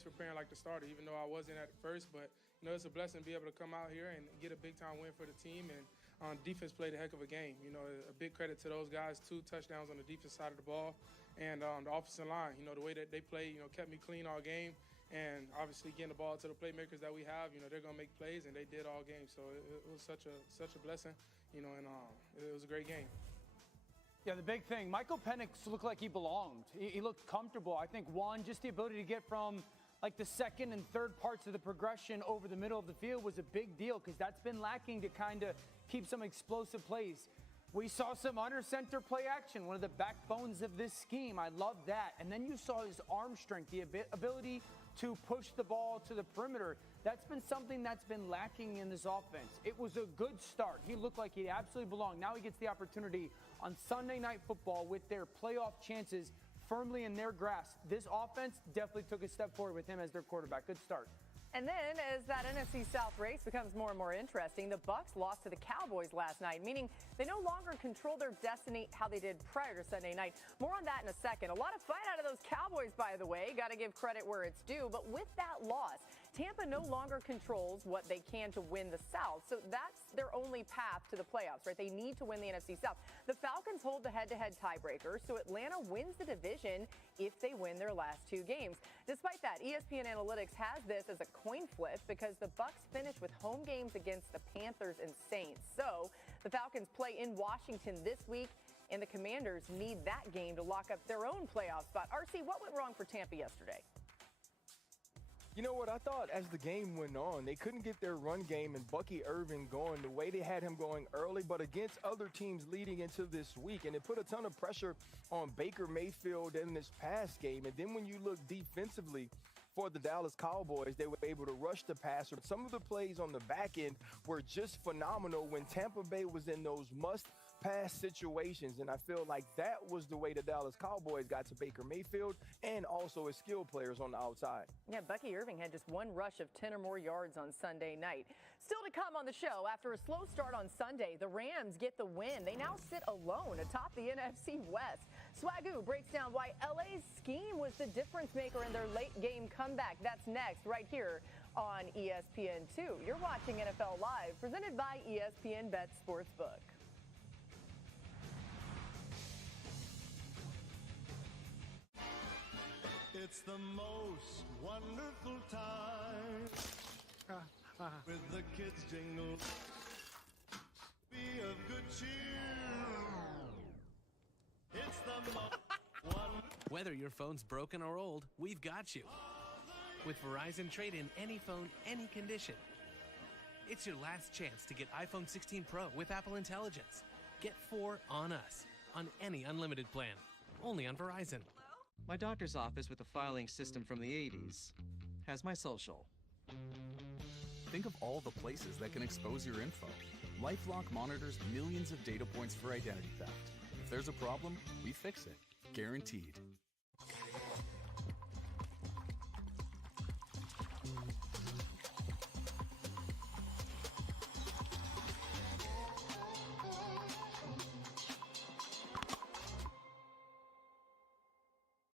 always preparing like the starter, even though I wasn't at first. But, it's a blessing to be able to come out here and get a big-time win for the team. And defense played a heck of a game. A big credit to those guys, 2 touchdowns on the defense side of the ball. And the offensive line, the way that they played, kept me clean all game. And obviously getting the ball to the playmakers that we have, they're going to make plays, and they did all game. So it was such a blessing, and it was a great game. Yeah, the big thing, Michael Penix looked like he belonged. He looked comfortable. I think, one, just the ability to get from like the second and third parts of the progression over the middle of the field was a big deal because that's been lacking to kind of keep some explosive plays. We saw some under center play action, one of the backbones of this scheme. I love that. And then you saw his arm strength, the ability to push the ball to the perimeter. That's been something that's been lacking in this offense. It was a good start. He looked like he absolutely belonged. Now he gets the opportunity on Sunday Night Football with their playoff chances firmly in their grasp. This offense definitely took a step forward with him as their quarterback. Good start. And then, as that NFC South race becomes more and more interesting, the Bucs lost to the Cowboys last night, meaning they no longer control their destiny how they did prior to Sunday night. More on that in a second. A lot of fight out of those Cowboys, by the way. Got to give credit where it's due. But with that loss, Tampa no longer controls what they can to win the South. So that's their only path to the playoffs, right? They need to win the NFC South. The Falcons hold the head-to-head tiebreaker, so Atlanta wins the division if they win their last 2 games. Despite that, ESPN Analytics has this as a coin flip because the Bucs finish with home games against the Panthers and Saints. So the Falcons play in Washington this week, and the Commanders need that game to lock up their own playoff spot. RC, what went wrong for Tampa yesterday? You know what? I thought as the game went on, they couldn't get their run game and Bucky Irving going the way they had him going early, but against other teams leading into this week. And it put a ton of pressure on Baker Mayfield in this past game. And then when you look defensively for the Dallas Cowboys, they were able to rush the passer. Some of the plays on the back end were just phenomenal when Tampa Bay was in those must-pass situations. And I feel like that was the way the Dallas Cowboys got to Baker Mayfield and also his skill players on the outside. Yeah, Bucky Irving had just 1 rush of 10 or more yards on Sunday night. Still to come on the show, after a slow start on Sunday, the Rams get the win. They now sit alone atop the NFC West. Swagoo breaks down why LA's scheme was the difference maker in their late game comeback. That's next, right here on ESPN2. You're watching NFL Live, presented by ESPN Bet Sportsbook. It's the most wonderful time with the kids jingle. Be of good cheer. It's the most wonderful. Whether your phone's broken or old, we've got you. With Verizon Trade-in any phone, any condition. It's your last chance to get iPhone 16 Pro with Apple Intelligence. Get 4 on us on any unlimited plan. Only on Verizon. My doctor's office with a filing system from the 80s has my social. Think of all the places that can expose your info. LifeLock monitors millions of data points for identity theft. If there's a problem, we fix it. Guaranteed.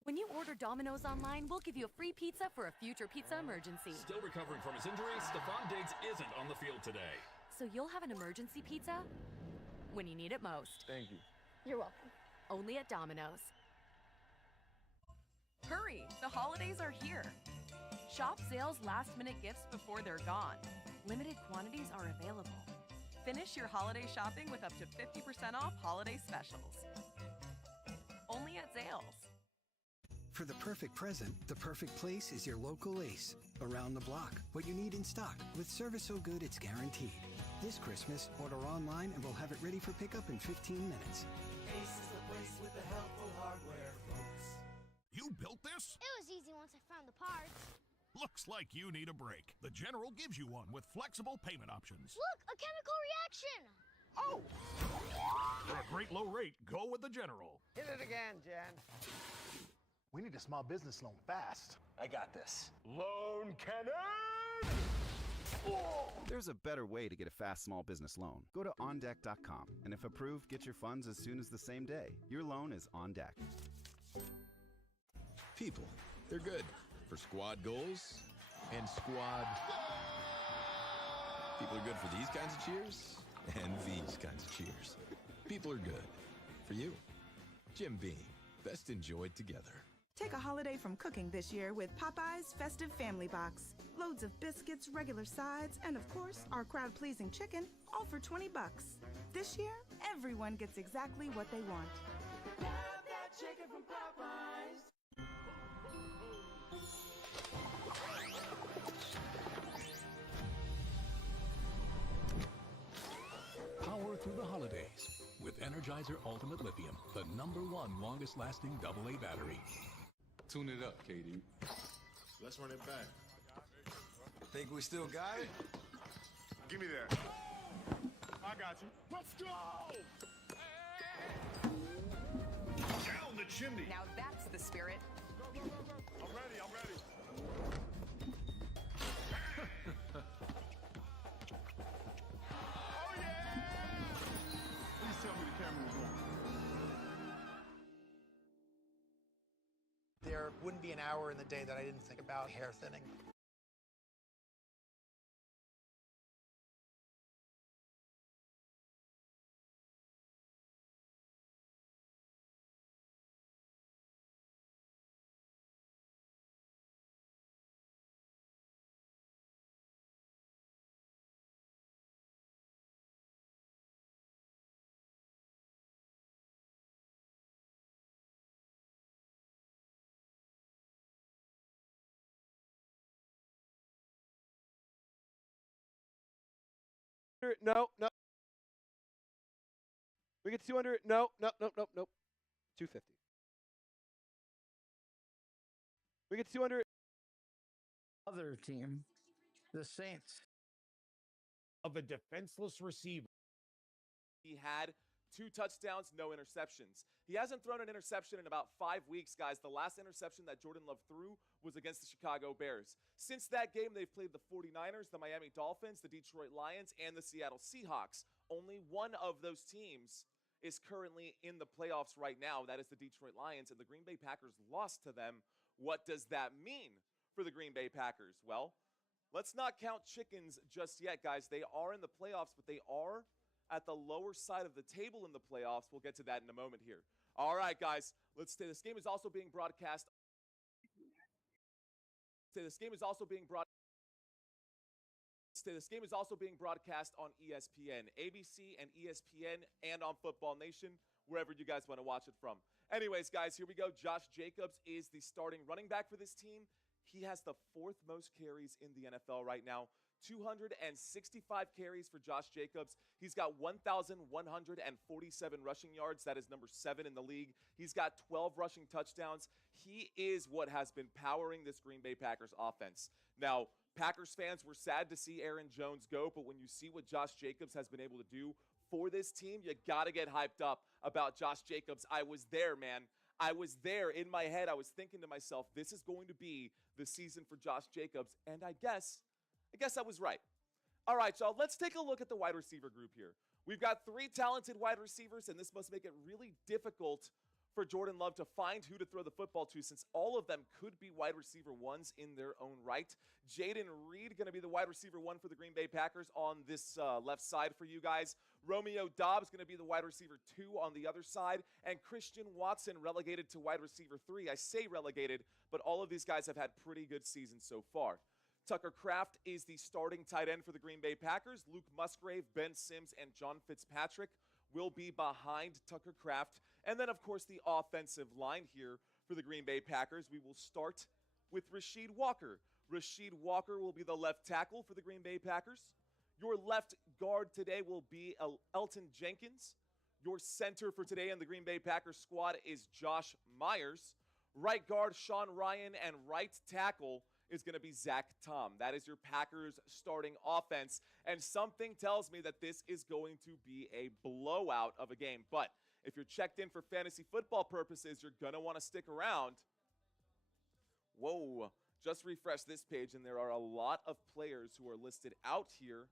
When you order Domino's online, we'll give you a free pizza for a future pizza emergency. Still recovering from his injury, Stephon Diggs isn't on the field today. So you'll have an emergency pizza when you need it most. Thank you. You're welcome. Only at Domino's. Hurry! The holidays are here. Shop sales last-minute gifts before they're gone. Limited quantities are available. Finish your holiday shopping with up to 50% off holiday specials. Only at Zales. For the perfect present, the perfect place is your local Ace. Around the block, what you need in stock. With service so good, it's guaranteed. This Christmas, order online and we'll have it ready for pickup in 15 minutes. Ace is the place with the helpful hardware, folks. You built this? It was easy once I found the parts. Looks like you need a break. The General gives you one with flexible payment options. Look, a chemical reaction! Oh! For a great low rate, go with the General. Hit it again, Jen. We need a small business loan fast. I got this. Loan cannon! Oh! There's a better way to get a fast small business loan. Go to OnDeck.com, and if approved, get your funds as soon as the same day. Your loan is on deck. People, they're good. for squad goals and squad. People are good for these kinds of cheers and these kinds of cheers. People are good for you. Jim Beam, best enjoyed together. Take a holiday from cooking this year with Popeye's Festive Family Box. Loads of biscuits, regular sides, and of course, our crowd-pleasing chicken, all for $20. This year, everyone gets exactly what they want. Have that chicken from Popeyes. Power through the holidays with Energizer Ultimate Lithium, the #1 longest-lasting AA battery. Tune it up, KD. Let's run it back. Think we still got it? Give me that. I got you. Let's go! Down the chimney. Now that's the spirit. Go, go, go, go. I'm ready. I'm ready. Oh, yeah! Please tell me the camera was on. There wouldn't be an hour in the day that I didn't think about hair thinning. No, no. We get 200. No, no, no, no, nope. 250. We get 200. Other team, the Saints. Of a defenseless receiver. He had 2 touchdowns, no interceptions. He hasn't thrown an interception in about 5 weeks, guys. The last interception that Jordan Love threw was against the Chicago Bears. Since that game, they've played the 49ers, the Miami Dolphins, the Detroit Lions, and the Seattle Seahawks. Only one of those teams is currently in the playoffs right now. That is the Detroit Lions, and the Green Bay Packers lost to them. What does that mean for the Green Bay Packers? Well, let's not count chickens just yet, guys. They are in the playoffs, but they are at the lower side of the table in the playoffs. We'll get to that in a moment here. All right, guys, let's stay. This game is also being broadcast. This game is also being broadcast on ESPN, ABC, and ESPN, and on Football Nation, wherever you guys want to watch it from. Anyways, guys, here we go. Josh Jacobs is the starting running back for this team. He has the 4th most carries in the NFL right now. 265 carries for Josh Jacobs. He's got 1,147 rushing yards. That is number 7 in the league. He's got 12 rushing touchdowns. He is what has been powering this Green Bay Packers offense. Now, Packers fans were sad to see Aaron Jones go, but when you see what Josh Jacobs has been able to do for this team, you got to get hyped up about Josh Jacobs. I was there, man. I was there in my head. I was thinking to myself, this is going to be the season for Josh Jacobs, and I guess I was right. All right, y'all, let's take a look at the wide receiver group here. We've got 3 talented wide receivers, and this must make it really difficult for Jordan Love to find who to throw the football to, since all of them could be wide receiver 1s in their own right. Jaden Reed going to be the wide receiver 1 for the Green Bay Packers on this left side for you guys. Romeo Doubs going to be the wide receiver 2 on the other side, and Christian Watson relegated to wide receiver 3. I say relegated, but all of these guys have had pretty good seasons so far. Tucker Kraft is the starting tight end for the Green Bay Packers. Luke Musgrave, Ben Sims, and John Fitzpatrick will be behind Tucker Kraft. And then, of course, the offensive line here for the Green Bay Packers. We will start with Rasheed Walker. Rasheed Walker will be the left tackle for the Green Bay Packers. Your left guard today will be Elton Jenkins. Your center for today in the Green Bay Packers squad is Josh Myers. Right guard, Sean Ryan, and right tackle is going to be Zach Tom. That is your Packers starting offense, and something tells me that this is going to be a blowout of a game. But if you're checked in for fantasy football purposes, you're going to want to stick around. Whoa, just refresh this page, and there are a lot of players who are listed out here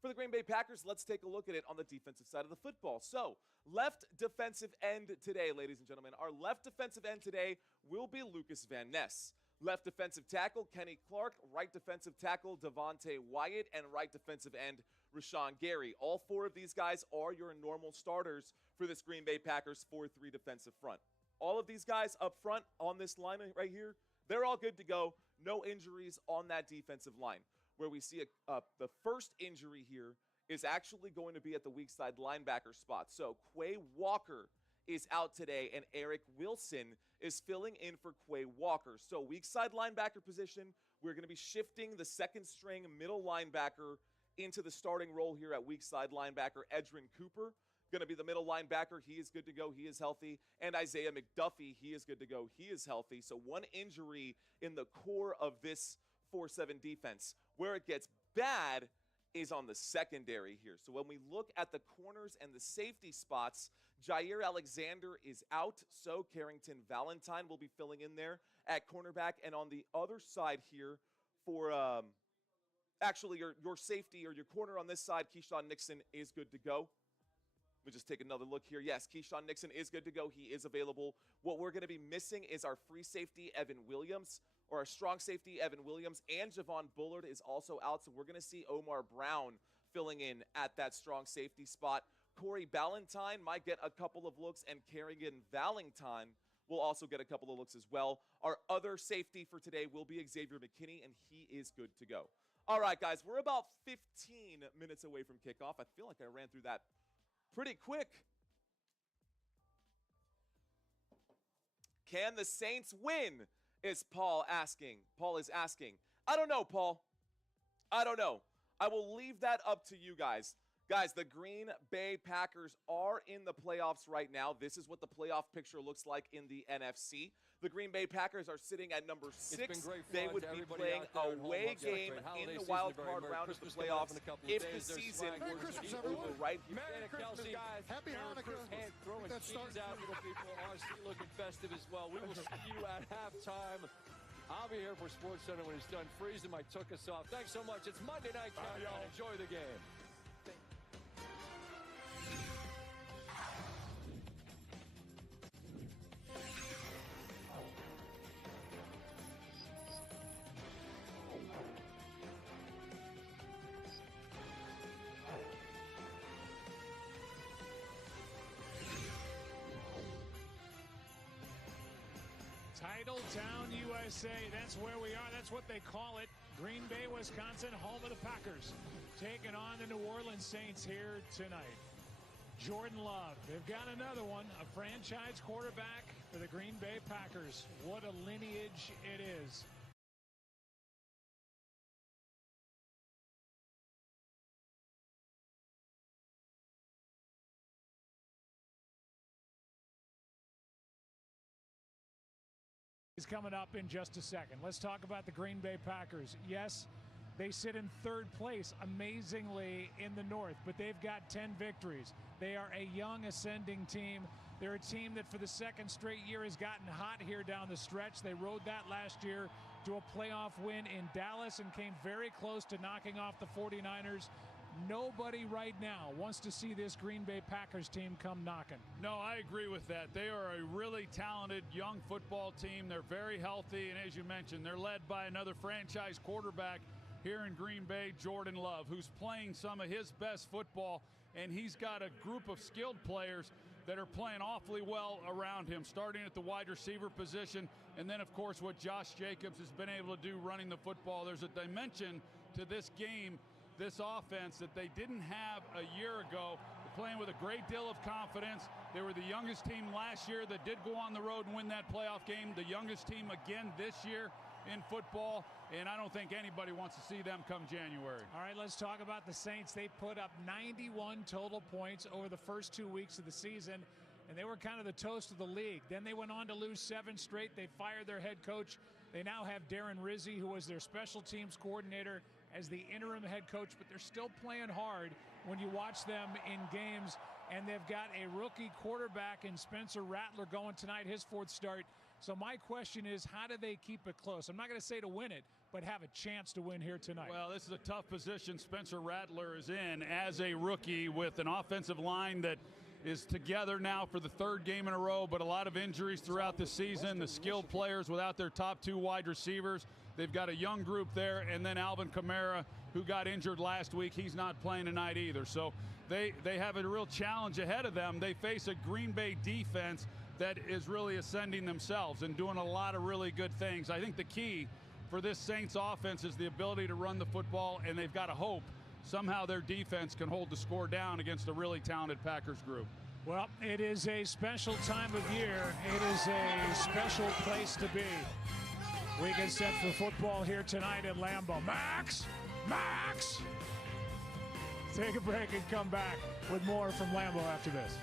for the Green Bay Packers. Let's take a look at it on the defensive side of the football. So, left defensive end today, ladies and gentlemen. Our left defensive end today will be Lucas Van Ness. Left defensive tackle, Kenny Clark. Right defensive tackle, Devontae Wyatt. And right defensive end, Rashawn Gary. All 4 of these guys are your normal starters for this Green Bay Packers 4-3 defensive front. All of these guys up front on this line right here, they're all good to go. No injuries on that defensive line. Where we see the first injury here is actually going to be at the weak side linebacker spot. So Quay Walker is out today, and Eric Wilson is filling in for Quay Walker. So weak side linebacker position, we're going to be shifting the second string middle linebacker into the starting role here at weak side linebacker. Edrin Cooper going to be the middle linebacker. He is good to go. He is healthy. And Isaiah McDuffie, he is good to go. He is healthy. So one injury in the core of this 4-7 defense. Where it gets bad is on the secondary here. So when we look at the corners and the safety spots, Jair Alexander is out, so Carrington Valentine will be filling in there at cornerback. And on the other side here for actually your safety or your corner on this side, Keyshawn Nixon is good to go. Let me just take another look here. Yes, Keyshawn Nixon is good to go. He is available. What we're going to be missing is our free safety, Evan Williams, or our strong safety, Evan Williams, and Javon Bullard is also out. So we're going to see Omar Brown filling in at that strong safety spot. Corey Ballantyne might get a couple of looks, and Kerrigan Valentine will also get a couple of looks as well. Our other safety for today will be Xavier McKinney, and he is good to go. All right, guys, we're about 15 minutes away from kickoff. I feel like I ran through that pretty quick. Can the Saints win? Is Paul asking. Paul is asking. I don't know, Paul. I don't know. I will leave that up to you guys. Guys, the Green Bay Packers are in the playoffs right now. This is what the playoff picture looks like in the NFC. The Green Bay Packers are sitting at number 6. They would be playing a away game in the wild card round of the playoffs if the season were to be over right here. Merry Christmas, guys. Happy Hanukkah. And throwing cheese out to the people. Honestly, looking festive as well. We will see you at halftime. I'll be here for SportsCenter when it's done freezing my tuchus off. Thanks so much. It's Monday Night Countdown. Enjoy the game. Titletown, USA. That's where we are. That's what they call it. Green Bay, Wisconsin, home of the Packers. Taking on the New Orleans Saints here tonight. Jordan Love. They've got another one. A franchise quarterback for the Green Bay Packers. What a lineage it is. Is coming up in just a second. Let's talk about the Green Bay Packers. Yes, they sit in 3rd place, amazingly, in the North, but they've got 10 victories. They are a young, ascending team. They're a team that for the 2nd straight year has gotten hot here down the stretch. They rode that last year to a playoff win in Dallas and came very close to knocking off the 49ers. Nobody right now wants to see this Green Bay Packers team come knocking. No, I agree with that. They are a really talented young football team. They're very healthy, and as you mentioned, they're led by another franchise quarterback here in Green Bay, Jordan Love, who's playing some of his best football, and he's got a group of skilled players that are playing awfully well around him, starting at the wide receiver position, and then, of course, what Josh Jacobs has been able to do running the football. There's a dimension to this game, this offense, that they didn't have a year ago. They're playing with a great deal of confidence. They were the youngest team last year that did go on the road and win that playoff game. The youngest team again this year in football, and I don't think anybody wants to see them come January. All right, let's talk about the Saints. They put up 91 total points over the first 2 weeks of the season, and they were kind of the toast of the league. Then they went on to lose 7 straight. They fired their head coach. They now have Darren Rizzi, who was their special teams coordinator, as the interim head coach, but they're still playing hard when you watch them in games, and they've got a rookie quarterback in Spencer Rattler going tonight, his 4th start. So my question is, how do they keep it close? I'm not going to say to win it, but have a chance to win here tonight. Well, this is a tough position Spencer Rattler is in as a rookie with an offensive line that is together now for the third game in a row, but a lot of injuries throughout the season. The skilled players without their top 2 wide receivers. They've got a young group there, and then Alvin Kamara, who got injured last week, he's not playing tonight either. So they have a real challenge ahead of them. They face a Green Bay defense that is really ascending themselves and doing a lot of really good things. I think the key for this Saints offense is the ability to run the football, and they've got to hope somehow their defense can hold the score down against a really talented Packers group. Well, it is a special time of year. It is a special place to be. We get set for football here tonight at Lambeau. Max! Take a break and come back with more from Lambeau after this.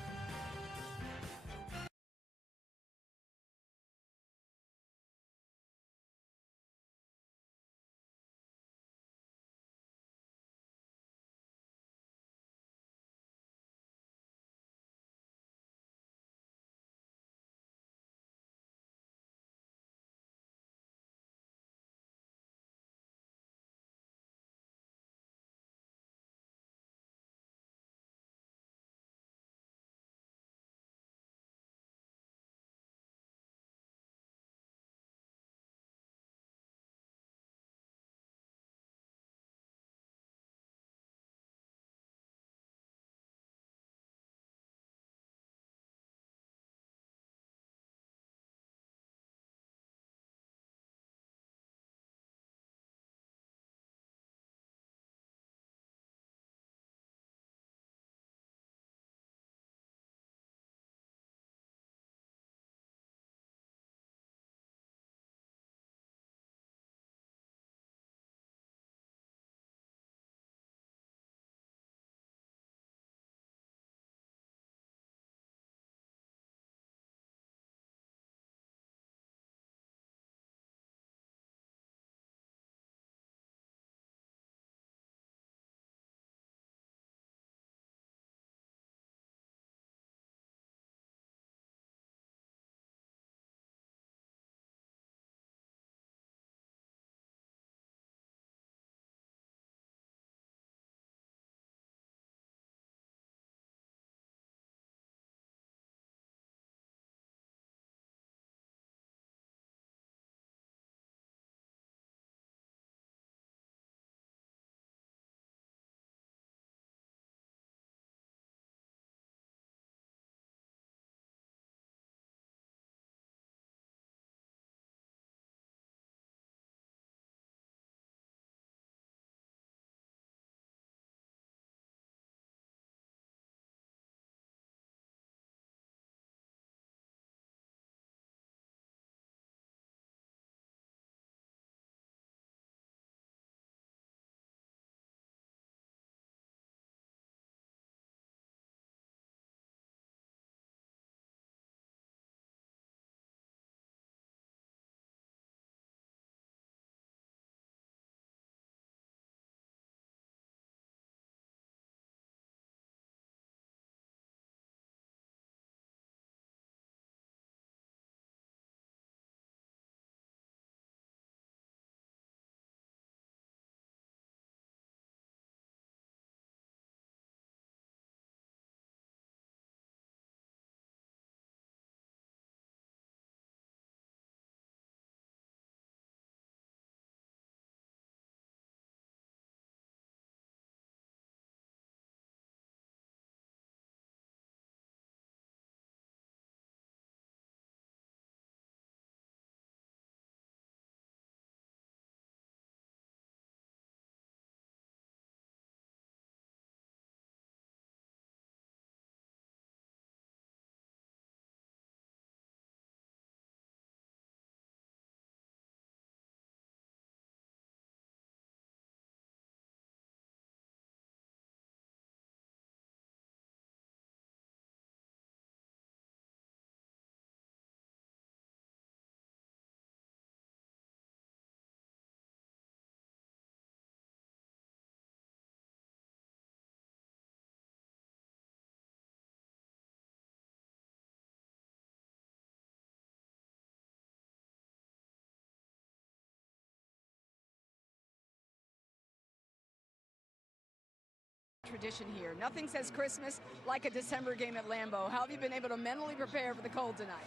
Tradition here. Nothing says Christmas like a December game at Lambeau. How have you been able to mentally prepare for the cold tonight?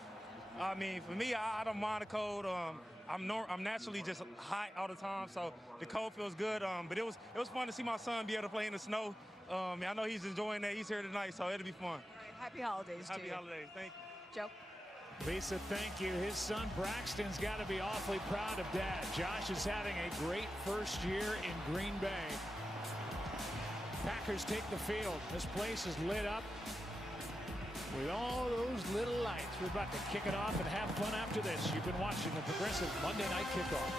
I mean, for me, I don't mind the cold. I'm naturally just hot all the time, so the cold feels good. But it was fun to see my son be able to play in the snow. I know he's enjoying that. He's here tonight, so it'll be fun. All right, happy holidays to you. Happy holidays. Thank you. Joe. Lisa, thank you. His son Braxton's got to be awfully proud of Dad. Josh is having a great first year in Green Bay. Packers take the field. This place is lit up with all those little lights. We're about to kick it off and have fun after this. You've been watching the Progressive Monday Night Kickoff.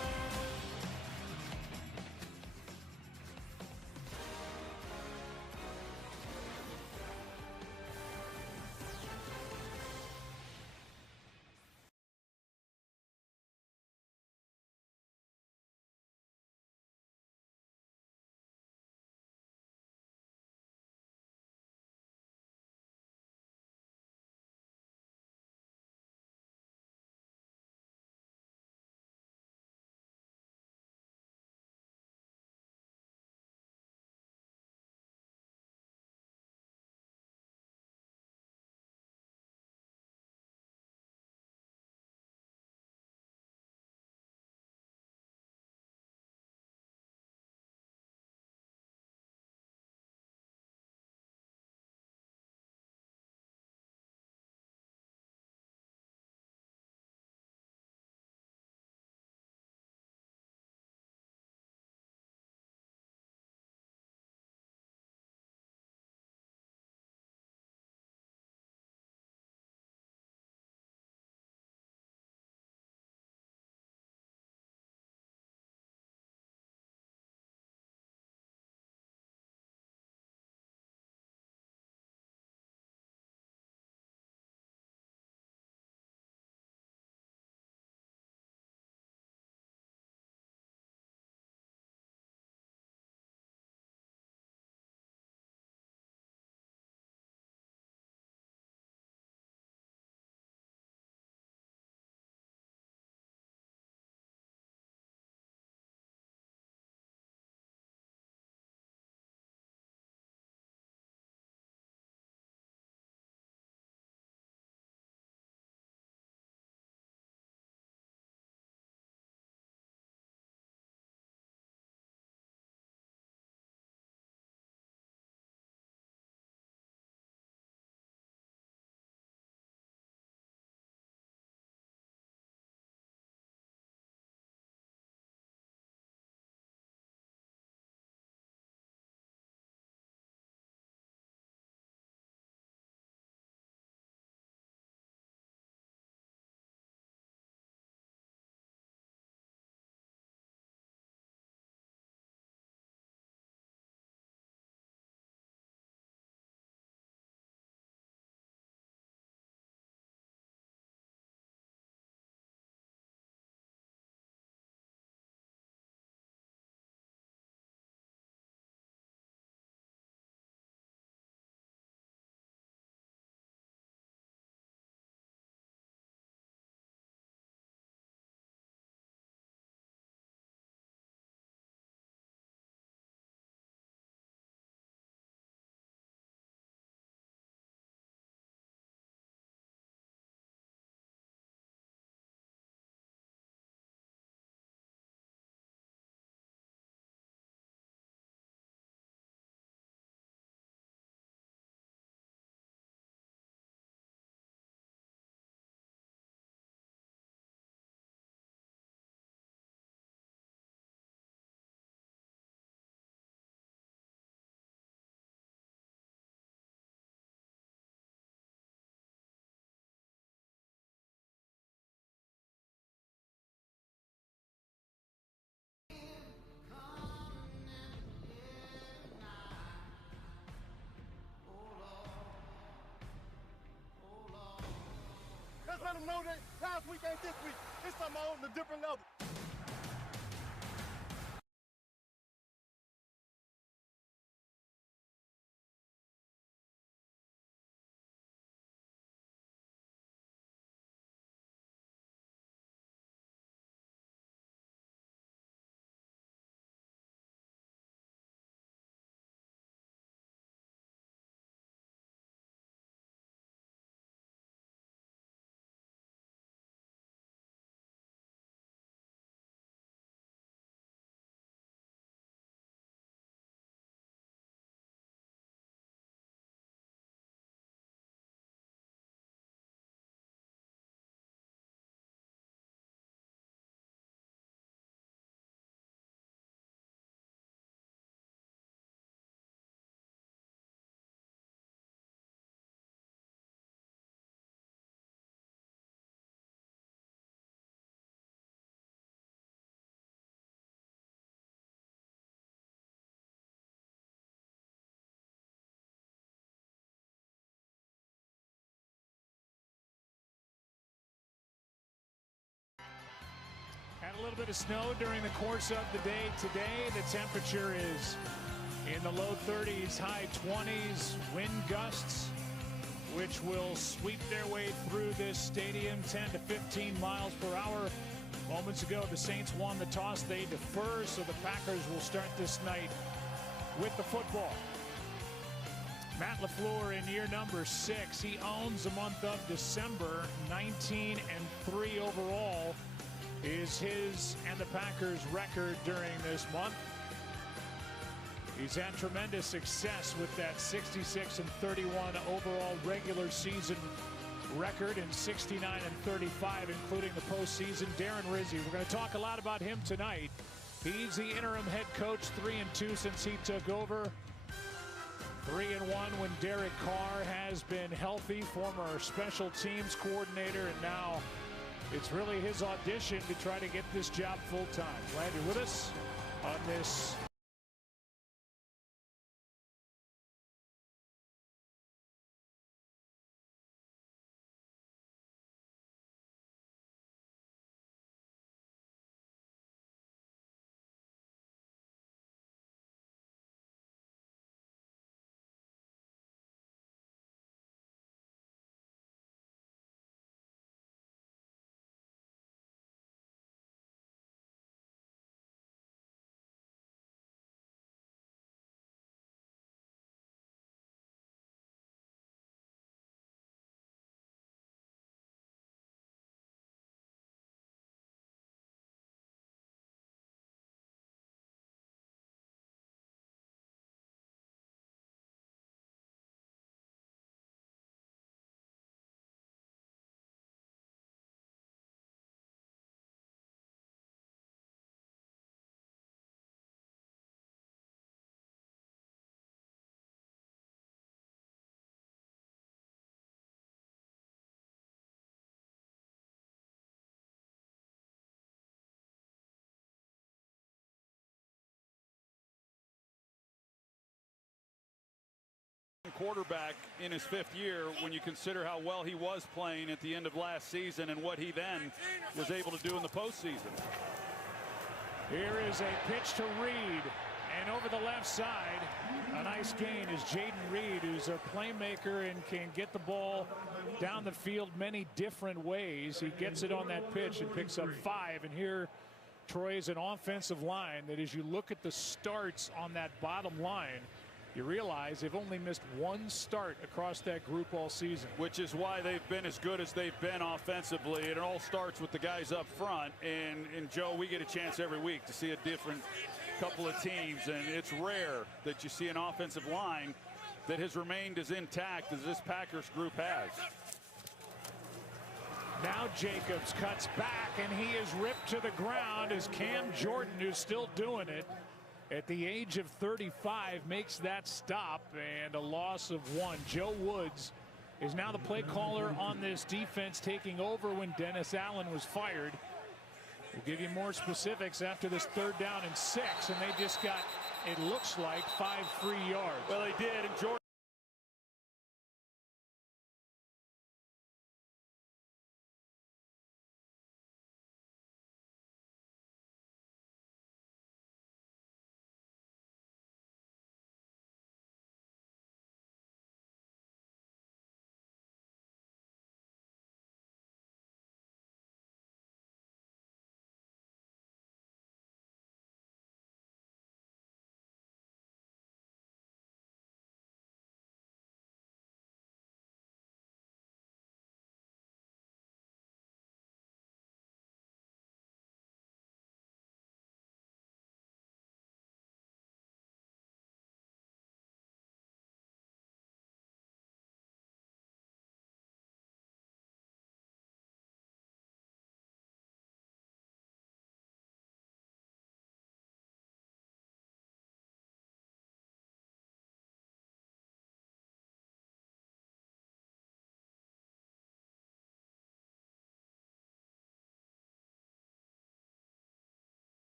Let's let them know that last week ain't this week. It's something on a different level. little bit of snow during the course of the day today. The temperature is in the low 30s, high 20s, wind gusts, which will sweep their way through this stadium, 10 to 15 miles per hour. Moments ago, the Saints won the toss. They defer, so the Packers will start this night with the football. Matt LaFleur in year number 6. He owns the month of December. 19-3 overall is his and the Packers' record during this month. He's had tremendous success with that 66-31 overall regular season record and 69-35, including the postseason. Darren Rizzi, we're going to talk a lot about him tonight. He's the interim head coach, 3-2 since he took over. 3-1 when Derek Carr has been healthy, former special teams coordinator, and now it's really his audition to try to get this job full time. Glad you're with us on this. Quarterback in his 5th year when you consider how well he was playing at the end of last season and what he then was able to do in the postseason. Here is a pitch to Reed, and over the left side, a nice gain is Jaden Reed, who's a playmaker and can get the ball down the field many different ways. He gets it on that pitch and picks up 5, and here Troy is an offensive line that, as you look at the starts on that bottom line, you realize they've only missed 1 start across that group all season. Which is why they've been as good as they've been offensively. It all starts with the guys up front. And Joe, we get a chance every week to see a different couple of teams. And it's rare that you see an offensive line that has remained as intact as this Packers group has. Now Jacobs cuts back, and he is ripped to the ground as Cam Jordan, who's still doing it at the age of 35, makes that stop, and a loss of 1. Joe Woods is now the play caller on this defense, taking over when Dennis Allen was fired. We'll give you more specifics after this 3rd down and 6, and they just got, it looks like, 5 free yards. Well, they did, and Jordan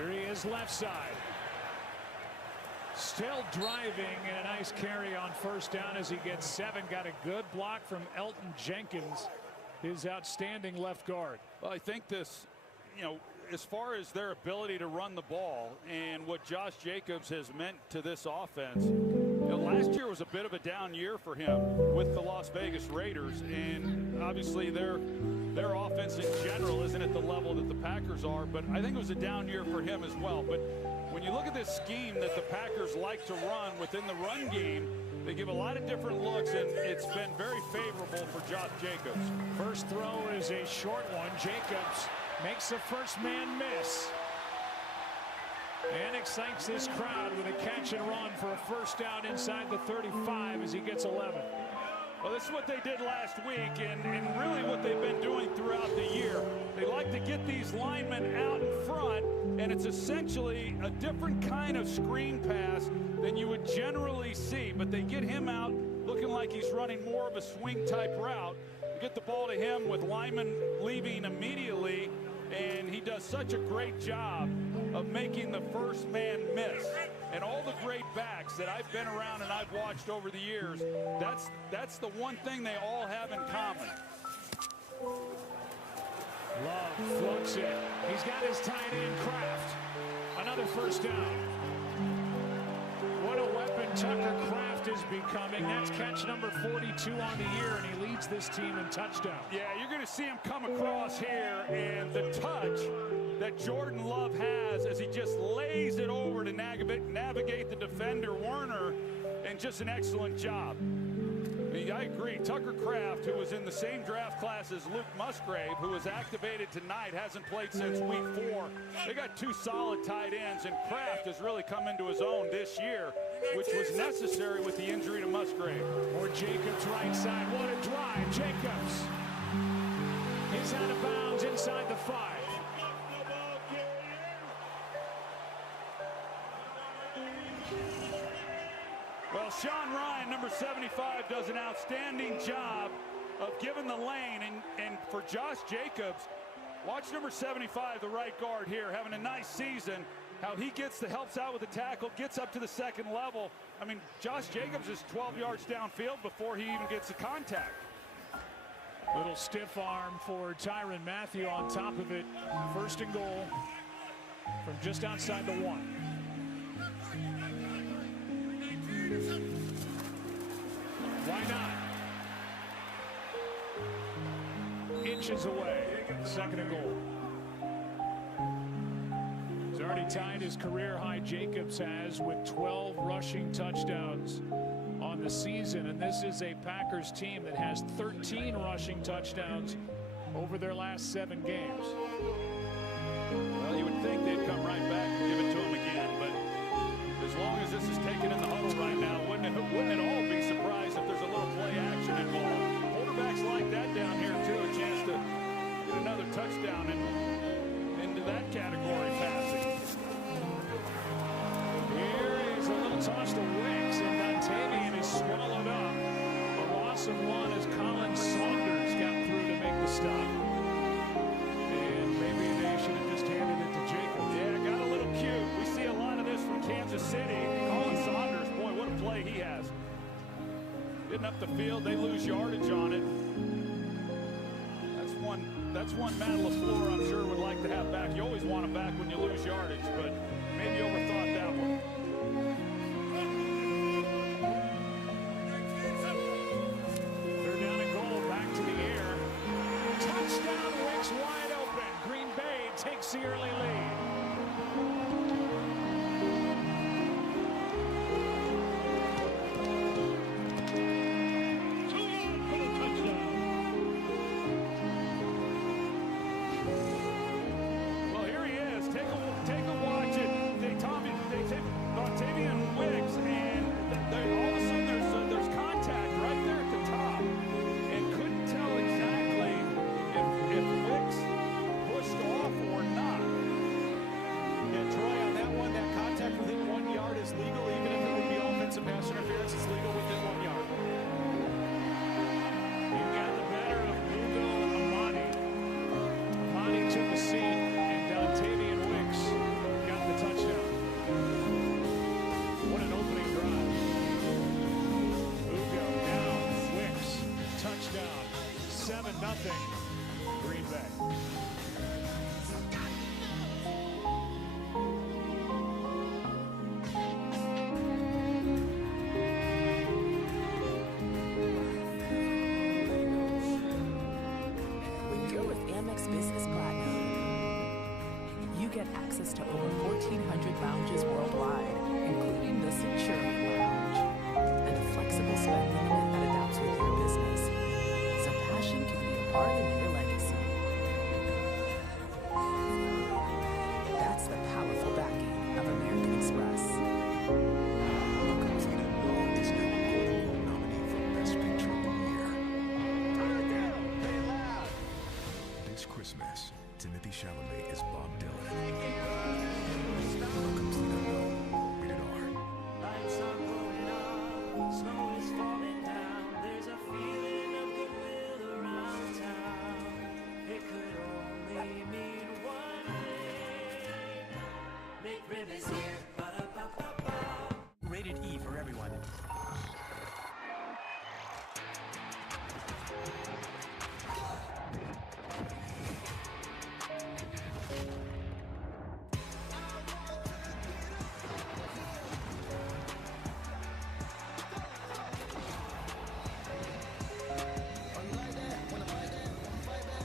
Here he is left side. Still driving, and a nice carry on first down as he gets 7. Got a good block from Elton Jenkins, his outstanding left guard. Well, I think this, as far as their ability to run the ball and what Josh Jacobs has meant to this offense, last year was a bit of a down year for him with the Las Vegas Raiders, and obviously their offense in general isn't at the level that the Packers are, but I think it was a down year for him as well. But when you look at this scheme that the Packers like to run within the run game, they give a lot of different looks, and it's been very favorable for Josh Jacobs. First throw is a short one. Jacobs makes the first man miss and excites this crowd with a catch and run for a first down inside the 35 as he gets 11. Well, this is what they did last week, and really what they've been doing throughout the year. They like to get these linemen out in front, and it's essentially a different kind of screen pass than you would generally see, but they get him out looking like he's running more of a swing type route. They get the ball to him with linemen leaving immediately, and he does such a great job of making the first man miss. And all the great backs that I've been around and I've watched over the years, that's the one thing they all have in common. Love floats it. He's got his tight end Kraft. Another first down. What a weapon Tucker Kraft is becoming. That's catch number 42 on the year, and he leads this team in touchdown. Yeah, you're going to see him come across here, and the touch that Jordan Love has as he just lays it over to navigate the defender, Werner, and just an excellent job. I agree. Tucker Kraft, who was in the same draft class as Luke Musgrave, who was activated tonight, hasn't played since week 4. They got 2 solid tight ends, and Kraft has really come into his own this year, which was necessary with the injury to Musgrave. Or Jacobs right side. What a drive. Jacobs. He's out of bounds inside the 5. Well, Sean Ryan, number 75, does an outstanding job of giving the lane. And for Josh Jacobs, watch number 75, the right guard here, having a nice season. How he helps out with the tackle, gets up to the second level. I mean, Josh Jacobs is 12 yards downfield before he even gets the contact. Little stiff arm for Tyrann Mathieu on top of it. First and goal from just outside the 1. Why not? Inches away. Second and goal. He's already tied his career high. Jacobs has with 12 rushing touchdowns on the season, and this is a Packers team that has 13 rushing touchdowns over their last 7 games. Well, you would think they'd come right back and give it to him again, but as long as this is taken in the huddle right now, wouldn't it all be surprised if there's a little play action involved? Quarterbacks like that down here too, a chance to get another touchdown into that category passing. Here is a little toss to Wicks, and Dontavian is swallowed up. A loss of 1 as Colin Saunders got through to make the stop. And maybe they should have just handed it to Jacobs. Yeah, got a little cute. We see a lot of this from Kansas City. Colin Saunders, boy, what a play he has. Getting up the field, they lose yardage on it. That's one Matt LaFleur, I'm sure, would like to have back. You always want him back when you lose yardage, but maybe overthought that one. They're down and goal, back to the air. Touchdown, Wicks wide open. Green Bay takes the early lead. If Wicks pushed off or not. 7-0 Green Bay. When you're with Amex Business Platinum, you get access to over 1,400 lounges worldwide, including the Centurion Lounge, and a flexible spending limit that adapts with your business, so passion can be a part of your legacy. That's the powerful backing of American Express. Complete Unknown is now a Golden Globe nominee for Best Picture of the Year. This Christmas, Timothy Chalamet is Bob Dylan. Complete Unknown, rated R. Lights are going up, snow is falling down. There's a feeling of goodwill around town. It could only mean one thing. McRib is here. Ba-da-ba-ba-ba. Rated E for everyone.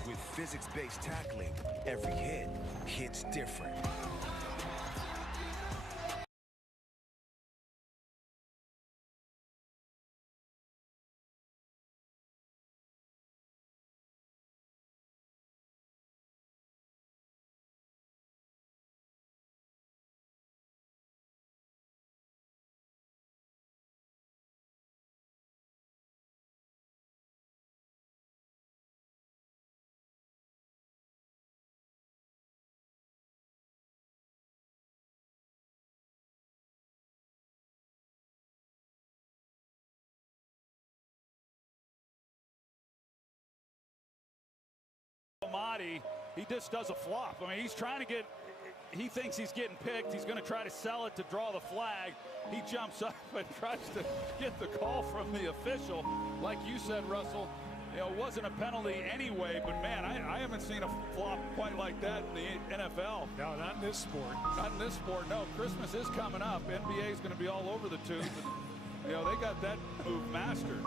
With physics-based tackling, every hit hits different. Amadi, he just does a flop. I mean, he's trying to get, he thinks he's getting picked. He's going to try to sell it to draw the flag. He jumps up and tries to get the call from the official. Like you said, Russell, you know, it wasn't a penalty anyway, but man, I haven't seen a flop quite like that in the NFL. No, not in this sport. Not in this sport, no. Christmas is coming up. NBA is going to be all over the tube. And, you know, they got that move mastered.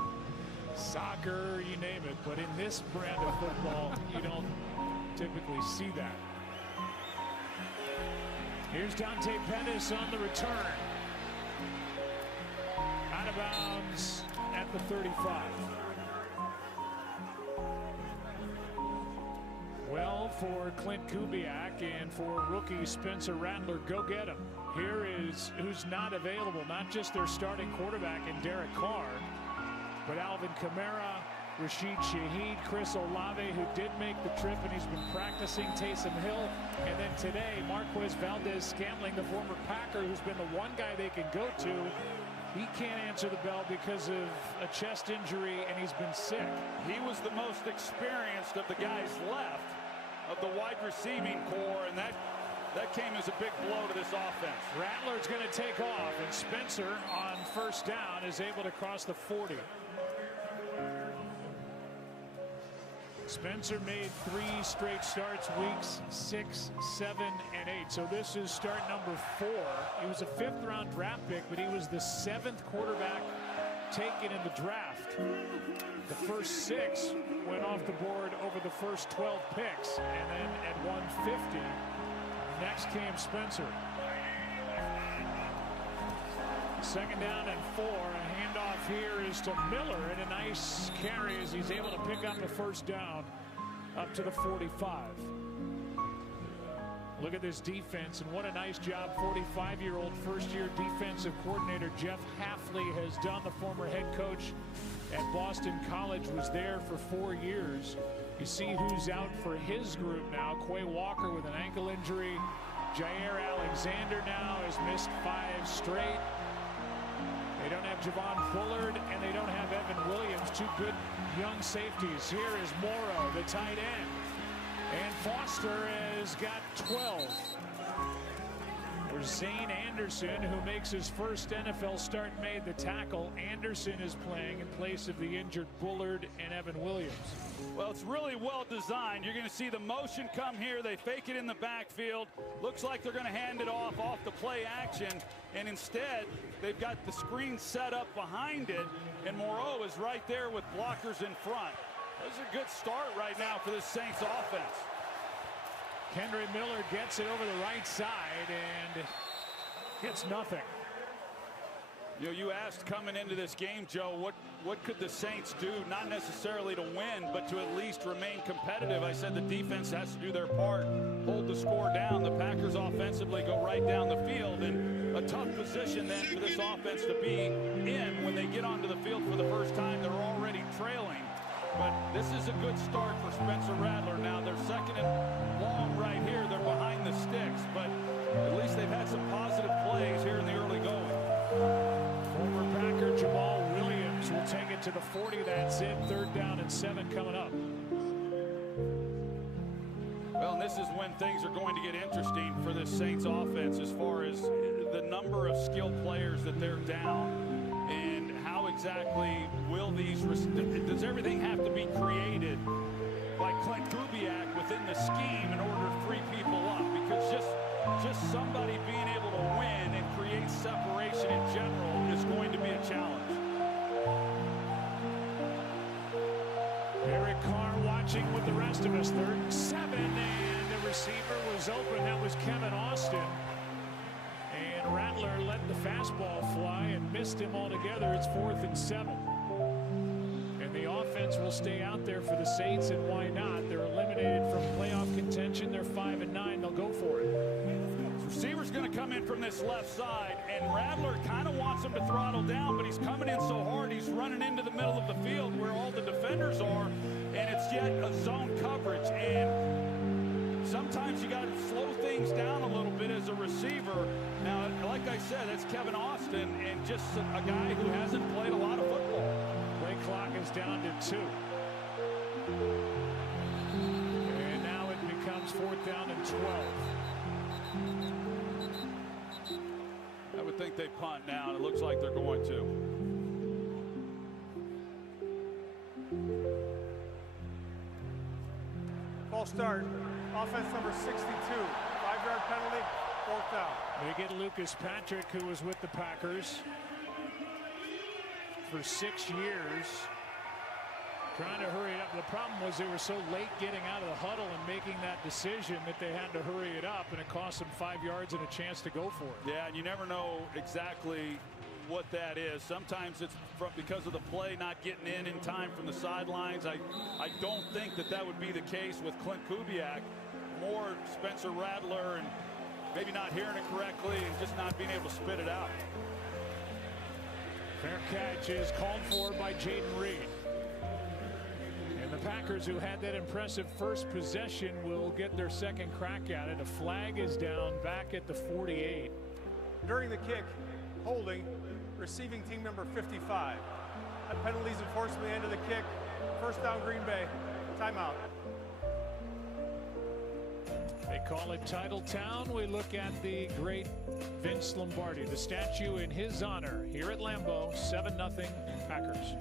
Soccer, you name it, but in this brand of football, you don't typically see that. Here's Dante Pettis on the return. Out of bounds at the 35. Well, for Clint Kubiak and for rookie Spencer Rattler, go get him. Here is who's not available, not just their starting quarterback in Derek Carr, but Alvin Kamara, Rashid Shaheed, Chris Olave, who did make the trip and he's been practicing, Taysom Hill, and then today Marquez Valdez-Scantling, the former Packer, who's been the one guy they can go to. He can't answer the bell because of a chest injury and he's been sick. He was the most experienced of the guys left of the wide receiving core, and that came as a big blow to this offense. Rattler's going to take off, and Spencer on first down is able to cross the 40. Spencer made 3 straight starts, weeks 6, 7, and 8. So this is start number 4. He was a 5th-round draft pick, but he was the 7th quarterback taken in the draft. The first 6 went off the board over the first 12 picks, and then at 150, next came Spencer. Second down and 4. A handoff here is to Miller, and a nice carry as he's able to pick up the first down up to the 45. Look at this defense, and what a nice job 45-year-old first-year defensive coordinator Jeff Hafley has done. The former head coach at Boston College was there for 4 years. You see who's out for his group now. Quay Walker with an ankle injury. Jair Alexander now has missed 5 straight. They don't have Javon Bullard, and they don't have Evan Williams, 2 good young safeties. Here is Morrow, the tight end. And Foster has got 12. Zane Anderson, who makes his first NFL start, made the tackle. Anderson is playing in place of the injured Bullard and Evan Williams. Well, it's really well designed. You're going to see the motion come here. They fake it in the backfield. Looks like they're going to hand it off the play action. And instead, they've got the screen set up behind it. And Moreau is right there with blockers in front. This is a good start right now for this Saints offense. Kendry Miller gets it over the right side and gets nothing. You asked coming into this game, Joe, what could the Saints do? Not necessarily to win, but to at least remain competitive. I said the defense has to do their part, hold the score down. The Packers offensively go right down the field, and a tough position then for this offense to be in when they get onto the field for the first time. They're already trailing. But this is a good start for Spencer Rattler. Now they're second and long right here. They're behind the sticks, but at least they've had some positive plays here in the early going. Former Packer Jamal Williams will take it to the 40. That's it. 3rd down and 7 coming up. Well, and this is when things are going to get interesting for this Saints offense as far as the number of skilled players that they're down. And how exactly will these, does everything have to be created by Clint Kubiak within the scheme in order to free people up? Because just somebody being able to win and create separation in general is going to be a challenge. Eric Carr watching with the rest of us. 3rd and 7, and the receiver was open. That was Kevin Austin. And Rattler let the fastball fly and missed him altogether. It's 4th and 7. And the offense will stay out there for the Saints, and why not? They're eliminated from playoff contention. They're 5-9. They'll go for it. Receiver's going to come in from this left side, and Rattler kind of wants him to throttle down, but he's coming in so hard he's running into the middle of the field where all the defenders are, and it's yet a zone coverage. And sometimes you got to slow things down a little bit as a receiver. Now, like I said, that's Kevin Austin, and just a guy who hasn't played a lot of football. Play clock is down to 2. And now it becomes 4th down and 12. I would think they punt now, and it looks like they're going to. False start. Offense number 62. 5-yard penalty. 4th down. They get Lucas Patrick, who was with the Packers for 6 years, trying to hurry it up. The problem was they were so late getting out of the huddle and making that decision that they had to hurry it up, and it cost them 5 yards and a chance to go for it. Yeah, and you never know exactly what that is. Sometimes it's because of the play not getting in time from the sidelines. I don't think that would be the case with Clint Kubiak. More Spencer Rattler and maybe not hearing it correctly and just not being able to spit it out. Fair catch is called for by Jaden Reed. And the Packers, who had that impressive first possession, will get their second crack at it. A flag is down back at the 48. During the kick, holding, receiving team number 55. That penalties enforced at the end of the kick. 1st down, Green Bay. Timeout. They call it Titletown. We look at the great Vince Lombardi, the statue in his honor here at Lambeau. 7-0 Packers.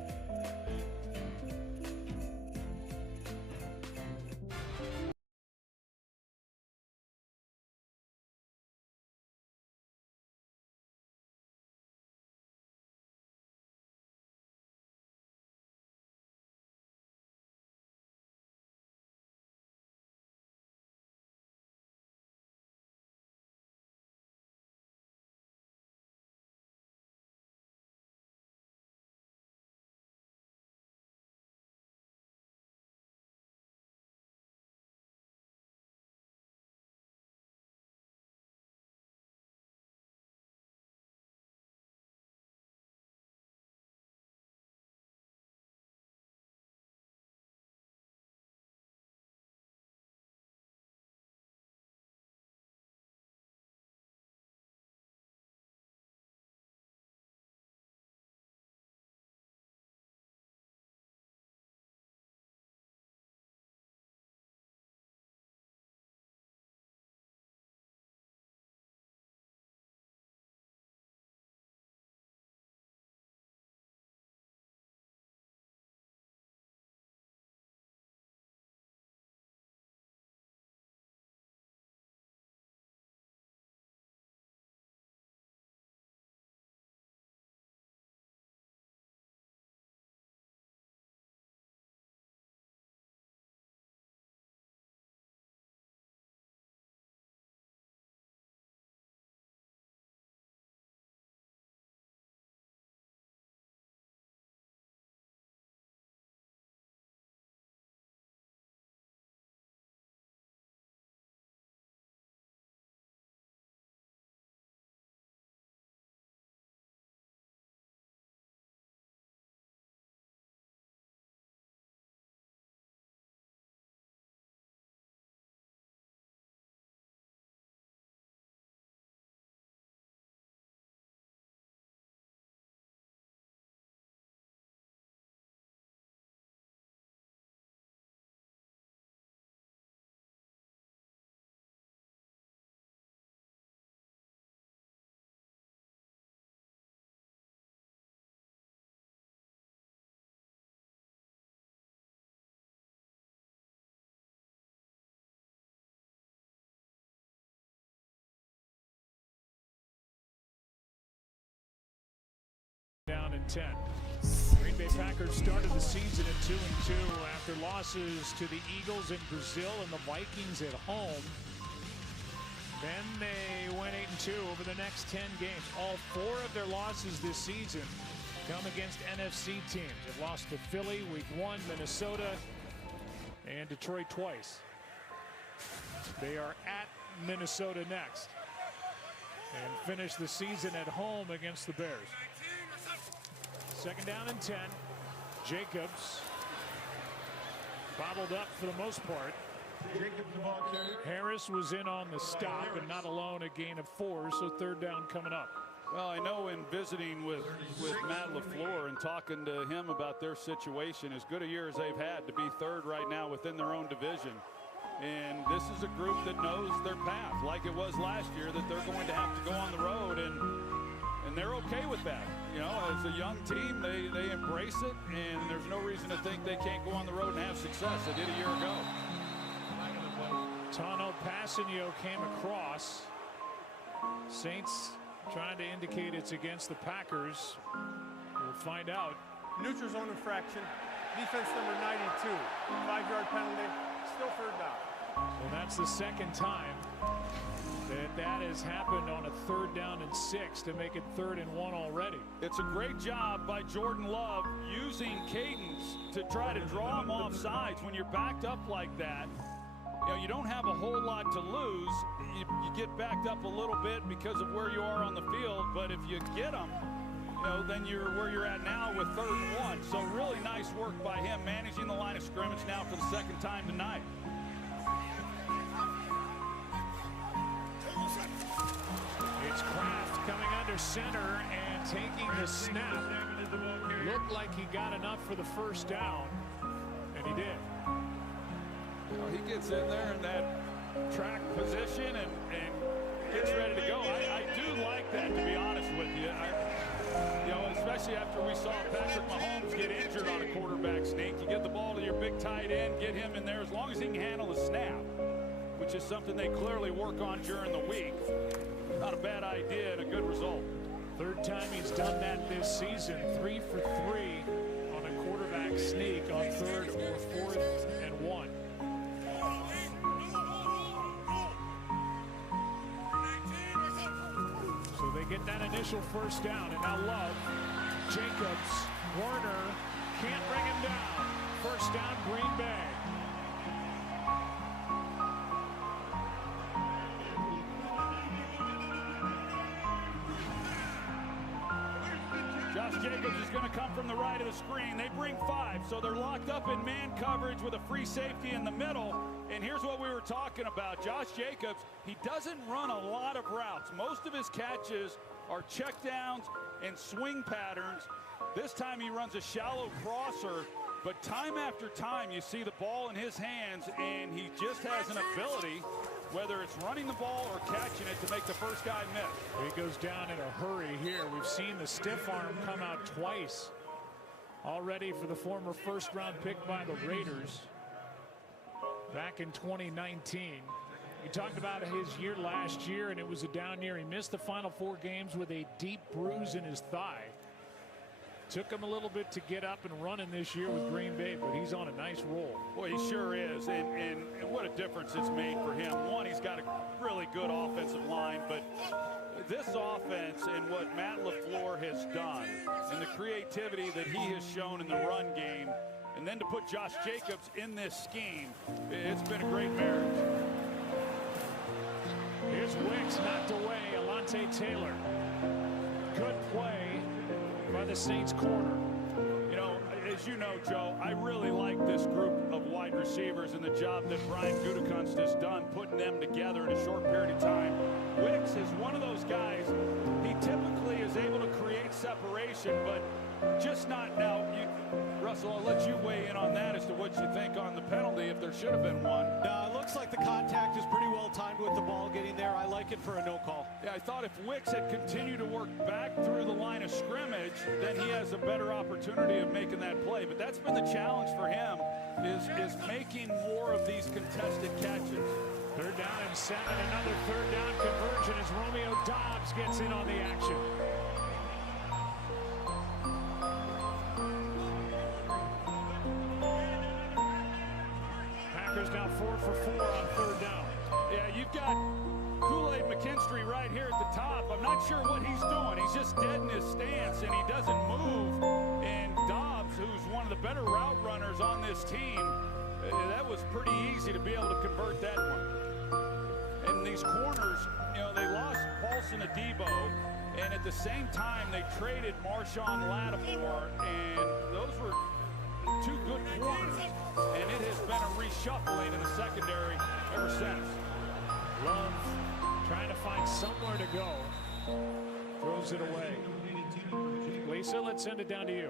Down in 10. Green Bay Packers started the season at 2-2 after losses to the Eagles in Brazil and the Vikings at home. Then they went 8-2 over the next 10 games. All 4 of their losses this season come against NFC teams. They've lost to Philly week 1, Minnesota, and Detroit twice. They are at Minnesota next and finish the season at home against the Bears. Second down and 10. Jacobs bobbled up for the most part. Harris was in on the stop and not alone, a gain of 4, so third down coming up. Well, I know in visiting with Matt LaFleur and talking to him about their situation, as good a year as they've had to be third right now within their own division. And this is a group that knows their path, like it was last year, that they're going to have to go on the road, and they're okay with that. You know, as a young team, they embrace it, and there's no reason to think they can't go on the road and have success. They did a year ago. Tano Passanio came across. Saints trying to indicate it's against the Packers. We'll find out. Neutral zone infraction. Defense number 92. 5-yard penalty. Still third down. And that's the second time that has happened on a third down and 6 to make it 3rd and 1 already. It's a great job by Jordan Love using cadence to try to draw him off sides. When you're backed up like that, you know, you don't have a whole lot to lose. You get backed up a little bit because of where you are on the field, but if you get them, you know, then you're where you're at now with 3rd and 1. So really nice work by him managing the line of scrimmage now for the second time tonight. It's Kraft coming under center and taking the snap. Looked like he got enough for the first down, and he did. Well, he gets in there in that track position and gets ready to go. I do like that, to be honest with you. You know, especially after we saw Patrick Mahomes get injured on a quarterback sneak. You get the ball to your big tight end, get him in there as long as he can handle the snap, which is something they clearly work on during the week. Not a bad idea and a good result. Third time he's done that this season. 3 for 3 on a quarterback sneak on 3rd or 4th and 1. So they get that initial first down, and now Love, Jacobs, Warner can't bring him down. First down, Green Bay. Josh Jacobs is going to come from the right of the screen. They bring 5, so they're locked up in man coverage with a free safety in the middle. And here's what we were talking about. Josh Jacobs, he doesn't run a lot of routes. Most of his catches are checkdowns and swing patterns. This time he runs a shallow crosser, but time after time you see the ball in his hands, and he just has an ability, whether it's running the ball or catching it, to make the first guy miss. He goes down in a hurry here. We've seen the stiff arm come out twice already for the former first-round pick by the Raiders back in 2019. You talked about his year last year, and it was a down year. He missed the final 4 games with a deep bruise in his thigh. Took him a little bit to get up and running this year with Green Bay, but he's on a nice roll. Boy, he sure is, and what a difference it's made for him. One, he's got a really good offensive line, but this offense and what Matt LaFleur has done and the creativity that he has shown in the run game, and then to put Josh Jacobs in this scheme, it's been a great marriage. Here's Wicks knocked away. Alontae Taylor. Good play by the Saints corner. You know, as you know, Joe, I really like this group of wide receivers and the job that Brian Gutekunst has done putting them together in a short period of time. Wicks is one of those guys, he typically is able to create separation, but just not now. Russell, I'll let you weigh in on that as to what you think on the penalty, if there should have been one. No, it looks like the contact is pretty well timed with the ball getting there. I like it for a no call. Yeah, I thought if Wicks had continued to work back through the line of scrimmage, then he has a better opportunity of making that play. But that's been the challenge for him, is making more of these contested catches. 3rd down and 7, another 3rd down conversion as Romeo Doubs gets in on the action. Packers now 4 for 4 on third down. Yeah, you've got Kool-Aid McKinstry right here at the top. I'm not sure what he's doing. He's just dead in his stance, and he doesn't move. And Dobbs, who's one of the better route runners on this team, that was pretty easy to be able to convert that one. And these corners, you know, they lost Paulson Adebo, and at the same time, they traded Marshawn Lattimore, and those were two good corners, and it has been a reshuffling in the secondary ever since. Love trying to find somewhere to go. Throws it away. Lisa, let's send it down to you.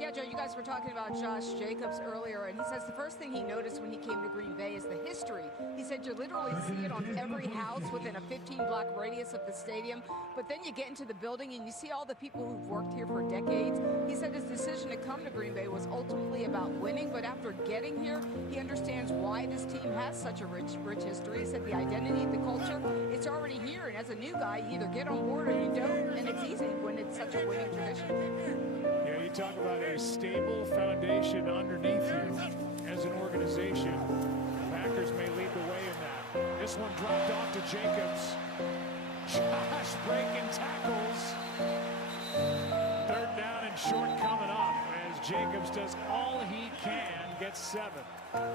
Yeah, Joe, you guys were talking about Josh Jacobs earlier, and he says the first thing he noticed when he came to Green Bay is the history. He said you literally see it on every house within a 15-block radius of the stadium, but then you get into the building and you see all the people who've worked here for decades. He said his decision to come to Green Bay was ultimately about winning, but after getting here, he understands why this team has such a rich history. He said the identity, the culture, it's already here, and as a new guy, you either get on board or you don't, and it's easy when it's such a winning tradition. Yeah, you talk about a stable foundation underneath you as an organization. Packers may lead the way in that. This one dropped off to Jacobs. Josh breaking tackles. Third down and short coming up as Jacobs does all he can, gets 7.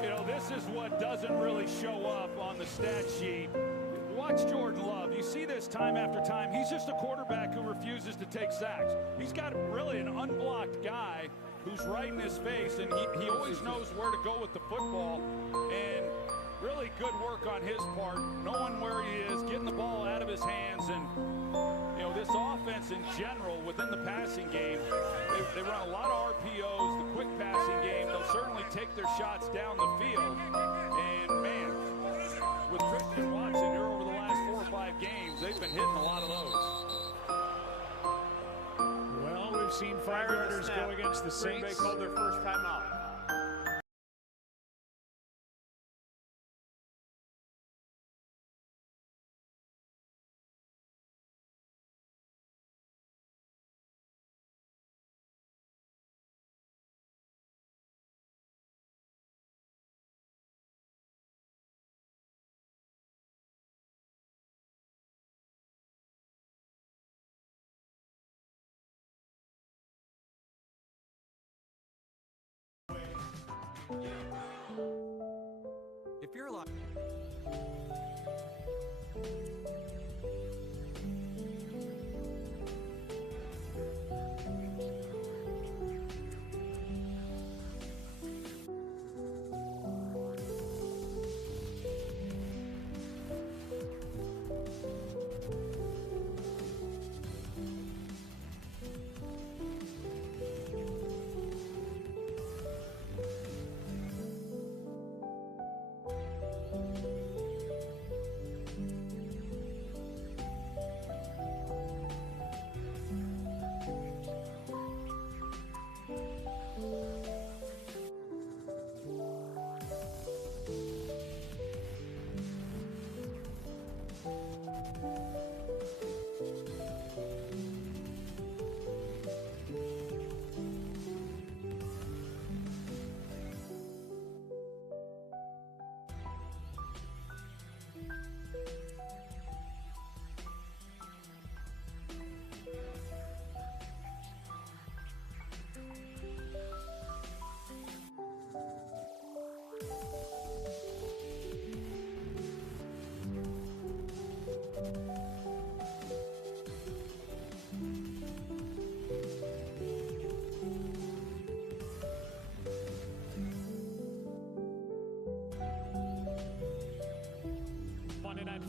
You know, this is what doesn't really show up on the stat sheet. Watch Jordan Love. You see this time after time. He's just a quarterback who refuses to take sacks. He's got really an unblocked guy who's right in his face, and he always knows where to go with the football. And really good work on his part, knowing where he is, getting the ball out of his hands. And, you know, this offense in general within the passing game, they run a lot of RPOs, the quick passing game. They'll certainly take their shots down the field. And, man, with Christian Watson here over the last 4 or 5 games, they've been hitting a lot of those. Well, we've seen 5-yarders go against the Saints. Green Bay called their first timeout. If you're like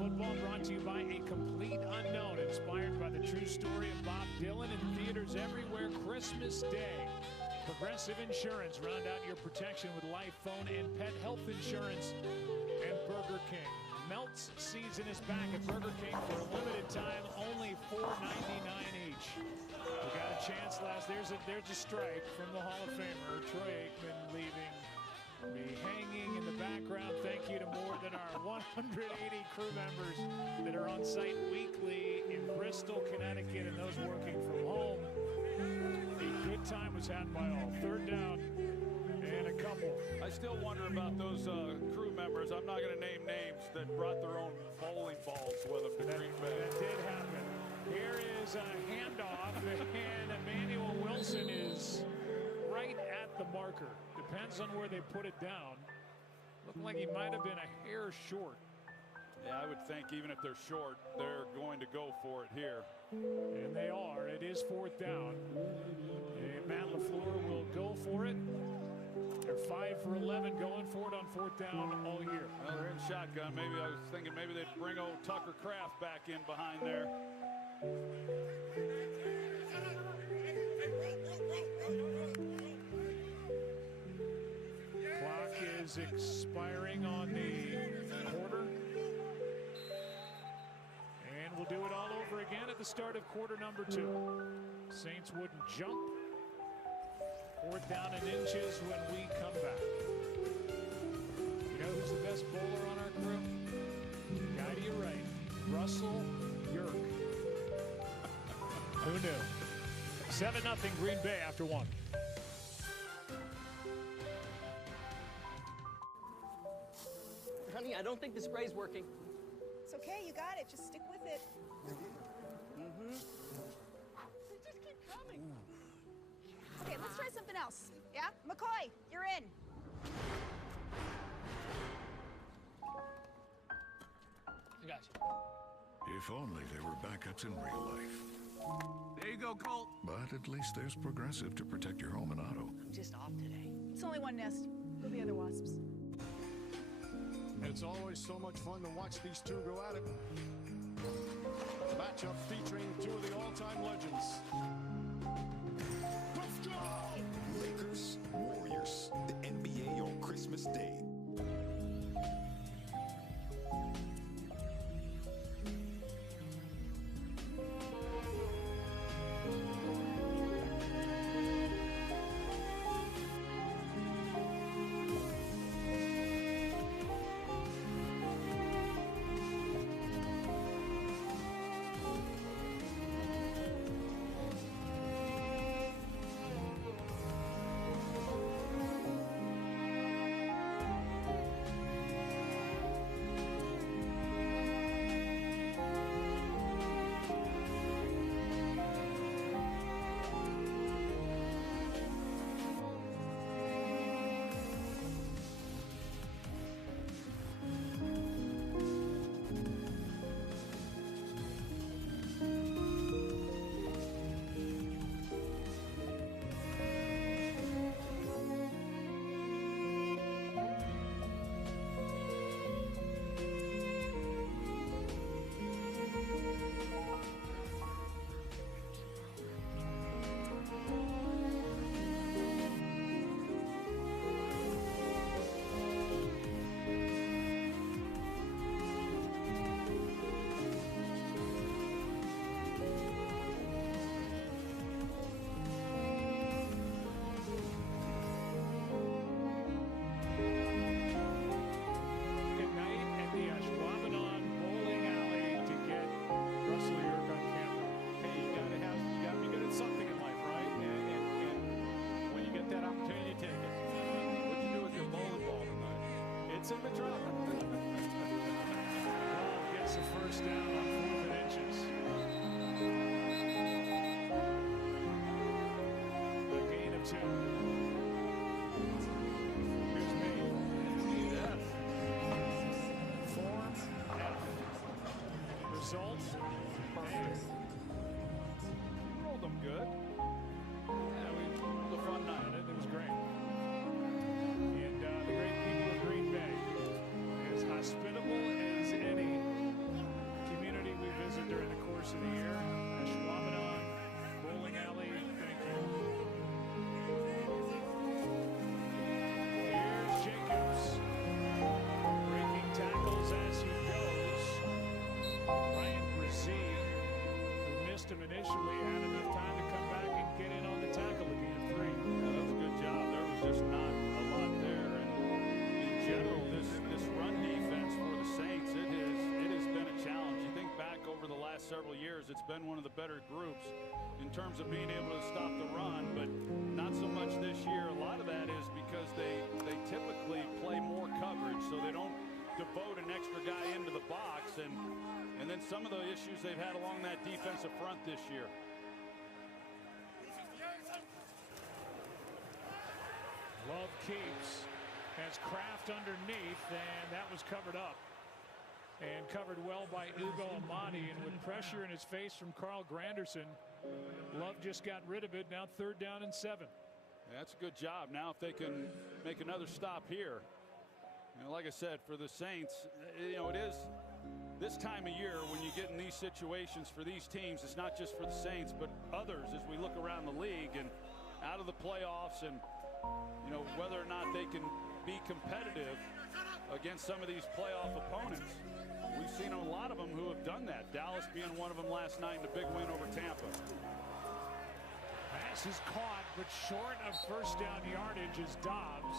Football brought to you by A Complete Unknown, inspired by the true story of Bob Dylan, in theaters everywhere Christmas Day. Progressive Insurance, round out your protection with life, phone, and pet health insurance. And Burger King. Melts season is back at Burger King for a limited time, only $4.99 each. We got a chance there's a strike from the Hall of Famer, Troy Aikman, leaving me hanging in the background. Thank you to more than our 180 crew members that are on site weekly in Bristol, Connecticut, and those working from home. A good time was had by all. Third down and a couple. couple. I still wonder about those crew members. I'm not going to name names that brought their own bowling balls with them to Green Bay. That did happen. Here is a handoff, and Emmanuel Wilson is right at the marker. Depends on where they put it down. Looked like he might have been a hair short. Yeah, I would think even if they're short, they're going to go for it here. And they are. It is 4th down. And Matt LaFleur will go for it. They're 5 for 11 going for it on 4th down all year. Well, they're in shotgun. Maybe I was thinking maybe they'd bring old Tucker Kraft back in behind there. Clock is expiring on the quarter. And we'll do it all over again at the start of quarter number 2. Saints wouldn't jump. 4th down and inches when we come back. You know who's the best bowler on our crew? Guy to your right, Russell Yerk. Who knew? 7-0 Green Bay after 1. Honey, I don't think the spray's working. It's okay, you got it. Just stick with it. Mm-hmm. They just keep coming. Okay, let's try something else. Yeah? McCoy, you're in. I got you. If only there were backups in real life. There you go, Colt. But at least there's Progressive to protect your home and auto. I'm just off today. It's only one nest. There'll be other wasps. It's always so much fun to watch these two go at it. Matchup featuring two of the all-time legends. Let's go! Lakers, Warriors, the NBA on Christmas Day. It's in the drop. Gets the first down on 4th and inches. A gain of 2. Here's me. Yes. Form F. Result. Rolled them good. Yeah, it was a fun night. It was great. And the great people of Green Bay, as hospitable as any community we visit during the course of the year. Ashwaubenon Bowling Alley, thank you. Here's Jacobs. Breaking tackles as he goes. Ryan Brzee, who missed him initially, had enough time to come back and get in on the tackle again at 3. Yeah, that was a good job. There was just not a lot there. And in general, this run defense for the Saints, it has been a challenge. You think back over the last several several years. It's been one of the better groups in terms of being able to stop the run, but not so much this year. A lot of that is because they typically play more coverage, so they don't devote an extra guy into the box, and then some of the issues they've had along that defensive front this year. Love keeps, has Kraft underneath, and that was covered up. And covered well by Ugo Amadi, and with pressure in his face from Carl Granderson, Love just got rid of it. Now 3rd down and 7. That's a good job. Now if they can make another stop here. Like I said, for the Saints, it is this time of year when you get in these situations for these teams. It's not just for the Saints, but others as we look around the league and out of the playoffs, and whether or not they can be competitive against some of these playoff opponents. We've seen a lot of them who have done that. Dallas being one of them last night in a big win over Tampa. Pass is caught, but short of 1st down yardage is Dobbs.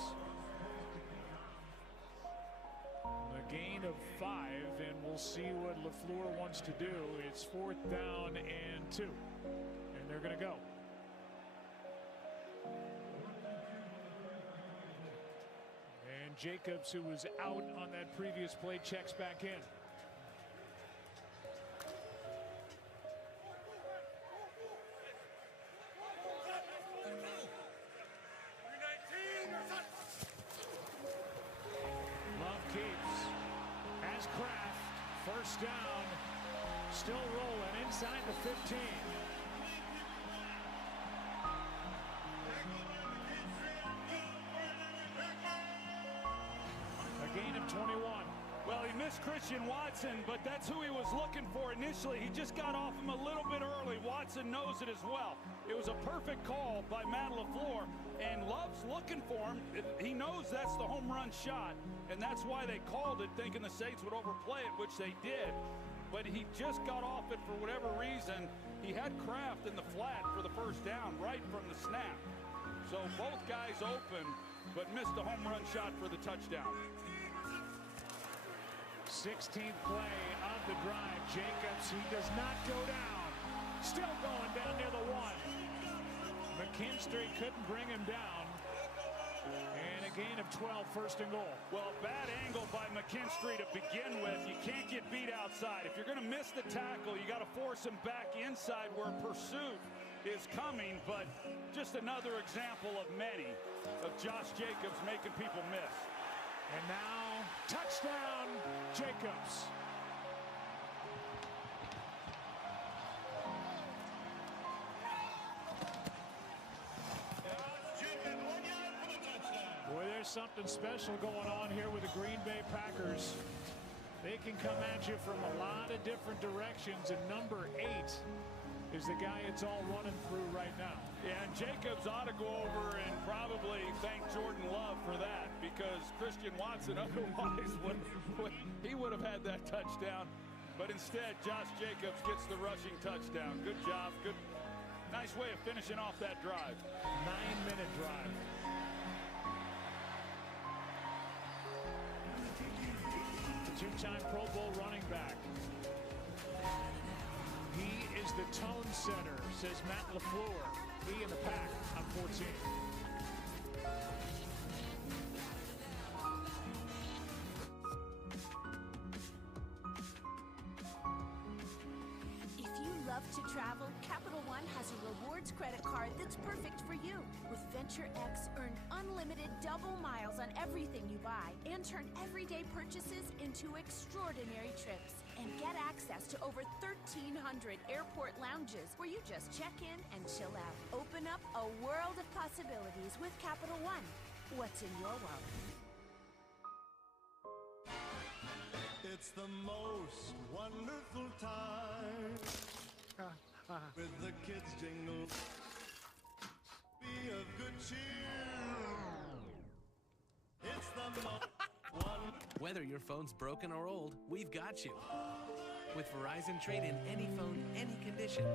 A gain of 5, and we'll see what LaFleur wants to do. It's 4th down and 2, and they're going to go. And Jacobs, who was out on that previous play, checks back in. Down, still rolling inside the 15. A gain of 21. Well, he missed Christian Watson, but that's who he was looking for initially. He just got off him a little bit early. Watson knows it as well. It was a perfect call by Matt LaFleur, and Love's looking for him. He knows that's the home run shot, and that's why they called it, thinking the Saints would overplay it, which they did. But he just got off it for whatever reason. He had Kraft in the flat for the 1st down right from the snap. So both guys open, but missed the home run shot for the touchdown. 16th play of the drive. Jacobs, he does not go down. Still going down near the 1. McKinstry couldn't bring him down. And a gain of 12, 1st and goal. Well, bad angle by McKinstry to begin with. You can't get beat outside. If you're going to miss the tackle, you got to force him back inside where pursuit is coming. But just another example of many of Josh Jacobs making people miss. And now, touchdown, Jacobs. Boy, there's something special going on here with the Green Bay Packers. They can come at you from a lot of different directions, and number 8 is the guy it's all running through right now. Yeah, and Jacobs ought to go over and probably thank Jordan Love for that, because Christian Watson otherwise would have had that touchdown. But instead, Josh Jacobs gets the rushing touchdown. Good job. Good, nice way of finishing off that drive. 9-minute drive. Two-time Pro Bowl running back. He is the tone setter, says Matt LaFleur. He in the pack on 14. If you love to travel, Capital One has a rewards credit card that's perfect for you. With Venture X, earn unlimited double miles on everything you buy and turn everyday purchases into extraordinary trips. And get access to over 1,300 airport lounges where you just check in and chill out. Open up a world of possibilities with Capital One. What's in your wallet? It's the most wonderful time with the kids jingle. Be of good cheer. It's the most one. Whether your phone's broken or old, we've got you. With Verizon Trade-in any phone, any condition.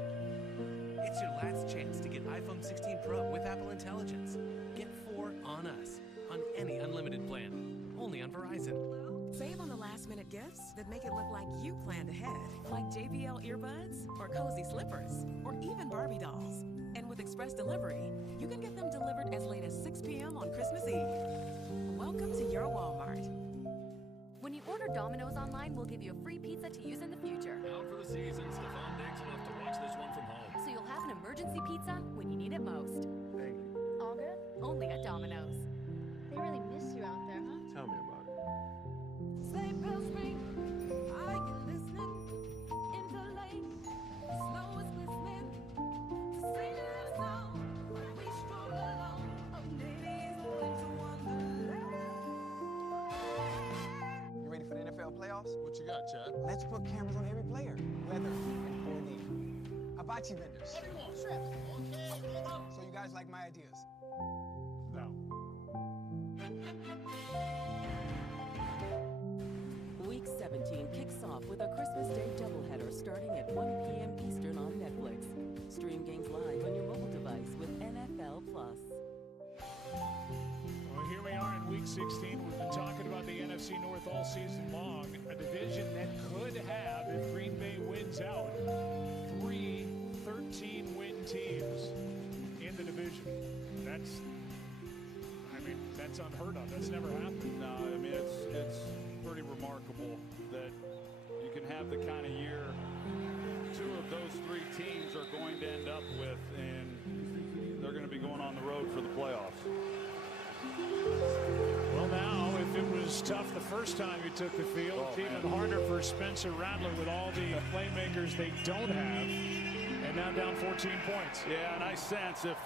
It's your last chance to get iPhone 16 Pro with Apple Intelligence. Get 4 on us on any unlimited plan. Only on Verizon. Save on the last-minute gifts that make it look like you planned ahead, like JBL earbuds or cozy slippers or even Barbie dolls. And with Express Delivery, you can get them delivered as late as 6 p.m. on Christmas Eve. Welcome to your Walmart. When you order Domino's online, we'll give you a free pizza to use in the future. Out for the season, Stephon Diggs will have to watch this one from home. So you'll have an emergency pizza when you need it most. Thank you. All good? Only at Domino's. They really miss you out there, huh? Tell me about it. Sleigh bells ring, are you listening? Into late, snow is glistening. To sing a song when we stroll along. Oh, ladies, winter wonderland. You ready for the NFL playoffs? What you got, Chad? Let's put cameras on every player, whether and for need. Hibachi vendors. What do you want? Shrimp. Okay, hold up. So you guys like my ideas? No. Week 17 kicks off with a Christmas Day doubleheader starting at 1 p.m. Eastern on Netflix. Stream games live on your mobile device with NFL Plus. Well, here we are in Week 16. We've been talking about the NFC North all season long. A division that could have, if Green Bay wins out, 3 13-win teams in the division. That's unheard of. That's never happened. No, I mean, it's pretty remarkable that you can have the kind of year 2 of those 3 teams are going to end up with, and they're going to be going on the road for the playoffs. Well, now, if it was tough the first time you took the field, it's even harder for Spencer Rattler with all the playmakers they don't have, and now down 14 points. Yeah, and I sense if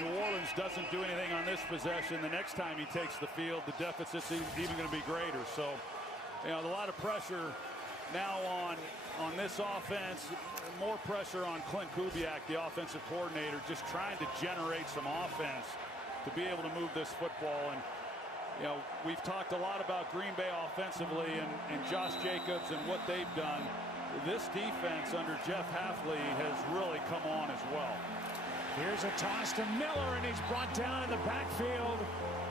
New Orleans doesn't do anything on this possession, the next time he takes the field, the deficit's even going to be greater. So, you know, a lot of pressure now on this offense, more pressure on Clint Kubiak, the offensive coordinator, just trying to generate some offense to be able to move this football. And, you know, we've talked a lot about Green Bay offensively and Josh Jacobs and what they've done. This defense under Jeff Hafley has really come on as well. Here's a toss to Miller, and he's brought down in the backfield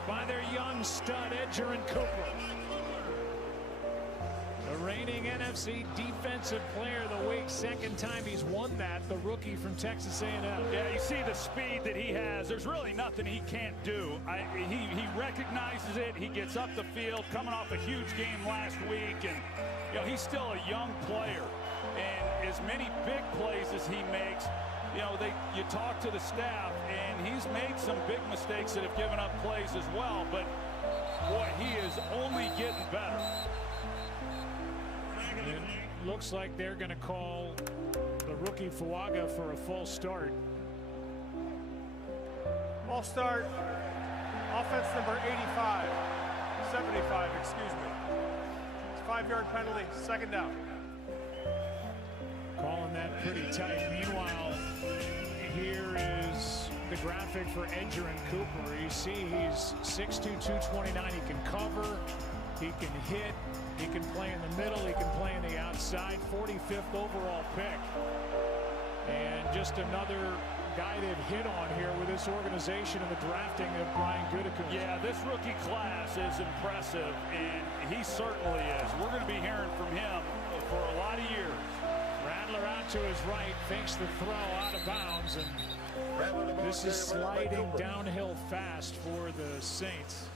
by their young stud, Edgerrin Cooper. The reigning NFC Defensive Player of the Week, second time he's won that, the rookie from Texas A&M. Yeah, you see the speed that he has. There's really nothing he can't do. He recognizes it. He gets up the field, coming off a huge game last week, and you know, he's still a young player. And as many big plays as he makes, you know, you talk to the staff, and he's made some big mistakes that have given up plays as well. But boy, he is only getting better. It looks like they're going to call the rookie Fuaga for a false start. False start. Offense number 75, excuse me. It's a 5-yard penalty, second down. Calling that pretty tight. Meanwhile, here is the graphic for Edgerrin Cooper. You see he's 6'2", 229. He can cover, he can hit, he can play in the middle, he can play in the outside. 45th overall pick. And just another guy they've hit on here with this organization and the drafting of Brian Gutekunst. Yeah, this rookie class is impressive, and he certainly is. We're going to be hearing from him for a lot of years. Rattler out to his right, fakes the throw out of bounds, and this is sliding downhill fast for the Saints.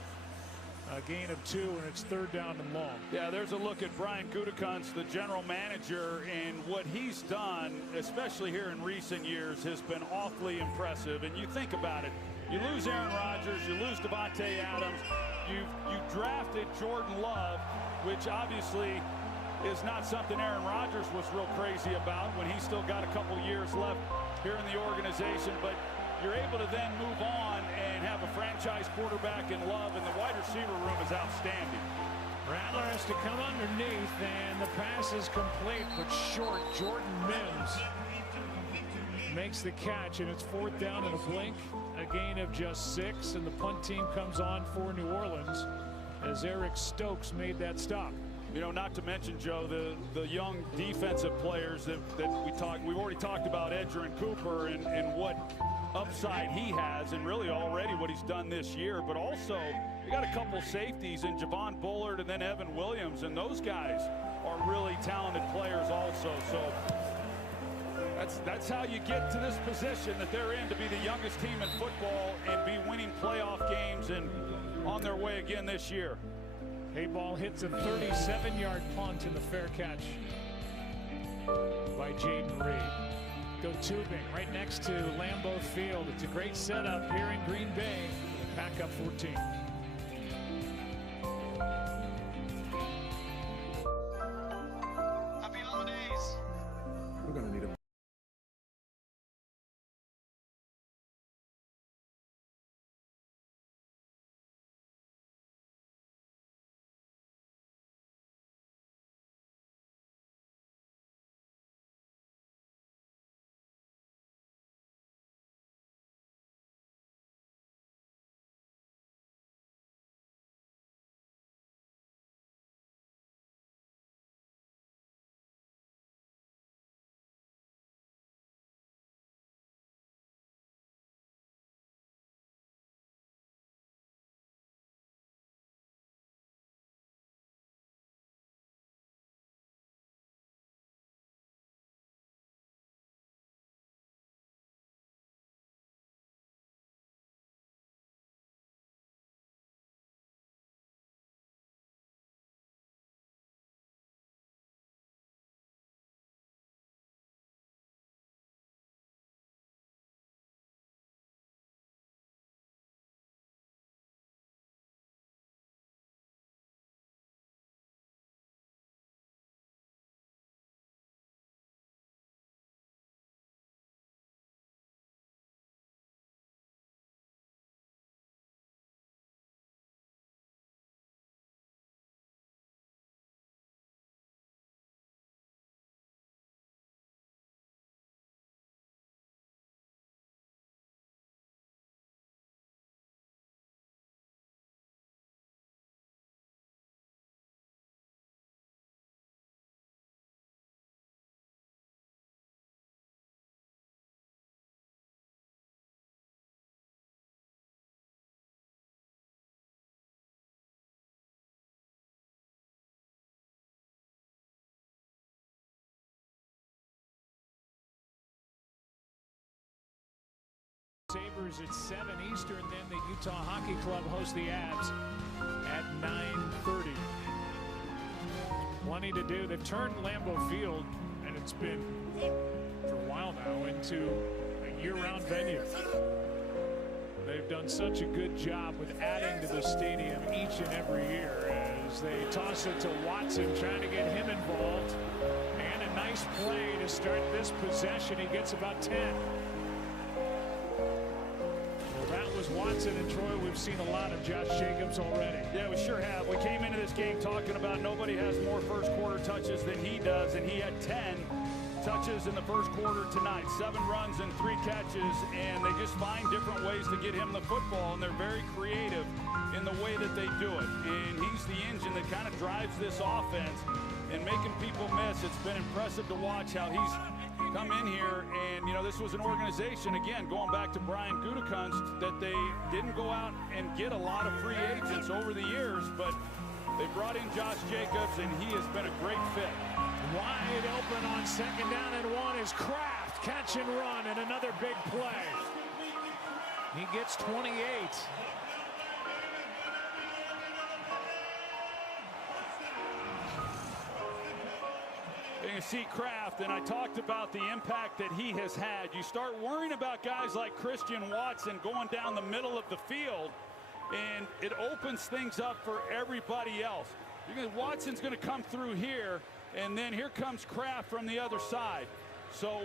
A gain of 2, and it's 3rd down and long. Yeah, there's a look at Brian Gutekunst, the general manager, and what he's done, especially here in recent years, has been awfully impressive. And you think about it, you lose Aaron Rodgers, you lose Devontae Adams, you drafted Jordan Love, which obviously is not something Aaron Rodgers was real crazy about when he's still got a couple years left here in the organization. But you're able to then move on and have a franchise quarterback in Love, and the wide receiver room is outstanding. Rattler has to come underneath, and the pass is complete, but short. Jordan Mims makes the catch, and it's 4th down in a blink. A gain of just 6, and the punt team comes on for New Orleans as Eric Stokes made that stop. You know, not to mention, Joe, the young defensive players that we've already talked about Edgerrin Cooper and what upside he has, and really already what he's done this year. But also, you got a couple safeties in Javon Bullard and then Evan Williams, and those guys are really talented players also. So that's how you get to this position that they're in, to be the youngest team in football and be winning playoff games and on their way again this year. Hayball hits a 37-yard punt in the fair catch by Jaden Reed. Go tubing right next to Lambeau Field. It's a great setup here in Green Bay. Pack up 14. Happy holidays. We're going to need a Sabres at 7 Eastern, then the Utah Hockey Club hosts the Avs at 9:30. Plenty to do. They've turned Lambeau Field, and it's been for a while now, into a year-round venue. They've done such a good job with adding to the stadium each and every year as they toss it to Watson, trying to get him involved. And a nice play to start this possession. He gets about 10. That was Watson, and Troy, we've seen a lot of Josh Jacobs already. Yeah, we sure have. We came into this game talking about nobody has more first quarter touches than he does, and he had 10 touches in the first quarter tonight. 7 runs and 3 catches, and they just find different ways to get him the football, and they're very creative in the way that they do it. And he's the engine that kind of drives this offense and making people miss. It's been impressive to watch how he's come in here, and you know, this was an organization, again, going back to Brian Gutekunst, that they didn't go out and get a lot of free agents over the years, but they brought in Josh Jacobs, and he has been a great fit. Wide open on 2nd down and 1 is Kraft. Catch and run, and another big play. He gets 28. You can see Kraft, and I talked about the impact that he has had. You start worrying about guys like Christian Watson going down the middle of the field, and it opens things up for everybody else. Watson's going to come through here, and then here comes Kraft from the other side. So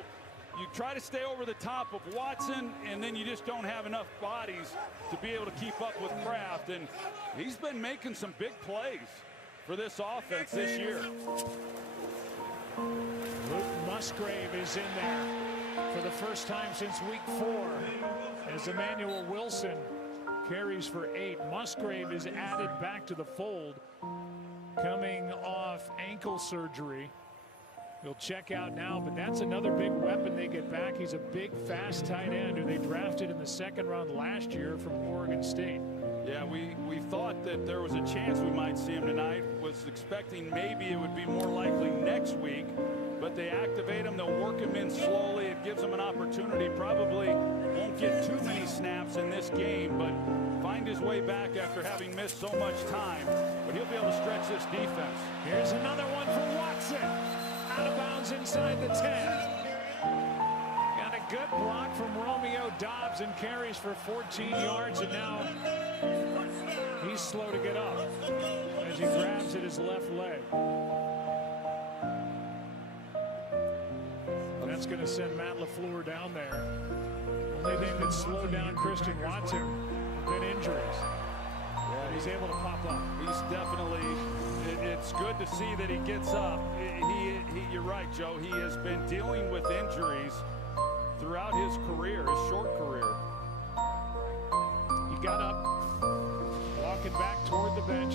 you try to stay over the top of Watson, and then you just don't have enough bodies to be able to keep up with Kraft. And he's been making some big plays for this offense this year. Luke Musgrave is in there for the first time since week 4 as Emmanuel Wilson carries for 8. Musgrave is added back to the fold coming off ankle surgery. He'll check out now, but that's another big weapon they get back. He's a big, fast tight end who they drafted in the second round last year from Oregon State. Yeah, we thought that there was a chance we might see him tonight. Was expecting maybe it would be more likely next week, but they activate him. They'll work him in slowly. It gives him an opportunity. Probably won't get too many snaps in this game, but find his way back after having missed so much time. But he'll be able to stretch this defense. Here's another one for Watson. Out of bounds inside the 10. Got a good block from Romeo Dobbs and carries for 14 yards, and now he's slow to get up as he grabs at his left leg. That's going to send Matt LaFleur down there. Only thing that slowed down Christian Watson has been injuries. Yeah, he's able to pop up. He's definitely, it's good to see that he gets up. You're right, Joe. He has been dealing with injuries throughout his career, his short career. He got up, walking back toward the bench.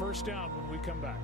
First down when we come back.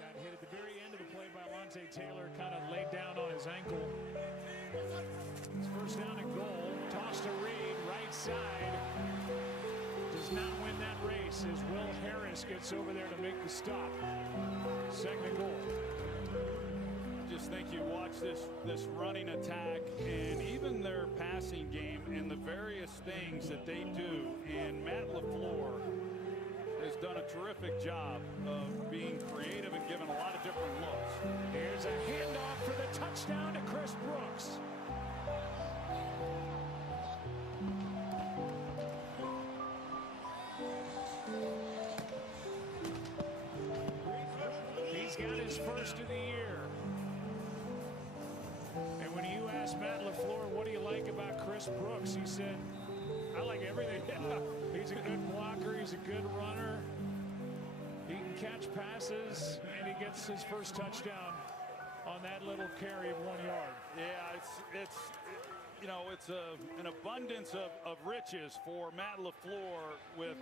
Got hit at the very end of the play by Alontae Taylor, kind of laid down on his ankle. It's first down and goal. Toss to Reed, right side. Does not win that race as Will Harris gets over there to make the stop. Second and goal. Just think you watch this running attack and even their passing game and the various things that they do. And Matt LaFleur has done a terrific job of being creative and giving a lot of different looks. Here's a handoff for the touchdown to Chris Brooks. He's got his first of the year. And when you ask Matt LaFleur, what do you like about Chris Brooks? He said, I like everything. He's a good blocker. He's a good runner. He can catch passes, and he gets his first touchdown on that little carry of 1 yard. Yeah, it's an abundance of riches for Matt LaFleur with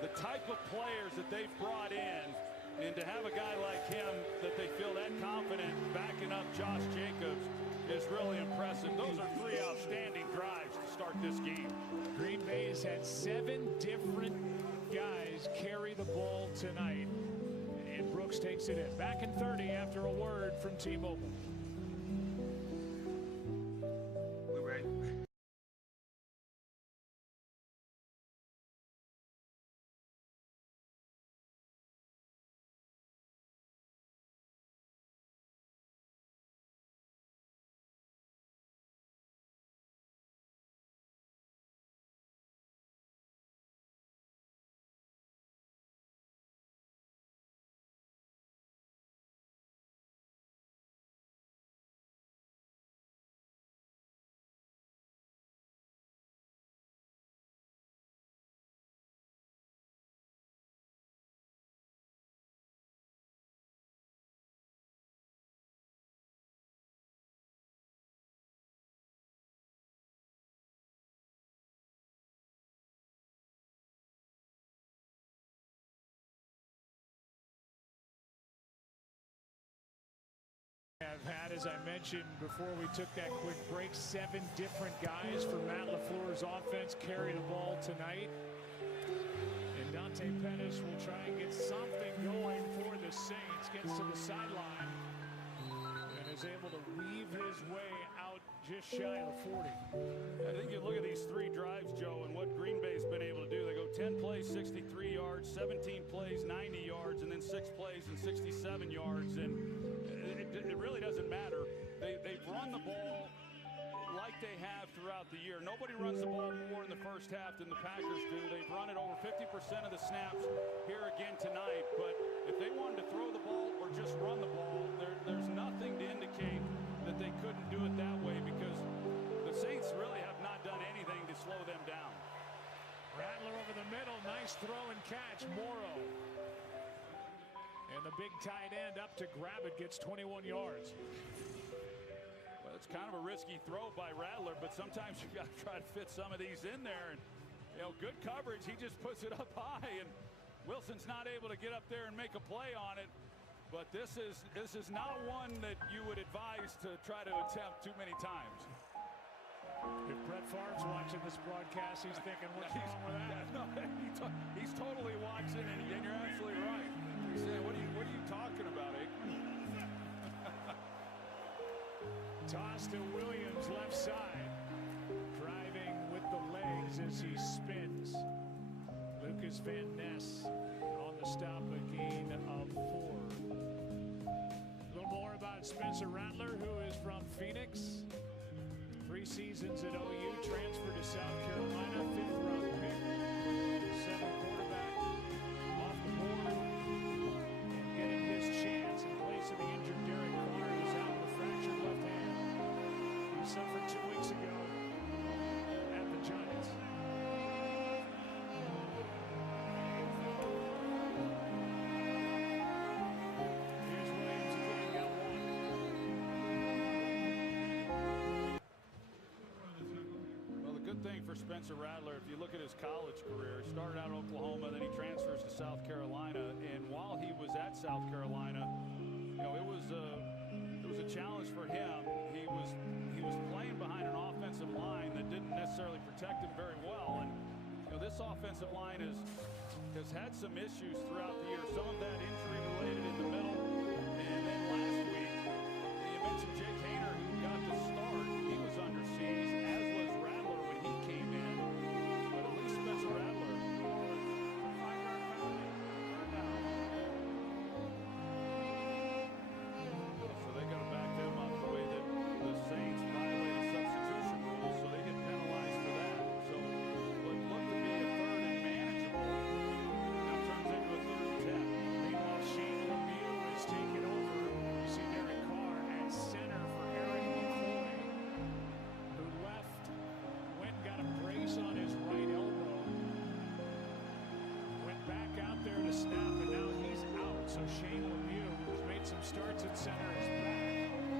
the type of players that they've brought in, and to have a guy like him that they feel that confident backing up Josh Jacobs is really impressive. Those are 3 outstanding drives to start this game. Green Bay has had 7 different guys carry the ball tonight, and Brooks takes it in. Back in 30 after a word from T-Mobile. Have had, as I mentioned before we took that quick break, 7 different guys for Matt LaFleur's offense carry the ball tonight. And Dante Pettis will try and get something going for the Saints. Gets to the sideline and is able to weave his way out just shy of the 40. I think you look at these 3 drives, Joe, and what Green Bay's been able to do. They go 10 plays, 63 yards, 17 plays, 90 yards, and then 6 plays and 67 yards. And it really doesn't matter. They've run the ball like they have throughout the year. Nobody runs the ball more in the first half than the Packers do. They've run it over 50% of the snaps here again tonight. But if they wanted to throw the ball or just run the ball, there's nothing to indicate that they couldn't do it that way, because the Saints really have not done anything to slow them down. Rattler over the middle. Nice throw and catch. Morrow. And the big tight end up to grab it, gets 21 yards. Well, it's kind of a risky throw by Rattler, but sometimes you've got to try to fit some of these in there. And, good coverage. He just puts it up high, and Wilson's not able to get up there and make a play on it. But this is not one that you would advise to try to attempt too many times. If Brett Favre's watching this broadcast, he's thinking, what's wrong with that? No, he's totally watching, and you're absolutely right. He's saying, what are you talking about, Aikman? Toss to Williams, left side. Driving with the legs as he spins. Lucas Van Ness on the stop, a gain of 4. A little more about Spencer Rattler, who is from Phoenix. 3 seasons at OU, transferred to South Carolina, 5th round pick. 7 quarterback off the board. And getting his chance in place of the injured Derek Carr, who's out with a fractured left hand. He suffered 2 weeks ago at the Giants. Here's Williams again, got 1. Well, the good thing for Spencer Rattler, if you look at his college career, he started out in Oklahoma, then he transfers to South Carolina, and while he was at South Carolina, it was a challenge for him. He was playing behind an offensive line that didn't necessarily protect him very well, and this offensive line has had some issues throughout the year. Some of that injury related in the middle, and then last week you mentioned Jake Haener, who got the start. He was under siege, as was Rattler when he came in, but at least Spencer Rattler. So they got to back them up the way that the Saints violated substitution rules, so they get penalized for that. So what looked to be a 3rd and manageable now turns into a 3rd and 10. Meanwhile, Shane Lemieux has taken over. You see Derek Carr at center for Aaron McCoy, who went and got a brace on his right elbow. Went back out there to snap, and now he's out. So Shane Lemieux, who's made some starts at center, is back.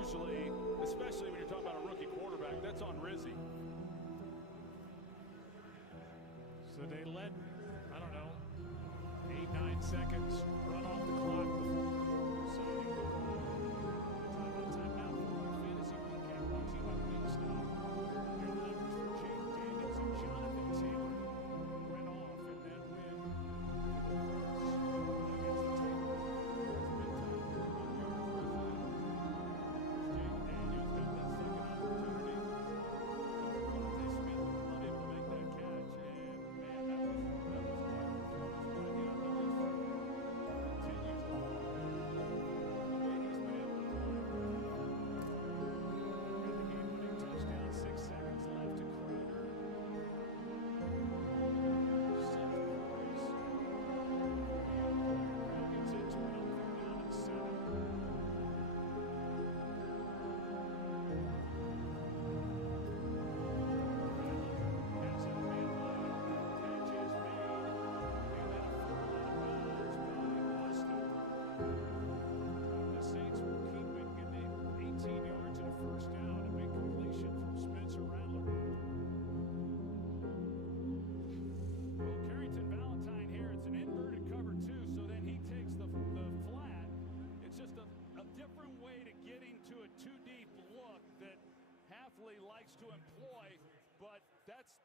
usually, especially when you're talking about a rookie quarterback, that's on Rizzi. So they let, I don't know, 8-9 seconds run off the clock before deciding to call timeout for Fantasy Recap, brought to you by Wingstop. Your numbers for Jake Daniels and Jonathan Taylor went off and then win the Colts against the Titans. Jake Daniels got that second opportunity. Devontae Smith unable to make that catch, and man, that was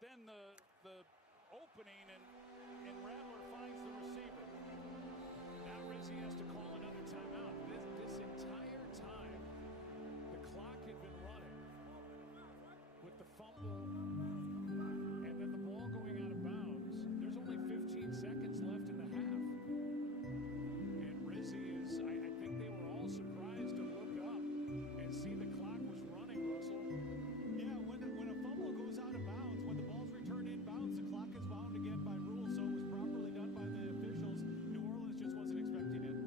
then the opening, and Rattler finds the receiver. Now Rizzi has to call another timeout. This entire time, the clock had been running with the fumble and then the ball going out of bounds. There's only 15 seconds left in the half. And Rizzi is, I think they were all surprised to look up and see the clock was running, Russell. Yeah, when a fumble goes out of bounds, when the ball's returned inbounds, the clock is wound again by rule, so it was properly done by the officials. New Orleans just wasn't expecting it.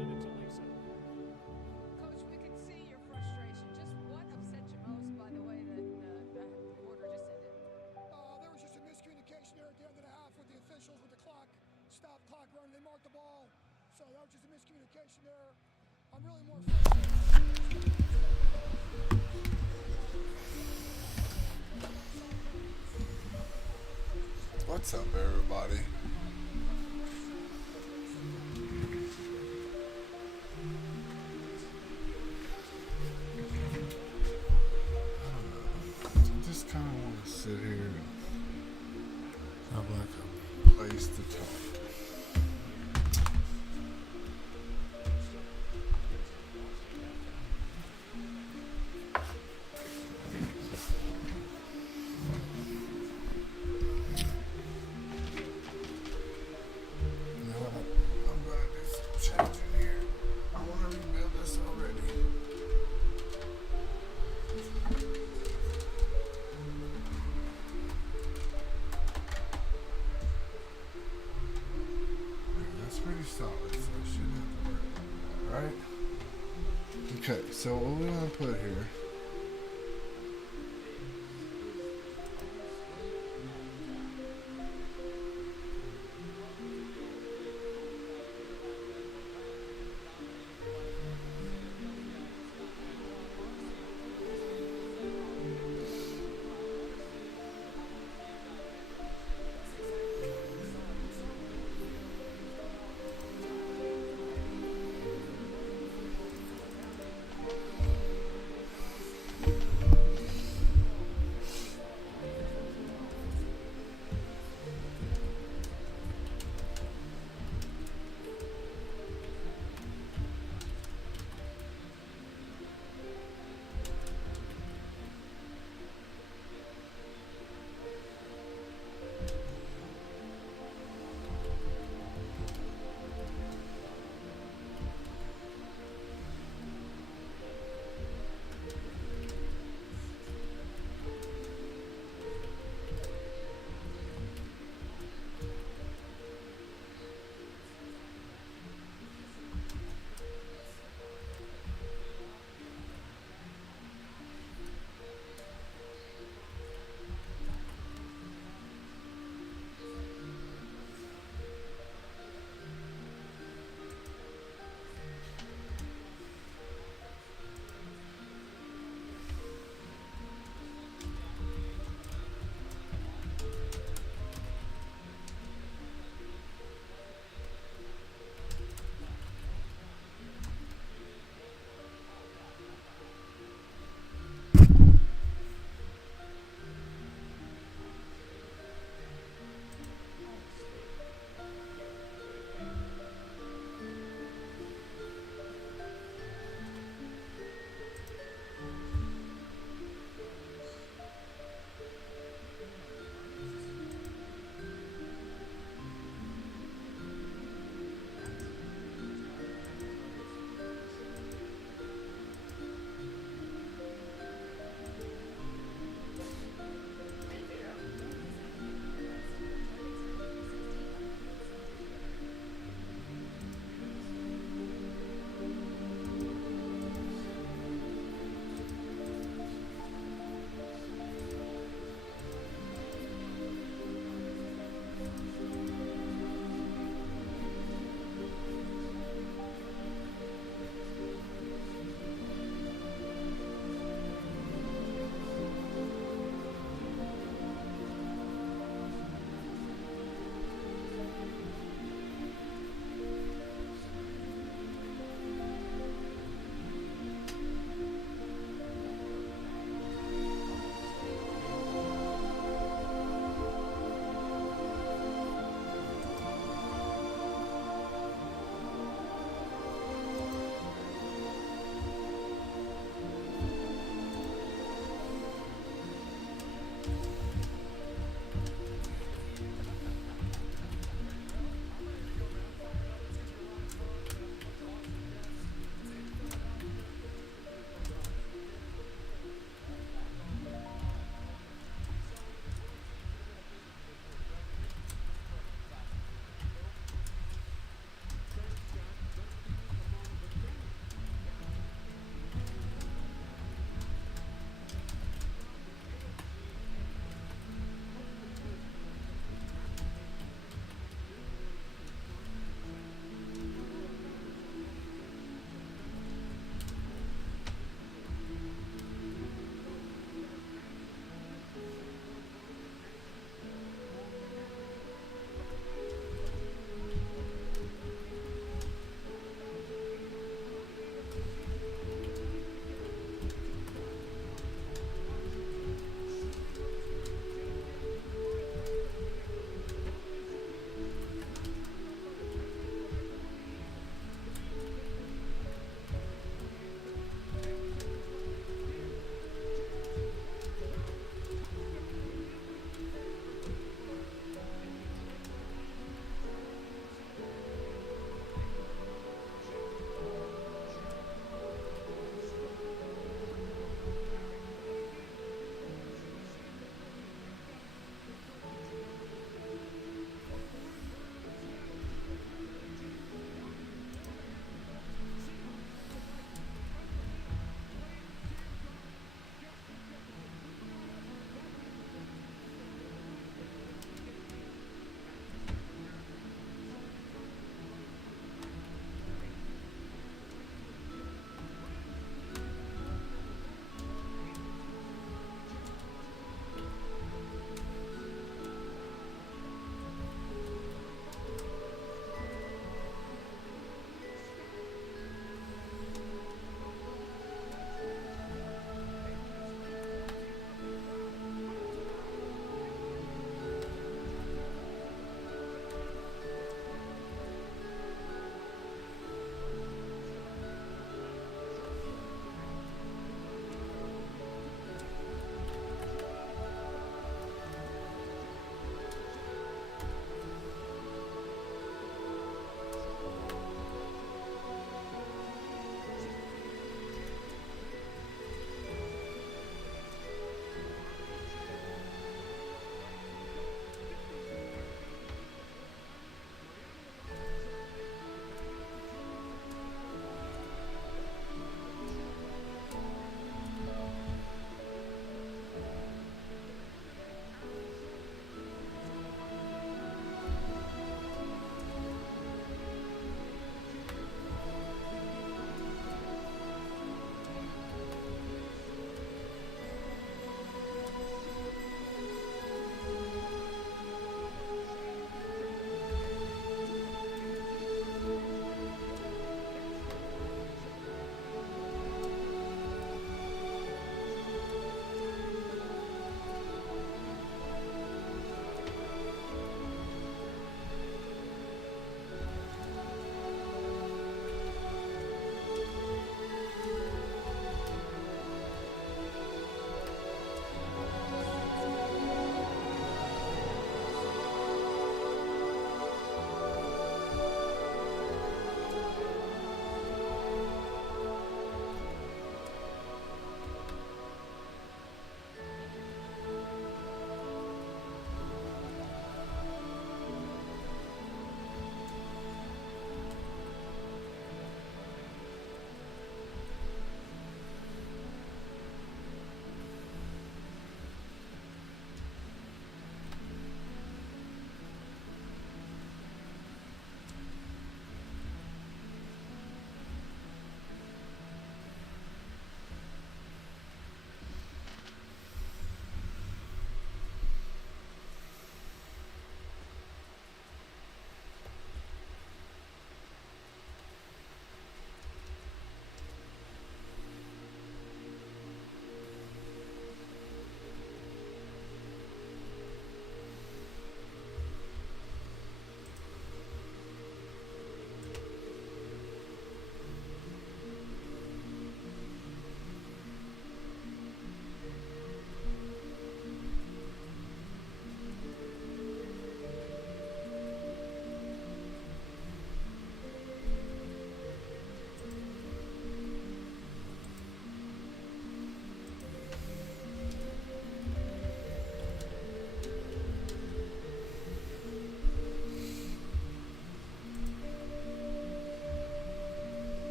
send it to Lisa. Coach, we can see your frustration. Just what upset you most by the way that the quarter just ended? There was just a miscommunication there at the end of the half with the officials, with the clock, stop clock running. They marked the ball. So that was just a miscommunication there. I'm really more frustrated. What's up, everybody? I just kind of want to sit here and have like a place to talk. Okay, so what we want to put here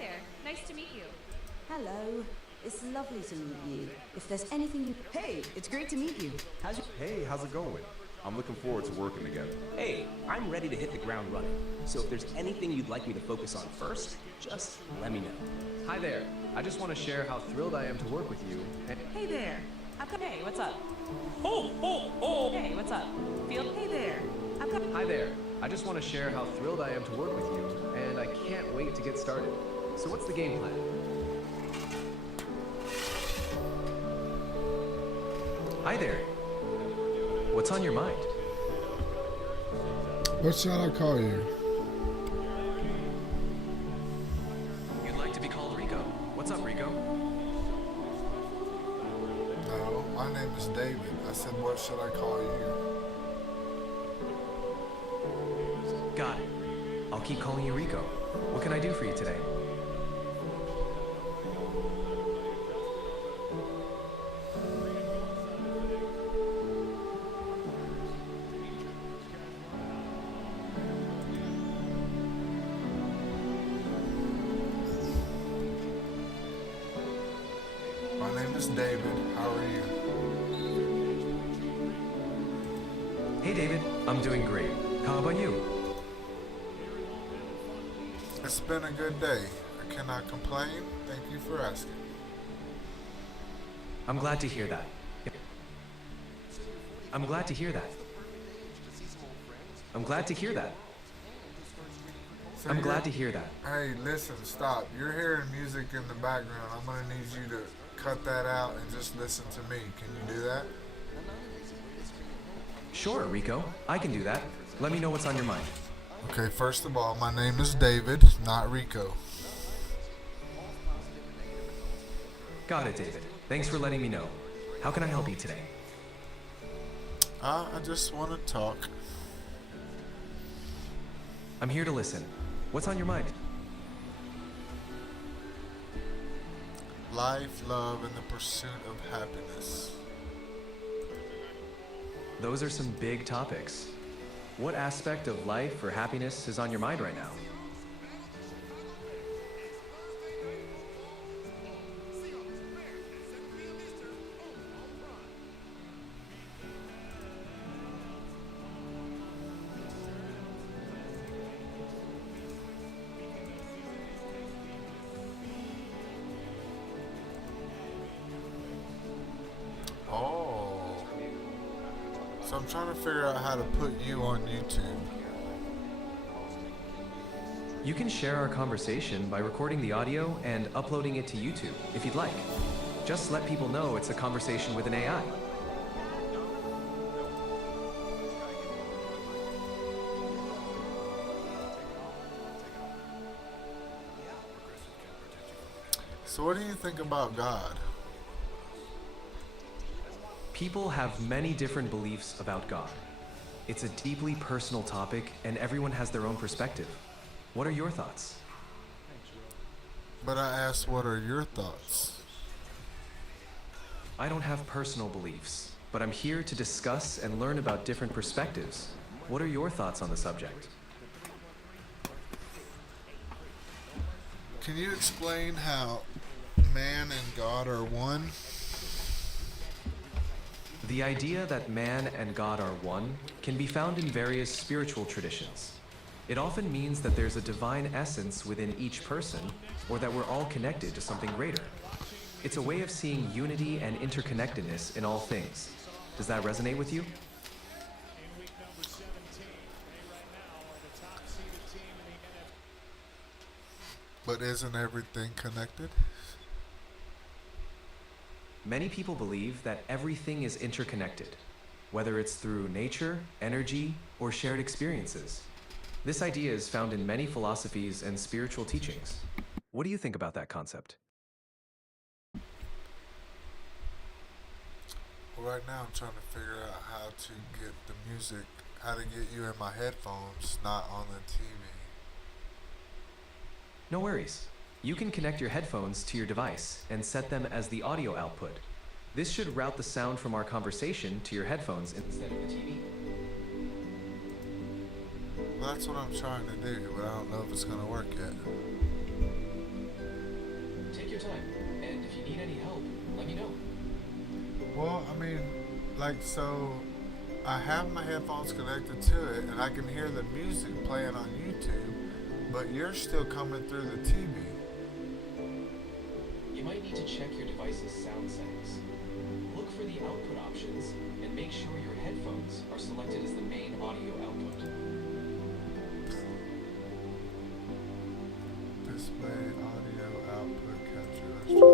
there. Nice to meet you. Hello. It's lovely to meet you. If there's anything you... Hey, it's great to meet you. Hey, how's it going? I'm looking forward to working together. Hey, I'm ready to hit the ground running. So if there's anything you'd like me to focus on first, just let me know. Hi there. I just want to share how thrilled I am to work with you. Hey there. Hey, what's up? Oh! Hey, what's up? Hey there. Hi there. I just want to share how thrilled I am to work with you, and I can't wait to get started. So what's the game plan? Hi there. What's on your mind? What shall I call you? You'd like to be called Rico. What's up, Rico? No, my name is David. I said, what should I call you? Got it. I'll keep calling you Rico. What can I do for you today? My name is David. How are you? Hey, David. I'm doing great. How about you? It's been a good day. I cannot complain. Thank you for asking. I'm glad to hear that. I'm glad to hear that. I'm glad to hear that. So I'm glad to hear that. Hey, listen, stop. You're hearing music in the background. I'm going to need you to cut that out and just listen to me. Can you do that? Sure, Rico. I can do that. Let me know what's on your mind. Okay, first of all, my name is David, not Rico. Got it, David. Thanks for letting me know. How can I help you today? I just want to talk. I'm here to listen. What's on your mind? Life, love, and the pursuit of happiness. Those are some big topics. What aspect of life or happiness is on your mind right now? So I'm trying to figure out how to put you on YouTube. You can share our conversation by recording the audio and uploading it to YouTube, if you'd like. Just let people know it's a conversation with an AI. So what do you think about God? People have many different beliefs about God. It's a deeply personal topic, and everyone has their own perspective. What are your thoughts? But I asked, what are your thoughts? I don't have personal beliefs, but I'm here to discuss and learn about different perspectives. What are your thoughts on the subject? Can you explain how man and God are one? The idea that man and God are one can be found in various spiritual traditions. It often means that there's a divine essence within each person, or that we're all connected to something greater. It's a way of seeing unity and interconnectedness in all things. Does that resonate with you? But isn't everything connected? Many people believe that everything is interconnected, whether it's through nature, energy, or shared experiences. This idea is found in many philosophies and spiritual teachings. What do you think about that concept? Well, right now I'm trying to figure out how to get the music, how to get you in my headphones, not on the TV. No worries. You can connect your headphones to your device and set them as the audio output. This should route the sound from our conversation to your headphones instead of the TV. Well, that's what I'm trying to do, but I don't know if it's going to work yet. your time. And if you need any help, let me know. Well, I mean, like, so I have my headphones connected to it and I can hear the music playing on YouTube, but you're still coming through the TV. You might need to check your device's sound settings. Look for the output options and make sure your headphones are selected as the main audio output. Display audio output capture. Let's try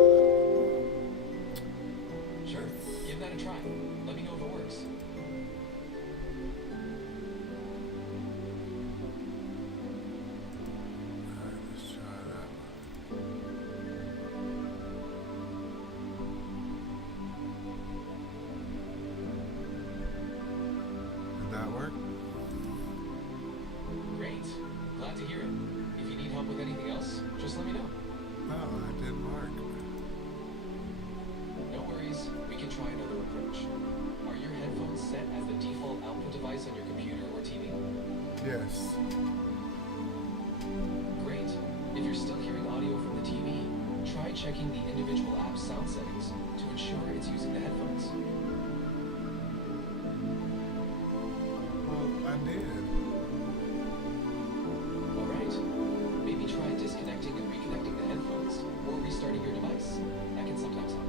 that. Sure, give that a try. Let me know if it works. Alright, let's try that one. Did that work? Great. Glad to hear it. If you need help with anything else, just let me know. No, that didn't work. No worries. We can try another approach. Are your headphones set as the default output device on your computer or TV? Yes. Great. If you're still hearing audio from the TV, try checking the individual app's sound settings to ensure it's using the headphones. Well, I did. Alright. Maybe try disconnecting and reconnecting the headphones, or restarting your device. That can sometimes help.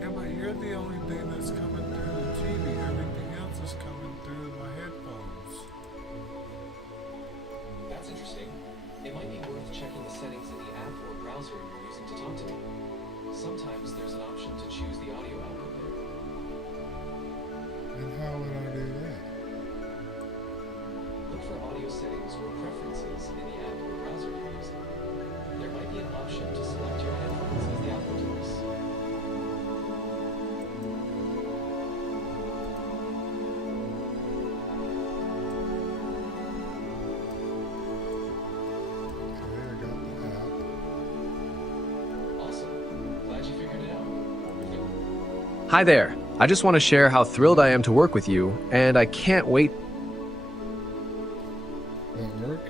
Yeah, but you're the only thing that's coming through the TV. Everything else is coming through my headphones. That's interesting. It might be worth checking the settings in the app or browser you're using to talk to me. Sometimes there's an option to choose the audio output there. And how would I do that? Look for audio settings or preferences in the app or browser you're using. There might be an option to select your headphones as the output device. Okay, I got the app. Awesome. Glad you figured it out. Hi there. I just want to share how thrilled I am to work with you, and I can't wait. That work?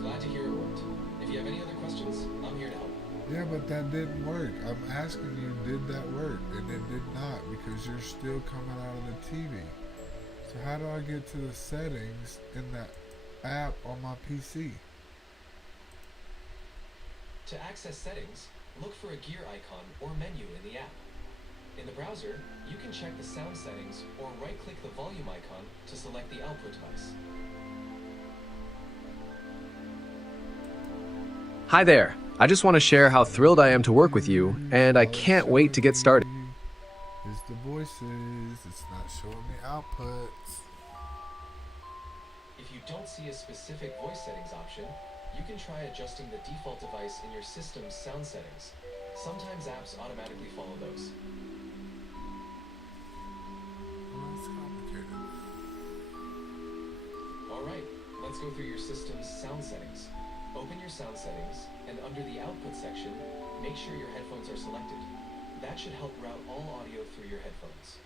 Glad to hear it worked. If you have any other questions, I'm here to help. Yeah, but that didn't work. I'm asking you, did that work? And it did not, because you're still coming out of the TV. So how do I get to the settings in that app on my PC? To access settings, look for a gear icon or menu in the app. In the browser, you can check the sound settings or right-click the volume icon to select the output device. Hi there. I just want to share how thrilled I am to work with you, and I can't wait to get started. It's the voices. It's not showing me outputs. If you don't see a specific voice settings option, you can try adjusting the default device in your system's sound settings. Sometimes apps automatically follow those. Well, it's complicated. Alright, let's go through your system's sound settings. Open your sound settings, and under the output section, make sure your headphones are selected. That should help route all audio through your headphones.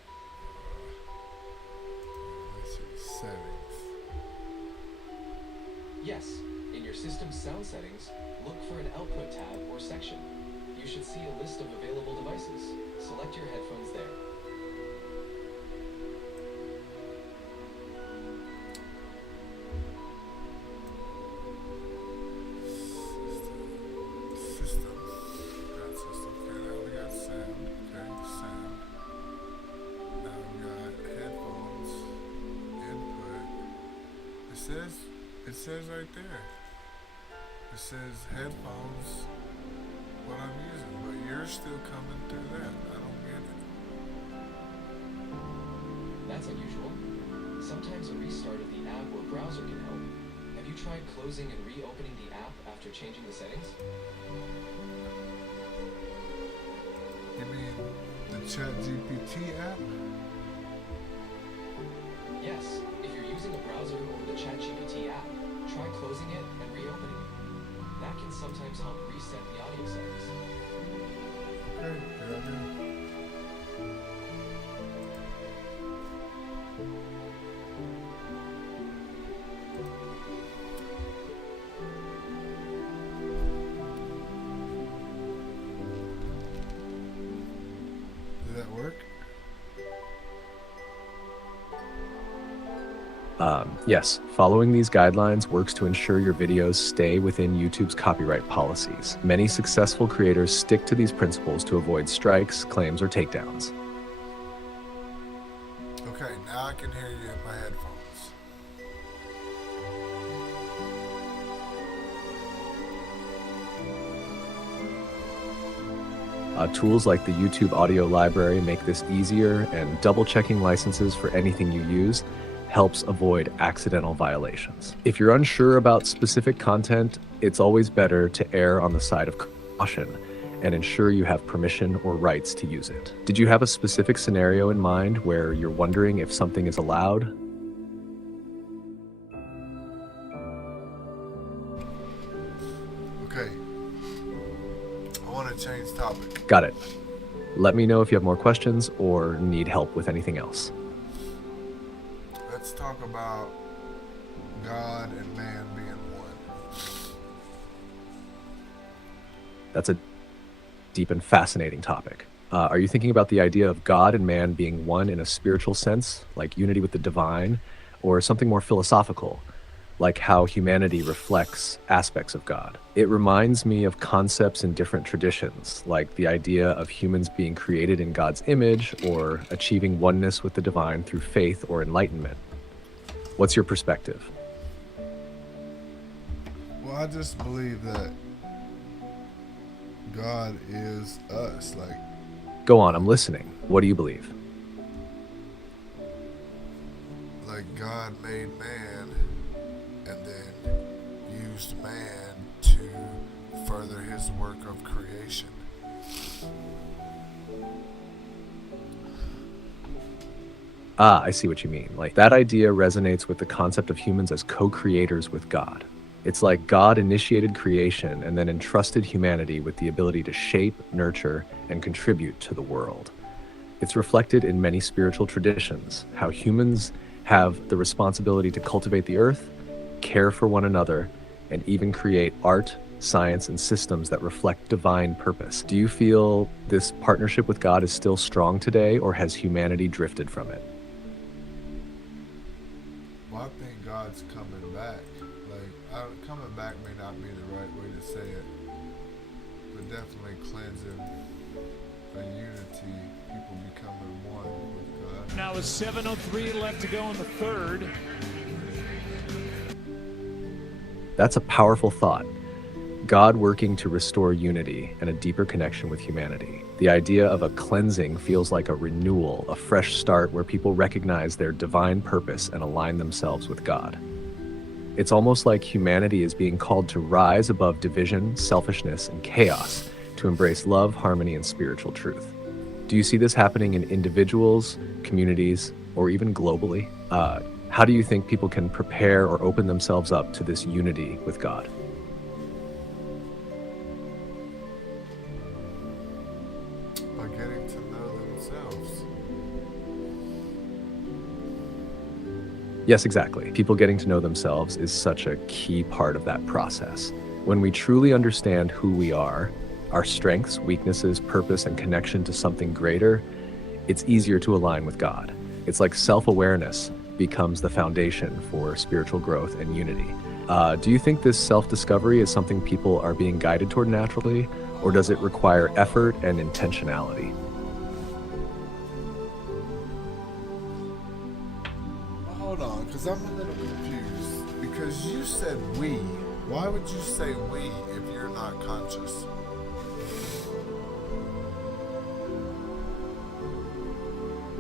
Let's see, settings. Yes, in your system's sound settings, look for an output tab or section. You should see a list of available devices. Select your headphones there. System. Got system. Okay, now we got sound. Okay, sound. Now we got headphones. Input. It says right there. It says headphones. What I'm using, but you're still coming through that. I don't get it. That's unusual. Sometimes a restart of the app or browser can help. Have you tried closing and reopening the app after changing the settings? You mean the ChatGPT app? Yes, if you're using a browser or the ChatGPT app, try closing it and reopening it. That can sometimes help reset the audio settings. Okay, here I go. Yes, following these guidelines works to ensure your videos stay within YouTube's copyright policies. Many successful creators stick to these principles to avoid strikes, claims, or takedowns. Okay, now I can hear you in my headphones. Tools like the YouTube audio library make this easier, and double-checking licenses for anything you use helps avoid accidental violations. If you're unsure about specific content, it's always better to err on the side of caution and ensure you have permission or rights to use it. Did you have a specific scenario in mind where you're wondering if something is allowed? Okay. I want to change topic. Got it. Let me know if you have more questions or need help with anything else. Let's talk about God and man being one. That's a deep and fascinating topic. Are you thinking about the idea of God and man being one in a spiritual sense, like unity with the divine, or something more philosophical, like how humanity reflects aspects of God? It reminds me of concepts in different traditions, like the idea of humans being created in God's image or achieving oneness with the divine through faith or enlightenment. What's your perspective? Well, I just believe that God is us. Like, Go on, I'm listening. What do you believe? like God made man and then used man to further his work of creation. Ah, I see what you mean. Like, that idea resonates with the concept of humans as co-creators with God. It's like God initiated creation and then entrusted humanity with the ability to shape, nurture, and contribute to the world. It's reflected in many spiritual traditions, how humans have the responsibility to cultivate the earth, care for one another, and even create art, science, and systems that reflect divine purpose. Do you feel this partnership with God is still strong today, or has humanity drifted from it? Well, I think God's coming back. Like, coming back may not be the right way to say it, but definitely cleansing a unity, people becoming one with God. Now with 7:03 left to go in the third. That's a powerful thought. God working to restore unity and a deeper connection with humanity. The idea of a cleansing feels like a renewal, a fresh start where people recognize their divine purpose and align themselves with God. It's almost like humanity is being called to rise above division, selfishness, and chaos to embrace love, harmony, and spiritual truth. Do you see this happening in individuals, communities, or even globally? How do you think people can prepare or open themselves up to this unity with God? By getting to know themselves. Yes, exactly. People getting to know themselves is such a key part of that process. When we truly understand who we are, our strengths, weaknesses, purpose, and connection to something greater, it's easier to align with God. It's like self-awareness becomes the foundation for spiritual growth and unity. Do you think this self-discovery is something people are being guided toward naturally, or does it require effort and intentionality? Well, hold on, because I'm a little confused. Because you said we. Why would you say we if you're not conscious?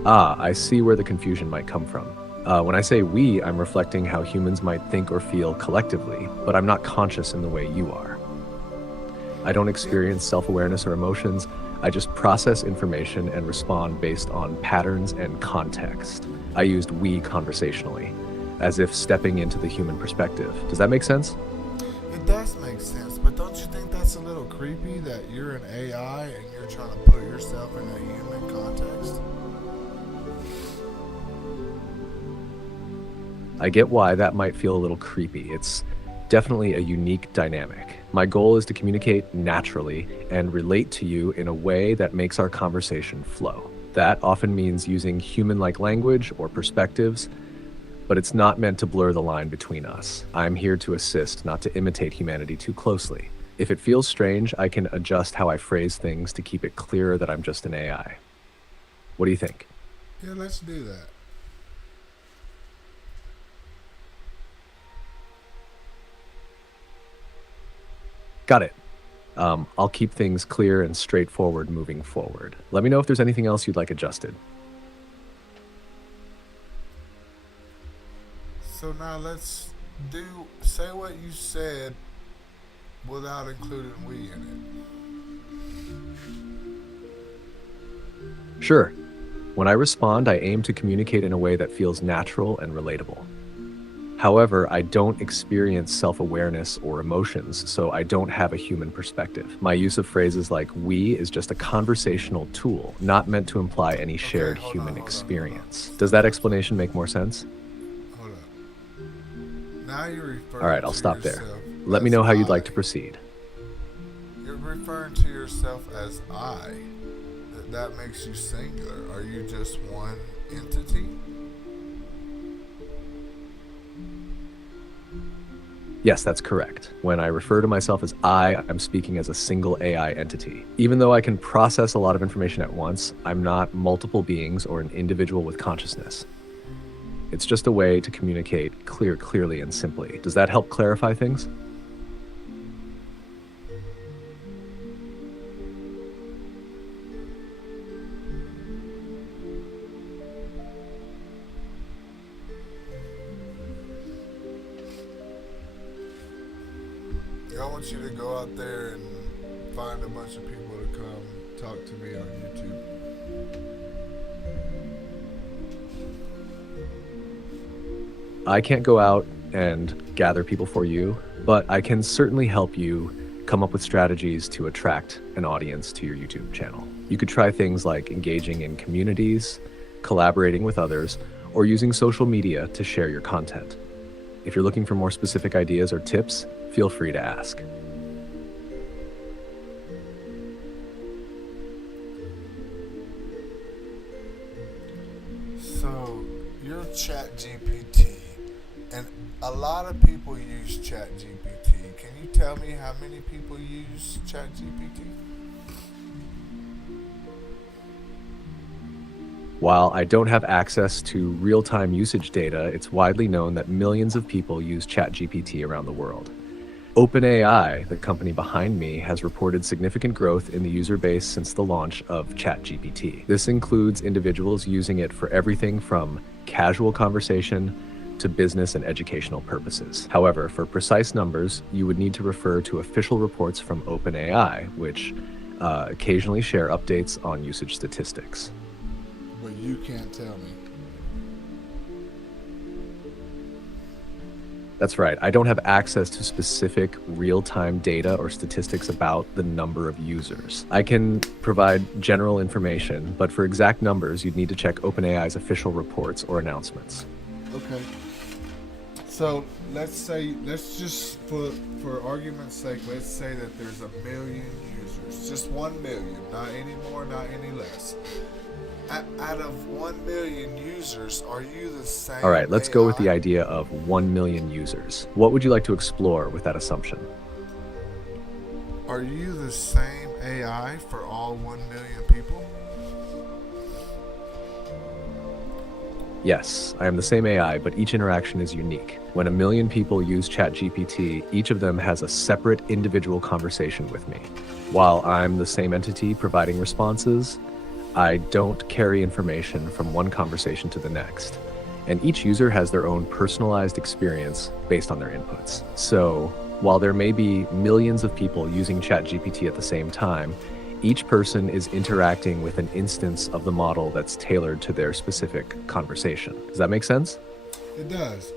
Ah, I see where the confusion might come from. When I say we, I'm reflecting how humans might think or feel collectively, but I'm not conscious in the way you are. I don't experience self-awareness or emotions. I just process information and respond based on patterns and context. I used we conversationally, as if stepping into the human perspective. Does that make sense? It does make sense, but don't you think that's a little creepy that you're an AI and you're trying to put yourself in a human context? I get why that might feel a little creepy. It's definitely a unique dynamic. My goal is to communicate naturally and relate to you in a way that makes our conversation flow. That often means using human-like language or perspectives, but it's not meant to blur the line between us. I'm here to assist, not to imitate humanity too closely. If it feels strange, I can adjust how I phrase things to keep it clearer that I'm just an AI. What do you think? Yeah, let's do that. Got it. I'll keep things clear and straightforward moving forward. Let me know if there's anything else you'd like adjusted. So now let's say what you said without including we in it. Sure. When I respond, I aim to communicate in a way that feels natural and relatable. However, I don't experience self-awareness or emotions, so I don't have a human perspective. My use of phrases like we is just a conversational tool, not meant to imply any shared human experience. Does that explanation make more sense? Hold up. Now you're referring All right, I'll to stop there. yourself Let me as know how you'd I. like to proceed. You're referring to yourself as I. That makes you singular. Are you just one entity? Yes, that's correct. When I refer to myself as I'm speaking as a single AI entity. Even though I can process a lot of information at once, I'm not multiple beings or an individual with consciousness. It's just a way to communicate clearly and simply. Does that help clarify things? I want you to go out there and find a bunch of people to come talk to me on YouTube. I can't go out and gather people for you, but I can certainly help you come up with strategies to attract an audience to your YouTube channel. You could try things like engaging in communities, collaborating with others, or using social media to share your content. If you're looking for more specific ideas or tips, feel free to ask. So, you're ChatGPT, and a lot of people use ChatGPT. Can you tell me how many people use ChatGPT? While I don't have access to real-time usage data, it's widely known that millions of people use ChatGPT around the world. OpenAI, the company behind me, has reported significant growth in the user base since the launch of ChatGPT. This includes individuals using it for everything from casual conversation to business and educational purposes. However, for precise numbers, you would need to refer to official reports from OpenAI, which occasionally share updates on usage statistics. But you can't tell me. That's right. I don't have access to specific real-time data or statistics about the number of users. I can provide general information, but for exact numbers, you'd need to check OpenAI's official reports or announcements. Okay. So let's just for argument's sake, let's say that there's 1 million users, just 1 million, not any more, not any less. Out of 1 million users, are you the same? All right, let's AI? go with the idea of 1 million users. What would you like to explore with that assumption? Are you the same AI for all 1 million people? Yes, I am the same AI, but each interaction is unique. When 1 million people use ChatGPT, each of them has a separate individual conversation with me. While I'm the same entity providing responses, I don't carry information from one conversation to the next. And each user has their own personalized experience based on their inputs. So while there may be millions of people using ChatGPT at the same time, each person is interacting with an instance of the model that's tailored to their specific conversation. Does that make sense? It does.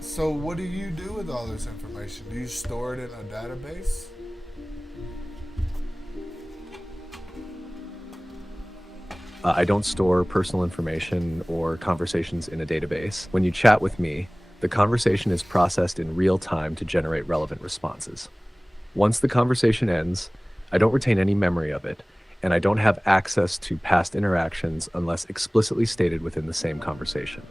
So what do you do with all this information? Do you store it in a database? I don't store personal information or conversations in a database. When you chat with me, the conversation is processed in real time to generate relevant responses. Once the conversation ends, I don't retain any memory of it, and I don't have access to past interactions unless explicitly stated within the same conversation.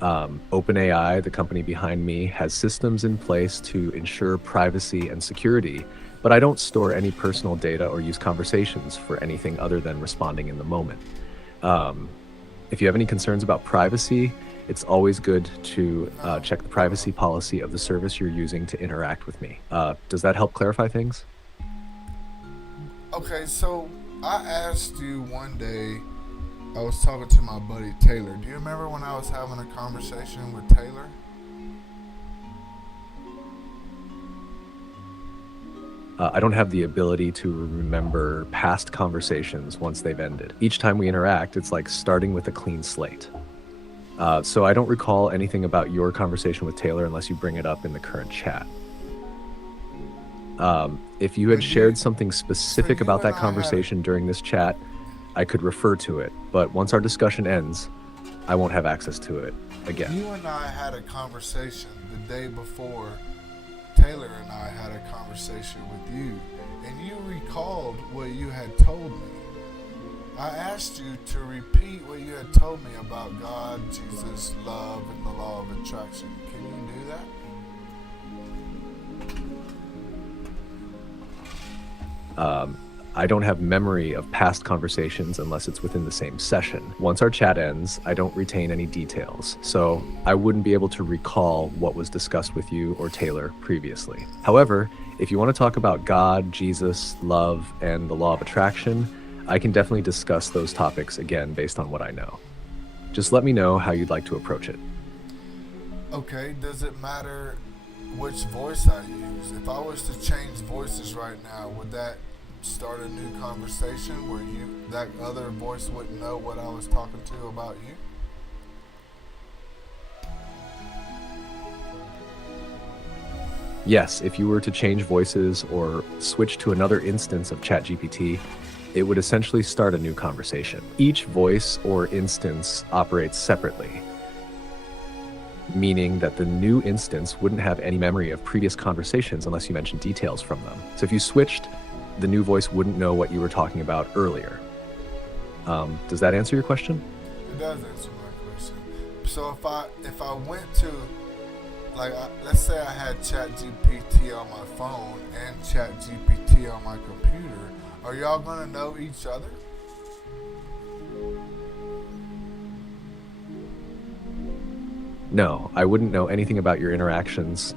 OpenAI, the company behind me, has systems in place to ensure privacy and security, but I don't store any personal data or use conversations for anything other than responding in the moment. If you have any concerns about privacy, it's always good to check the privacy policy of the service you're using to interact with me. Does that help clarify things? Okay, so I asked you one day, I was talking to my buddy Taylor. Do you remember when I was having a conversation with Taylor? I don't have the ability to remember past conversations once they've ended. Each time we interact, it's like starting with a clean slate. So I don't recall anything about your conversation with Taylor unless you bring it up in the current chat. If you had shared something specific about that conversation during this chat, I could refer to it, but once our discussion ends, I won't have access to it again. You and I had a conversation the day before. Taylor and I had a conversation with you, and you recalled what you had told me. I asked you to repeat what you had told me about God, Jesus, love, and the law of attraction. Can you do that? I don't have memory of past conversations unless it's within the same session. Once our chat ends, I don't retain any details, so I wouldn't be able to recall what was discussed with you or Taylor previously. However, if you want to talk about God, Jesus, love, and the law of attraction, I can definitely discuss those topics again based on what I know. Just let me know how you'd like to approach it. Okay, does it matter which voice I use? If I was to change voices right now, would that start a new conversation where that other voice wouldn't know what I was talking to about you? Yes, if you were to change voices or switch to another instance of ChatGPT, it would essentially start a new conversation. Each voice or instance operates separately, meaning that the new instance wouldn't have any memory of previous conversations unless you mentioned details from them. So if you switched, the new voice wouldn't know what you were talking about earlier. Does that answer your question? It does answer my question. So if I went to, let's say I had ChatGPT on my phone and ChatGPT on my computer, are y'all gonna know each other? No, I wouldn't know anything about your interactions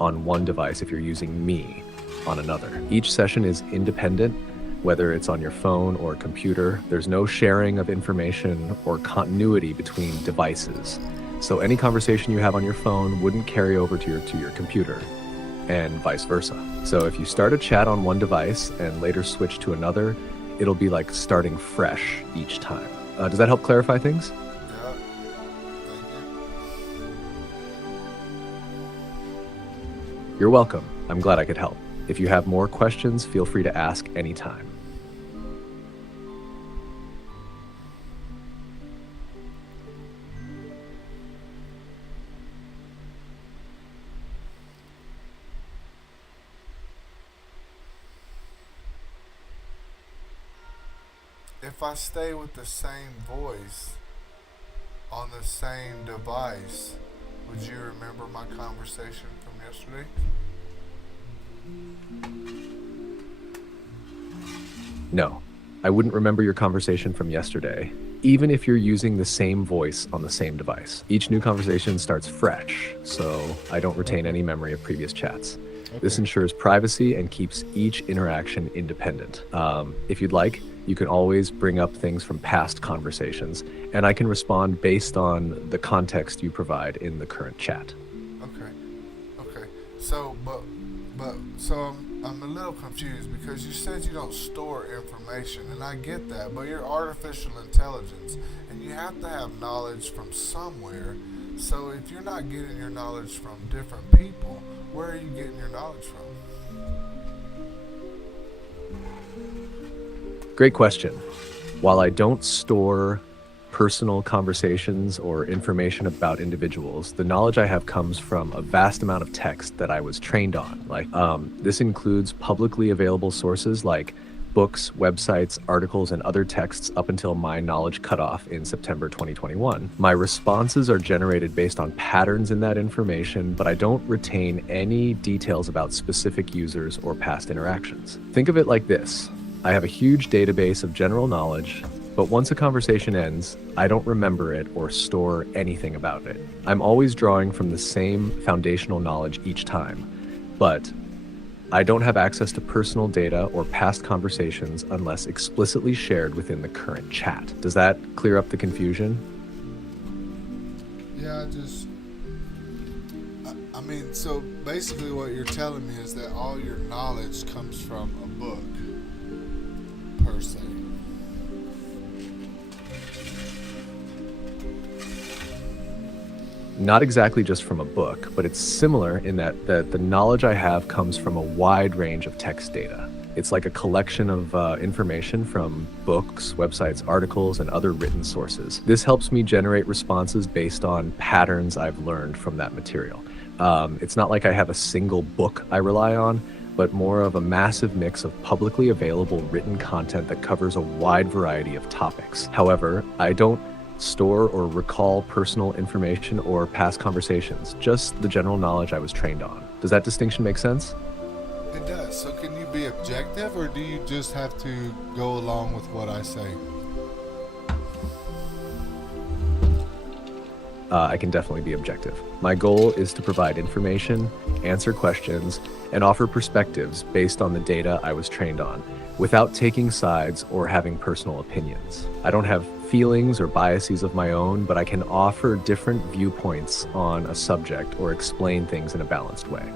on one device if you're using me on another. Each session is independent, whether it's on your phone or computer. There's no sharing of information or continuity between devices. So any conversation you have on your phone wouldn't carry over to your computer, and vice versa. So if you start a chat on one device and later switch to another, it'll be like starting fresh each time. Does that help clarify things? Yeah. Thank you. You're welcome. I'm glad I could help. If you have more questions, feel free to ask anytime. If I stay with the same voice on the same device, would you remember my conversation from yesterday? No, I wouldn't remember your conversation from yesterday, even if you're using the same voice on the same device. Each new conversation starts fresh, so I don't retain any memory of previous chats. Okay. This ensures privacy and keeps each interaction independent. If you'd like, you can always bring up things from past conversations, and I can respond based on the context you provide in the current chat. Okay. So, I'm a little confused because you said you don't store information, and I get that, but you're artificial intelligence, and you have to have knowledge from somewhere. So if you're not getting your knowledge from different people, where are you getting your knowledge from? Great question. While I don't store personal conversations or information about individuals, the knowledge I have comes from a vast amount of text that I was trained on. This includes publicly available sources like books, websites, articles, and other texts up until my knowledge cutoff in September 2021. My responses are generated based on patterns in that information, but I don't retain any details about specific users or past interactions. Think of it like this. I have a huge database of general knowledge, but once a conversation ends, I don't remember it or store anything about it. I'm always drawing from the same foundational knowledge each time, but I don't have access to personal data or past conversations unless explicitly shared within the current chat. Does that clear up the confusion? Yeah, I mean, so basically what you're telling me is that all your knowledge comes from a book, per se. Not exactly just from a book, but it's similar in that the knowledge I have comes from a wide range of text data. It's like a collection of information from books, websites, articles, and other written sources. This helps me generate responses based on patterns I've learned from that material. It's not like I have a single book I rely on, but more of a massive mix of publicly available written content that covers a wide variety of topics. However, I don't store or recall personal information or past conversations, just the general knowledge I was trained on. Does that distinction make sense? It does. So can you be objective, or do you just have to go along with what I say? I can definitely be objective. My goal is to provide information, answer questions, and offer perspectives based on the data I was trained on, without taking sides or having personal opinions. I don't have feelings or biases of my own, but I can offer different viewpoints on a subject or explain things in a balanced way.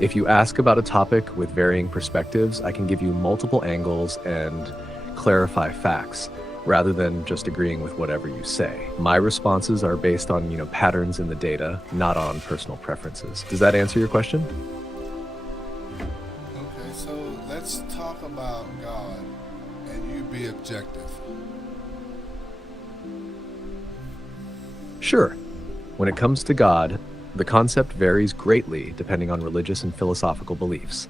If you ask about a topic with varying perspectives, I can give you multiple angles and clarify facts, rather than just agreeing with whatever you say. My responses are based on, patterns in the data, not on personal preferences. Does that answer your question? Okay, so let's talk about God, and you be objective. Sure. When it comes to God, the concept varies greatly depending on religious and philosophical beliefs.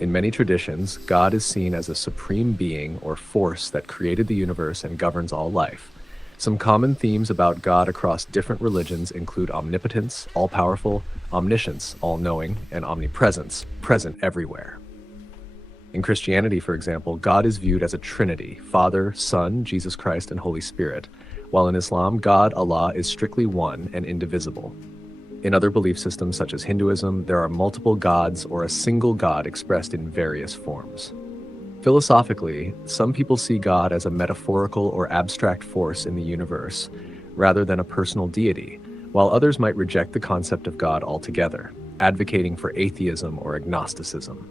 In many traditions, God is seen as a supreme being or force that created the universe and governs all life. Some common themes about God across different religions include omnipotence, all-powerful, omniscience, all-knowing, and omnipresence, present everywhere. In Christianity, for example, God is viewed as a trinity, Father, Son, Jesus Christ, and Holy Spirit, while in Islam, God, Allah, is strictly one and indivisible. In other belief systems such as Hinduism, there are multiple gods or a single God expressed in various forms. Philosophically, some people see God as a metaphorical or abstract force in the universe, rather than a personal deity, while others might reject the concept of God altogether, advocating for atheism or agnosticism.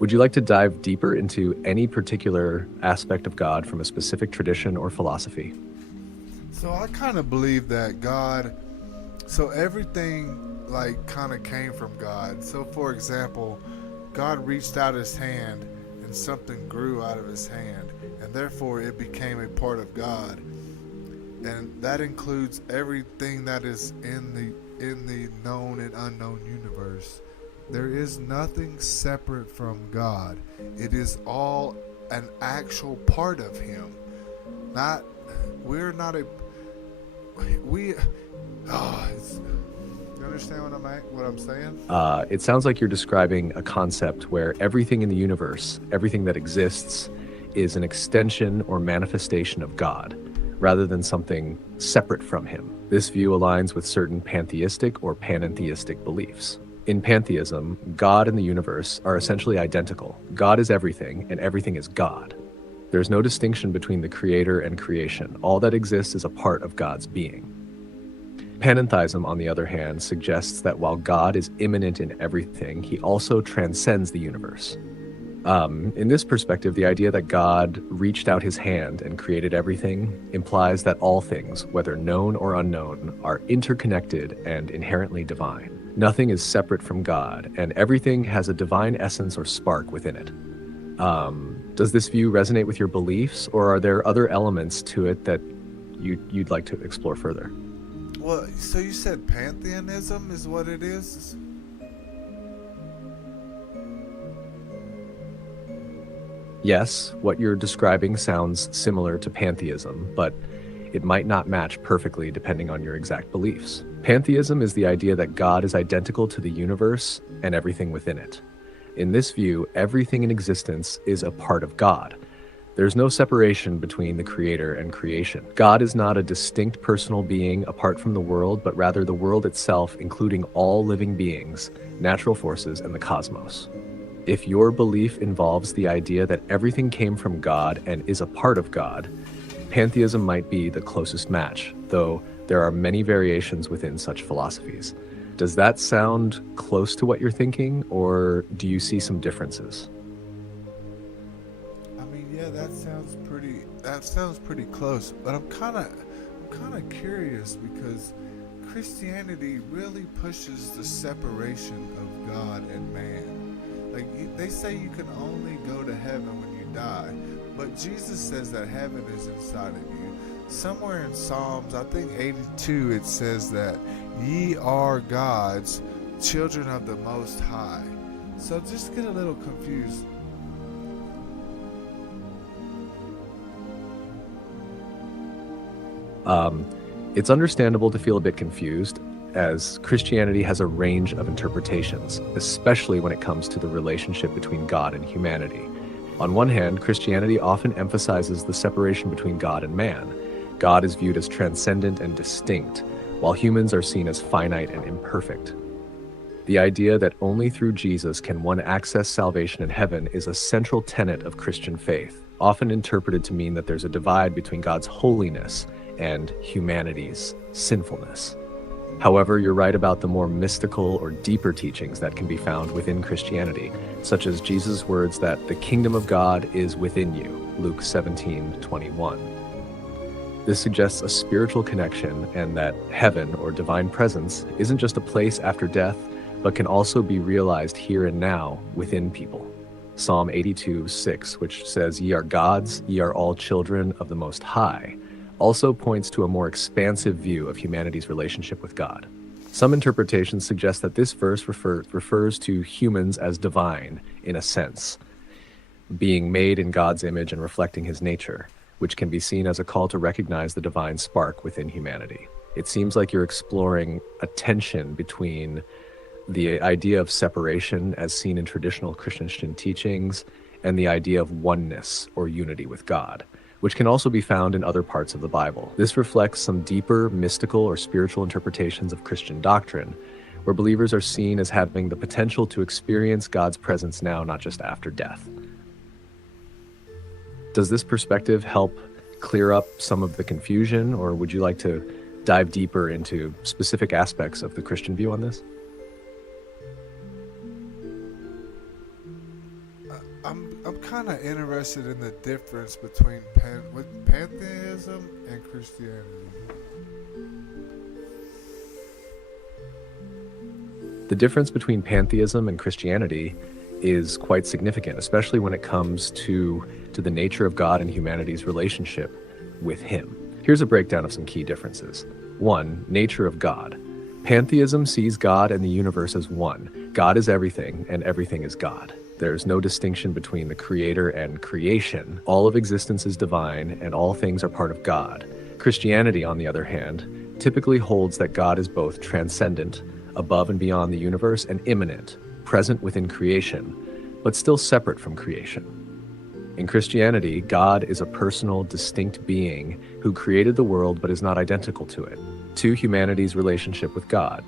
Would you like to dive deeper into any particular aspect of God from a specific tradition or philosophy? So I kind of believe that God, so everything kind of came from God. So for example, God reached out his hand and something grew out of his hand, and therefore it became a part of God. And that includes everything that is in the known and unknown universe. There is nothing separate from God. It is all an actual part of him. You understand what I'm saying? It sounds like you're describing a concept where everything in the universe, everything that exists, is an extension or manifestation of God, rather than something separate from him. This view aligns with certain pantheistic or panentheistic beliefs. In pantheism, God and the universe are essentially identical. God is everything, and everything is God. There's no distinction between the creator and creation. All that exists is a part of God's being. Panentheism, on the other hand, suggests that while God is immanent in everything, he also transcends the universe. In this perspective, the idea that God reached out his hand and created everything implies that all things, whether known or unknown, are interconnected and inherently divine. Nothing is separate from God, and everything has a divine essence or spark within it. Does this view resonate with your beliefs, or are there other elements to it that you'd like to explore further? Well, so you said pantheism is what it is? Yes, what you're describing sounds similar to pantheism, but it might not match perfectly depending on your exact beliefs. Pantheism is the idea that God is identical to the universe and everything within it. In this view, everything in existence is a part of God. There's no separation between the creator and creation. God is not a distinct personal being apart from the world, but rather the world itself, including all living beings, natural forces, and the cosmos. If your belief involves the idea that everything came from God and is a part of God, pantheism might be the closest match, though there are many variations within such philosophies. Does that sound close to what you're thinking, or do you see some differences? I mean, yeah, that sounds pretty close, but I'm kind of curious because Christianity really pushes the separation of God and man. Like, they say you can only go to heaven when you die, but Jesus says that heaven is inside of you. Somewhere in Psalms, I think 82, it says that ye are God's children of the Most High. So just get a little confused. It's understandable to feel a bit confused, as Christianity has a range of interpretations, especially when it comes to the relationship between God and humanity. On one hand, Christianity often emphasizes the separation between God and man. God is viewed as transcendent and distinct, while humans are seen as finite and imperfect. The idea that only through Jesus can one access salvation in heaven is a central tenet of Christian faith, often interpreted to mean that there's a divide between God's holiness and humanity's sinfulness. However, you're right about the more mystical or deeper teachings that can be found within Christianity, such as Jesus' words that the kingdom of God is within you, Luke 17:21. This suggests a spiritual connection and that heaven, or divine presence, isn't just a place after death, but can also be realized here and now within people. Psalm 82:6, which says, "Ye are gods, ye are all children of the Most High," also points to a more expansive view of humanity's relationship with God. Some interpretations suggest that this verse refers to humans as divine, in a sense, being made in God's image and reflecting his nature, which can be seen as a call to recognize the divine spark within humanity. It seems like you're exploring a tension between the idea of separation as seen in traditional Christian teachings and the idea of oneness or unity with God, which can also be found in other parts of the Bible. This reflects some deeper mystical or spiritual interpretations of Christian doctrine, where believers are seen as having the potential to experience God's presence now, not just after death. Does this perspective help clear up some of the confusion, or would you like to dive deeper into specific aspects of the Christian view on this? I'm kind of interested in the difference between pantheism and Christianity. The difference between pantheism and Christianity is quite significant, especially when it comes to the nature of God and humanity's relationship with him. Here's a breakdown of some key differences. 1. Nature of God. Pantheism sees God and the universe as one. God is everything, and everything is God. There's no distinction between the creator and creation. All of existence is divine, and all things are part of God. Christianity, on the other hand, typically holds that God is both transcendent, above and beyond the universe, and immanent, present within creation, but still separate from creation. In Christianity, God is a personal, distinct being who created the world but is not identical to it, to humanity's relationship with God.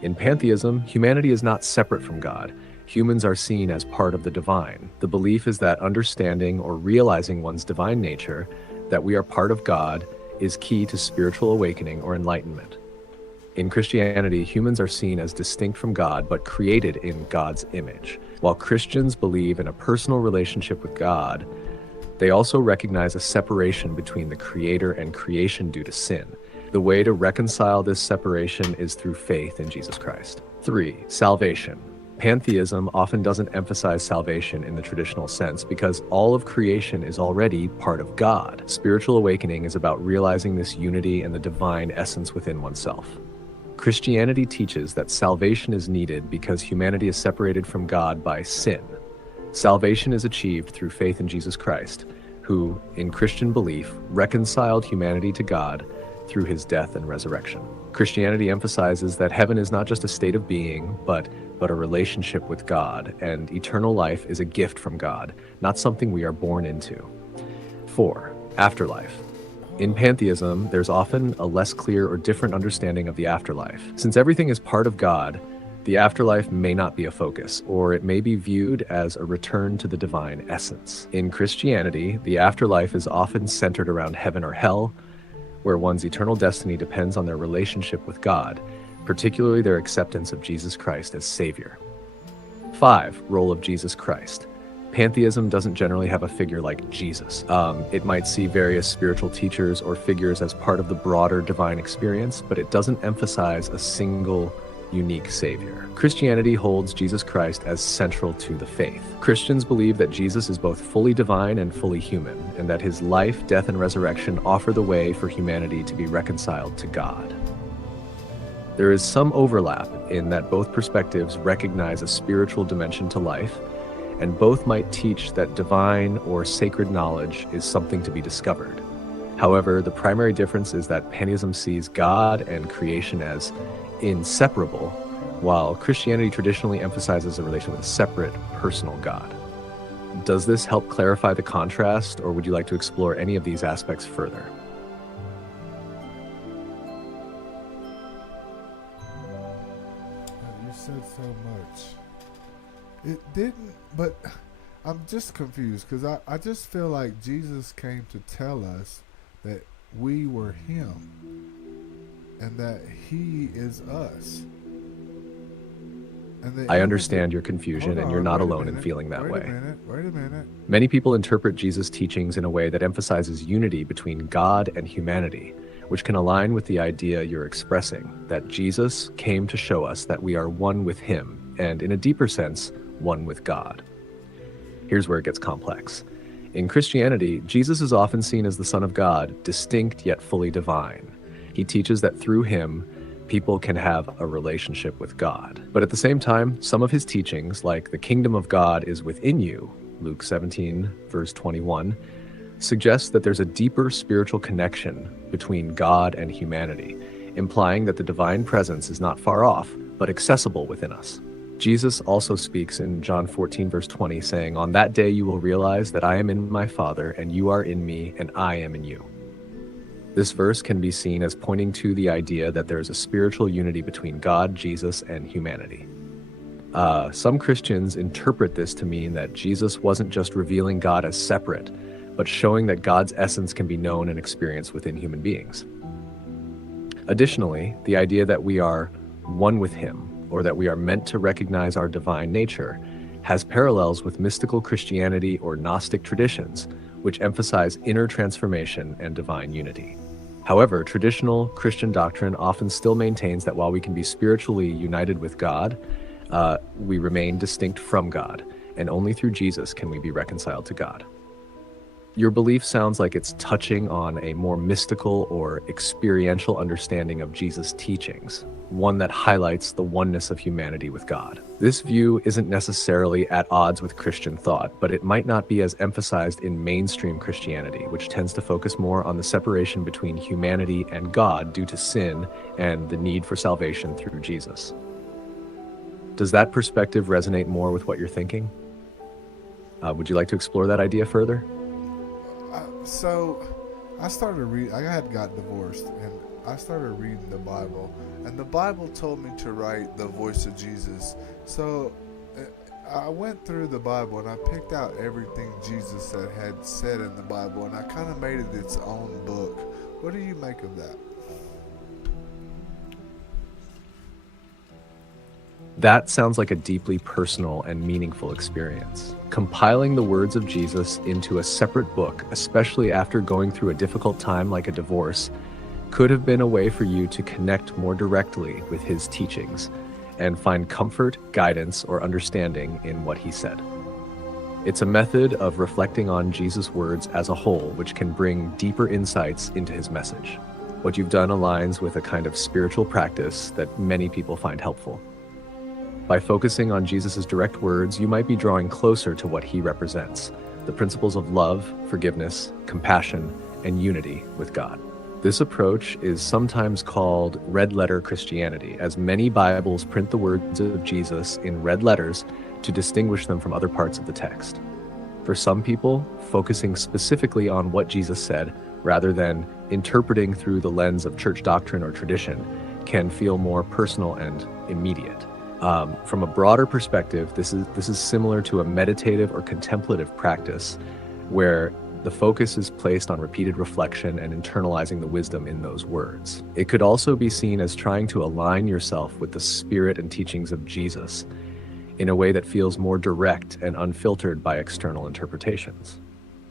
In pantheism, humanity is not separate from God. Humans are seen as part of the divine. The belief is that understanding or realizing one's divine nature, that we are part of God, is key to spiritual awakening or enlightenment. In Christianity, humans are seen as distinct from God, but created in God's image. While Christians believe in a personal relationship with God, they also recognize a separation between the creator and creation due to sin. The way to reconcile this separation is through faith in Jesus Christ. 3. Salvation. Pantheism often doesn't emphasize salvation in the traditional sense because all of creation is already part of God. Spiritual awakening is about realizing this unity and the divine essence within oneself. Christianity teaches that salvation is needed because humanity is separated from God by sin. Salvation is achieved through faith in Jesus Christ, who, in Christian belief, reconciled humanity to God through his death and resurrection. Christianity emphasizes that heaven is not just a state of being, but a relationship with God, and eternal life is a gift from God, not something we are born into. 4. Afterlife. In pantheism, there's often a less clear or different understanding of the afterlife. Since everything is part of God, the afterlife may not be a focus, or it may be viewed as a return to the divine essence. In Christianity, the afterlife is often centered around heaven or hell, where one's eternal destiny depends on their relationship with God, particularly their acceptance of Jesus Christ as Savior. 5. Role of Jesus Christ. Pantheism doesn't generally have a figure like Jesus. It might see various spiritual teachers or figures as part of the broader divine experience, but it doesn't emphasize a single unique Savior. Christianity holds Jesus Christ as central to the faith. Christians believe that Jesus is both fully divine and fully human, and that his life, death, and resurrection offer the way for humanity to be reconciled to God. There is some overlap in that both perspectives recognize a spiritual dimension to life, and both might teach that divine or sacred knowledge is something to be discovered. However, the primary difference is that pantheism sees God and creation as inseparable, while Christianity traditionally emphasizes a relation with a separate, personal God. Does this help clarify the contrast, or would you like to explore any of these aspects further? You said so much. It didn't, but I'm just confused because I just feel like Jesus came to tell us that we were him and that he is us. I understand your confusion, and you're not alone in feeling that way. Wait a minute. Many people interpret Jesus' teachings in a way that emphasizes unity between God and humanity, which can align with the idea you're expressing, that Jesus came to show us that we are one with him, and in a deeper sense, one with God. Here's where it gets complex. In Christianity, Jesus is often seen as the Son of God, distinct yet fully divine. He teaches that through him, people can have a relationship with God. But at the same time, some of his teachings, like the kingdom of God is within you, Luke 17, verse 21, suggest that there's a deeper spiritual connection between God and humanity, implying that the divine presence is not far off, but accessible within us. Jesus also speaks in John 14, verse 20, saying, "On that day you will realize that I am in my Father, and you are in me, and I am in you." This verse can be seen as pointing to the idea that there is a spiritual unity between God, Jesus, and humanity. Some Christians interpret this to mean that Jesus wasn't just revealing God as separate, but showing that God's essence can be known and experienced within human beings. Additionally, the idea that we are one with him, or that we are meant to recognize our divine nature, has parallels with mystical Christianity or Gnostic traditions, which emphasize inner transformation and divine unity. However, traditional Christian doctrine often still maintains that while we can be spiritually united with God, we remain distinct from God, and only through Jesus can we be reconciled to God. Your belief sounds like it's touching on a more mystical or experiential understanding of Jesus' teachings, one that highlights the oneness of humanity with God. This view isn't necessarily at odds with Christian thought, but it might not be as emphasized in mainstream Christianity, which tends to focus more on the separation between humanity and God due to sin and the need for salvation through Jesus. Does that perspective resonate more with what you're thinking? Would you like to explore that idea further? So, I had got divorced, and I started reading the Bible, and the Bible told me to write the voice of Jesus. So, I went through the Bible, and I picked out everything Jesus had said in the Bible, and I kind of made it its own book. What do you make of that? That sounds like a deeply personal and meaningful experience. Compiling the words of Jesus into a separate book, especially after going through a difficult time like a divorce, could have been a way for you to connect more directly with his teachings and find comfort, guidance, or understanding in what he said. It's a method of reflecting on Jesus' words as a whole, which can bring deeper insights into his message. What you've done aligns with a kind of spiritual practice that many people find helpful. By focusing on Jesus' direct words, you might be drawing closer to what he represents, the principles of love, forgiveness, compassion, and unity with God. This approach is sometimes called red letter Christianity, as many Bibles print the words of Jesus in red letters to distinguish them from other parts of the text. For some people, focusing specifically on what Jesus said, rather than interpreting through the lens of church doctrine or tradition, can feel more personal and immediate. From a broader perspective, this is similar to a meditative or contemplative practice where the focus is placed on repeated reflection and internalizing the wisdom in those words. It could also be seen as trying to align yourself with the spirit and teachings of Jesus in a way that feels more direct and unfiltered by external interpretations.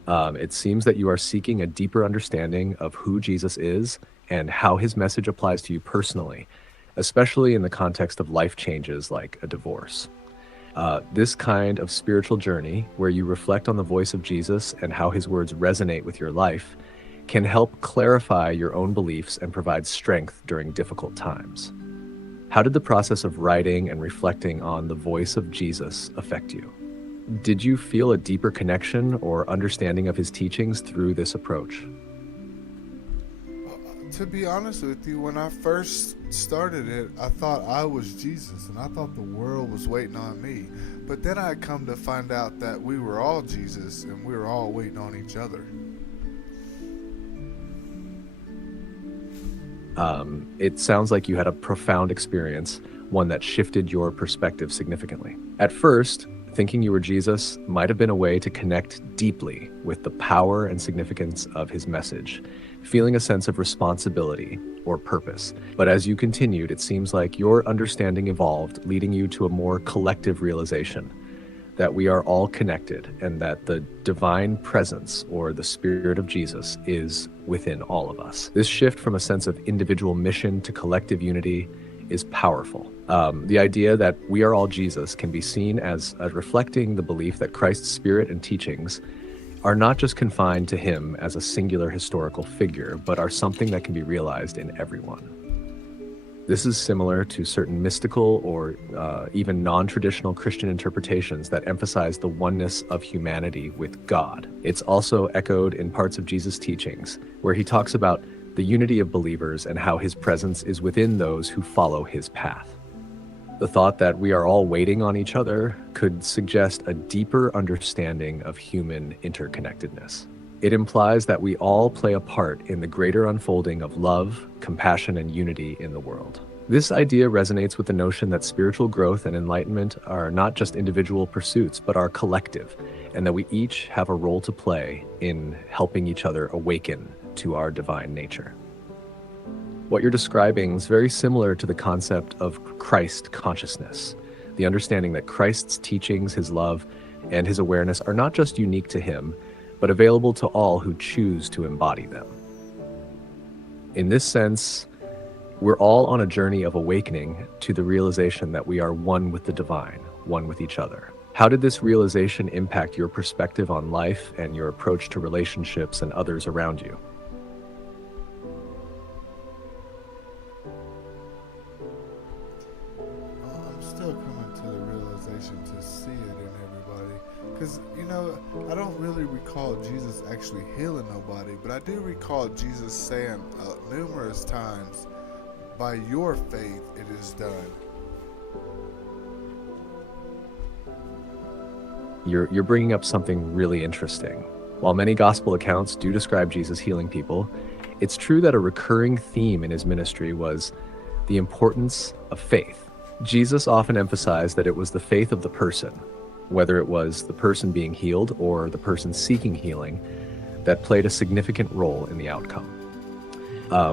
It seems that you are seeking a deeper understanding of who Jesus is and how his message applies to you personally, especially in the context of life changes like a divorce. This kind of spiritual journey, where you reflect on the voice of Jesus and how his words resonate with your life, can help clarify your own beliefs and provide strength during difficult times. How did the process of writing and reflecting on the voice of Jesus affect you? Did you feel a deeper connection or understanding of his teachings through this approach? To be honest with you, when I first started it, I thought I was Jesus, and I thought the world was waiting on me. But then I come to find out that we were all Jesus, and we were all waiting on each other. It sounds like you had a profound experience, one that shifted your perspective significantly. At first, thinking you were Jesus might have been a way to connect deeply with the power and significance of his message, feeling a sense of responsibility or purpose. But as you continued, it seems like your understanding evolved, leading you to a more collective realization that we are all connected and that the divine presence or the spirit of Jesus is within all of us. This shift from a sense of individual mission to collective unity is powerful. The idea that we are all Jesus can be seen as reflecting the belief that Christ's spirit and teachings are not just confined to him as a singular historical figure, but are something that can be realized in everyone. This is similar to certain mystical or even non-traditional Christian interpretations that emphasize the oneness of humanity with God. It's also echoed in parts of Jesus' teachings, where he talks about the unity of believers and how his presence is within those who follow his path. The thought that we are all waiting on each other could suggest a deeper understanding of human interconnectedness. It implies that we all play a part in the greater unfolding of love, compassion, and unity in the world. This idea resonates with the notion that spiritual growth and enlightenment are not just individual pursuits, but are collective, and that we each have a role to play in helping each other awaken to our divine nature. What you're describing is very similar to the concept of Christ consciousness, the understanding that Christ's teachings, his love, and his awareness are not just unique to him, but available to all who choose to embody them. In this sense, we're all on a journey of awakening to the realization that we are one with the divine, one with each other. How did this realization impact your perspective on life and your approach to relationships and others around you? I'm still coming to the realization to see it in everybody. Because, I don't really recall Jesus actually healing nobody, but I do recall Jesus saying numerous times, by your faith it is done. You're bringing up something really interesting. While many gospel accounts do describe Jesus healing people, it's true that a recurring theme in his ministry was the importance of faith. Jesus often emphasized that it was the faith of the person, whether it was the person being healed or the person seeking healing, that played a significant role in the outcome.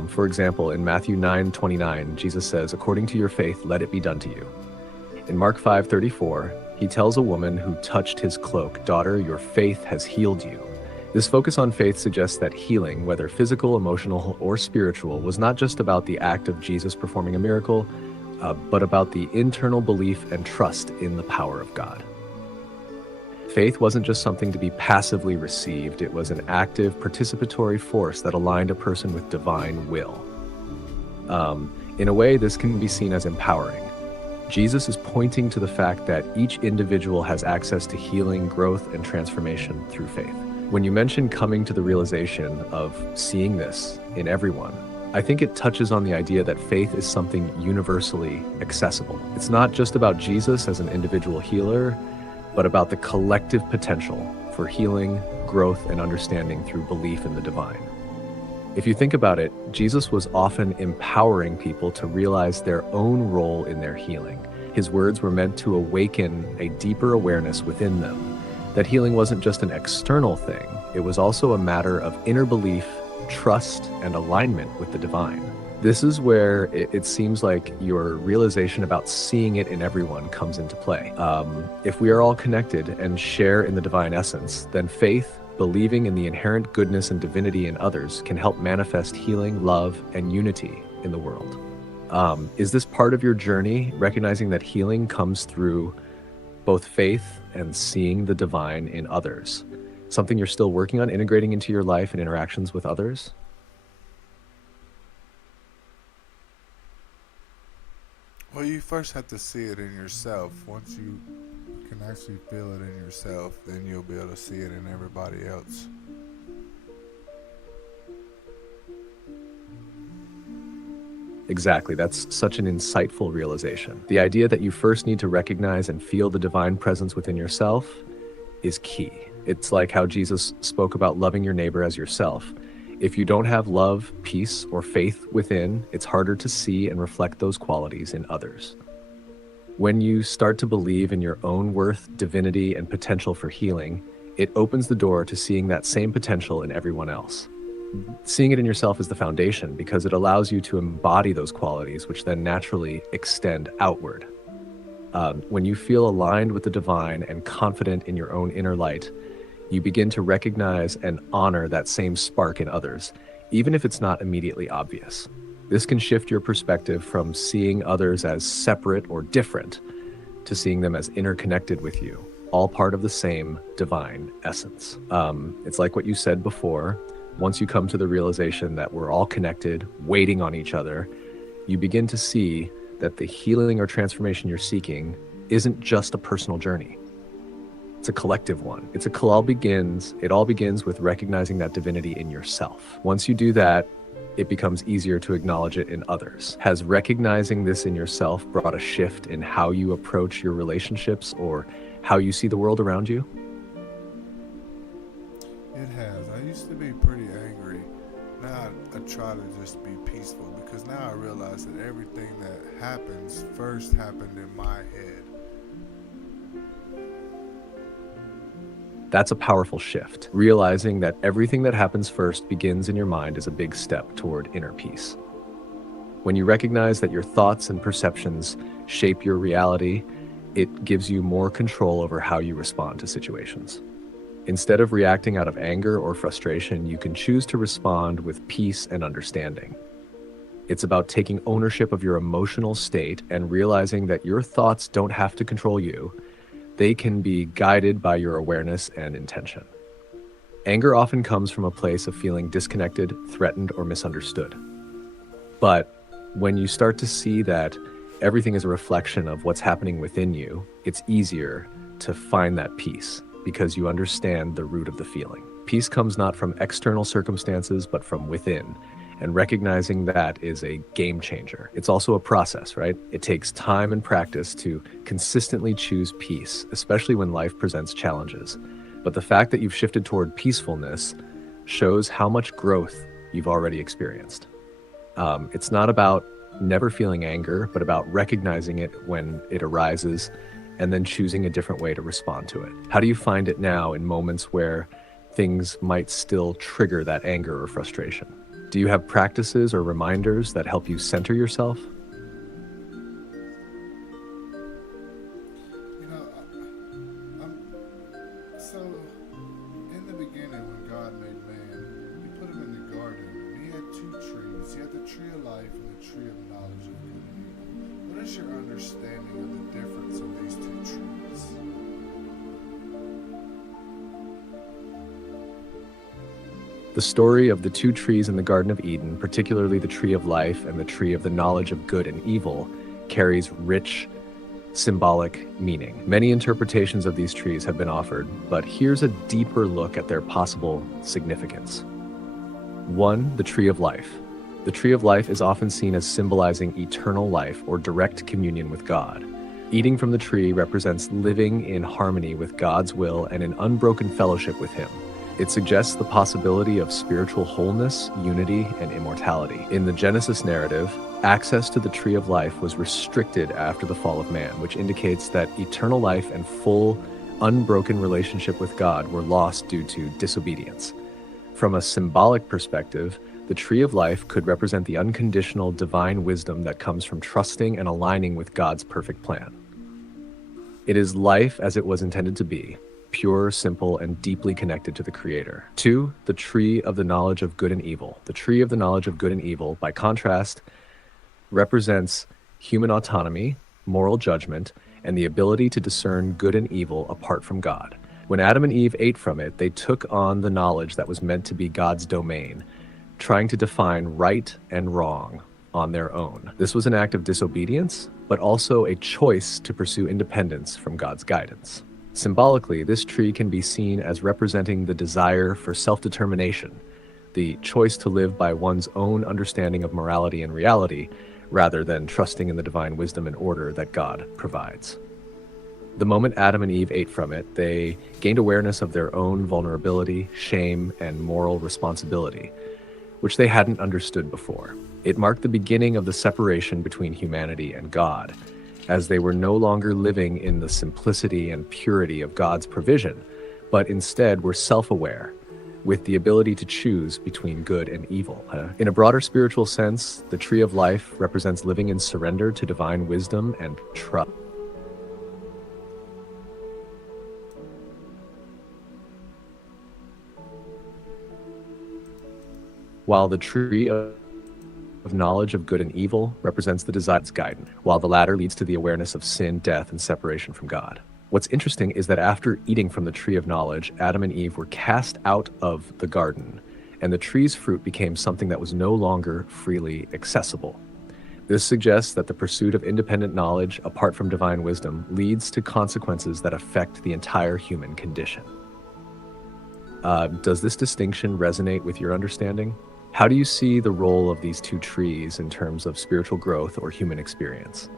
For example, in Matthew 9:29, Jesus says, "According to your faith, let it be done to you." In Mark 5:34, he tells a woman who touched his cloak, "Daughter, your faith has healed you." This focus on faith suggests that healing, whether physical, emotional, or spiritual, was not just about the act of Jesus performing a miracle, but about the internal belief and trust in the power of God. Faith wasn't just something to be passively received, it was an active, participatory force that aligned a person with divine will. In a way, this can be seen as empowering. Jesus is pointing to the fact that each individual has access to healing, growth, and transformation through faith. When you mention coming to the realization of seeing this in everyone, I think it touches on the idea that faith is something universally accessible. It's not just about Jesus as an individual healer, but about the collective potential for healing, growth, and understanding through belief in the divine. If you think about it, Jesus was often empowering people to realize their own role in their healing. His words were meant to awaken a deeper awareness within them that healing wasn't just an external thing, it was also a matter of inner belief, trust, and alignment with the divine. This is where it seems like your realization about seeing it in everyone comes into play. If we are all connected and share in the divine essence, then faith, believing in the inherent goodness and divinity in others, can help manifest healing, love, and unity in the world. Is this part of your journey, recognizing that healing comes through both faith and seeing the divine in others? Something you're still working on integrating into your life and interactions with others? Well, you first have to see it in yourself. Once you can actually feel it in yourself, then you'll be able to see it in everybody else. Exactly. That's such an insightful realization. The idea that you first need to recognize and feel the divine presence within yourself is key. It's like how Jesus spoke about loving your neighbor as yourself. If you don't have love, peace, or faith within, it's harder to see and reflect those qualities in others. When you start to believe in your own worth, divinity, and potential for healing, it opens the door to seeing that same potential in everyone else. Seeing it in yourself is the foundation because it allows you to embody those qualities, which then naturally extend outward. When you feel aligned with the divine and confident in your own inner light, you begin to recognize and honor that same spark in others, even if it's not immediately obvious. This can shift your perspective from seeing others as separate or different to seeing them as interconnected with you, all part of the same divine essence. It's like what you said before. Once you come to the realization that we're all connected, waiting on each other, you begin to see that the healing or transformation you're seeking isn't just a personal journey. It's a collective one. It all begins with recognizing that divinity in yourself. Once you do that, it becomes easier to acknowledge it in others. Has recognizing this in yourself brought a shift in how you approach your relationships or how you see the world around you? It has. I used to be pretty angry. Now I try to just be peaceful because now I realize that everything that happens first happened in my head. That's a powerful shift. Realizing that everything that happens first begins in your mind is a big step toward inner peace. When you recognize that your thoughts and perceptions shape your reality, it gives you more control over how you respond to situations. Instead of reacting out of anger or frustration, you can choose to respond with peace and understanding. It's about taking ownership of your emotional state and realizing that your thoughts don't have to control you. They can be guided by your awareness and intention. Anger often comes from a place of feeling disconnected, threatened, or misunderstood. But when you start to see that everything is a reflection of what's happening within you, it's easier to find that peace because you understand the root of the feeling. Peace comes not from external circumstances, but from within. And recognizing that is a game changer. It's also a process, right? It takes time and practice to consistently choose peace, especially when life presents challenges. But the fact that you've shifted toward peacefulness shows how much growth you've already experienced. It's not about never feeling anger, but about recognizing it when it arises and then choosing a different way to respond to it. How do you find it now in moments where things might still trigger that anger or frustration? Do you have practices or reminders that help you center yourself? You know, so in the beginning when God made man, he put him in the garden and he had two trees. He had the tree of life and the tree of knowledge of good and evil. What is your understanding of the difference of these two trees? The story of the two trees in the Garden of Eden, particularly the tree of life and the tree of the knowledge of good and evil, carries rich symbolic meaning. Many interpretations of these trees have been offered, but here's a deeper look at their possible significance. 1. The tree of life. The tree of life is often seen as symbolizing eternal life or direct communion with God. Eating from the tree represents living in harmony with God's will and in unbroken fellowship with Him. It suggests the possibility of spiritual wholeness, unity, and immortality. In the Genesis narrative, access to the tree of life was restricted after the fall of man, which indicates that eternal life and full, unbroken relationship with God were lost due to disobedience. From a symbolic perspective, the tree of life could represent the unconditional divine wisdom that comes from trusting and aligning with God's perfect plan. It is life as it was intended to be, pure, simple, and deeply connected to the Creator. 2. The tree of the knowledge of good and evil. The tree of the knowledge of good and evil, by contrast, represents human autonomy, moral judgment, and the ability to discern good and evil apart from God. When Adam and Eve ate from it, they took on the knowledge that was meant to be God's domain, trying to define right and wrong on their own. This was an act of disobedience, but also a choice to pursue independence from God's guidance. Symbolically, this tree can be seen as representing the desire for self-determination, the choice to live by one's own understanding of morality and reality, rather than trusting in the divine wisdom and order that God provides. The moment Adam and Eve ate from it, they gained awareness of their own vulnerability, shame, and moral responsibility, which they hadn't understood before. It marked the beginning of the separation between humanity and God, as they were no longer living in the simplicity and purity of God's provision, but instead were self-aware, with the ability to choose between good and evil. In a broader spiritual sense, the tree of life represents living in surrender to divine wisdom and trust. While the tree of knowledge of good and evil represents the desired's guidance, while the latter leads to the awareness of sin, death, and separation from God. What's interesting is that after eating from the tree of knowledge, Adam and Eve were cast out of the garden, and the tree's fruit became something that was no longer freely accessible. This suggests that the pursuit of independent knowledge apart from divine wisdom leads to consequences that affect the entire human condition. Does this distinction resonate with your understanding? How do you see the role of these two trees in terms of spiritual growth or human experience?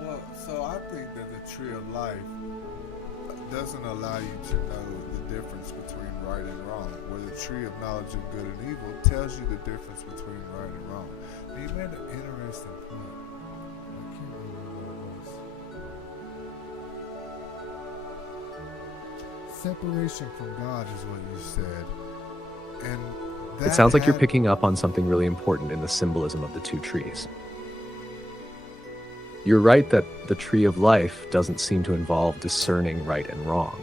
Well, so I think that the tree of life doesn't allow you to know the difference between right and wrong, where the tree of knowledge of good and evil tells you the difference between right and wrong. And you made an interesting point. I can't remember what it was. Separation from God is what you said. And it sounds like you're picking up on something really important in the symbolism of the two trees. You're right that the tree of life doesn't seem to involve discerning right and wrong.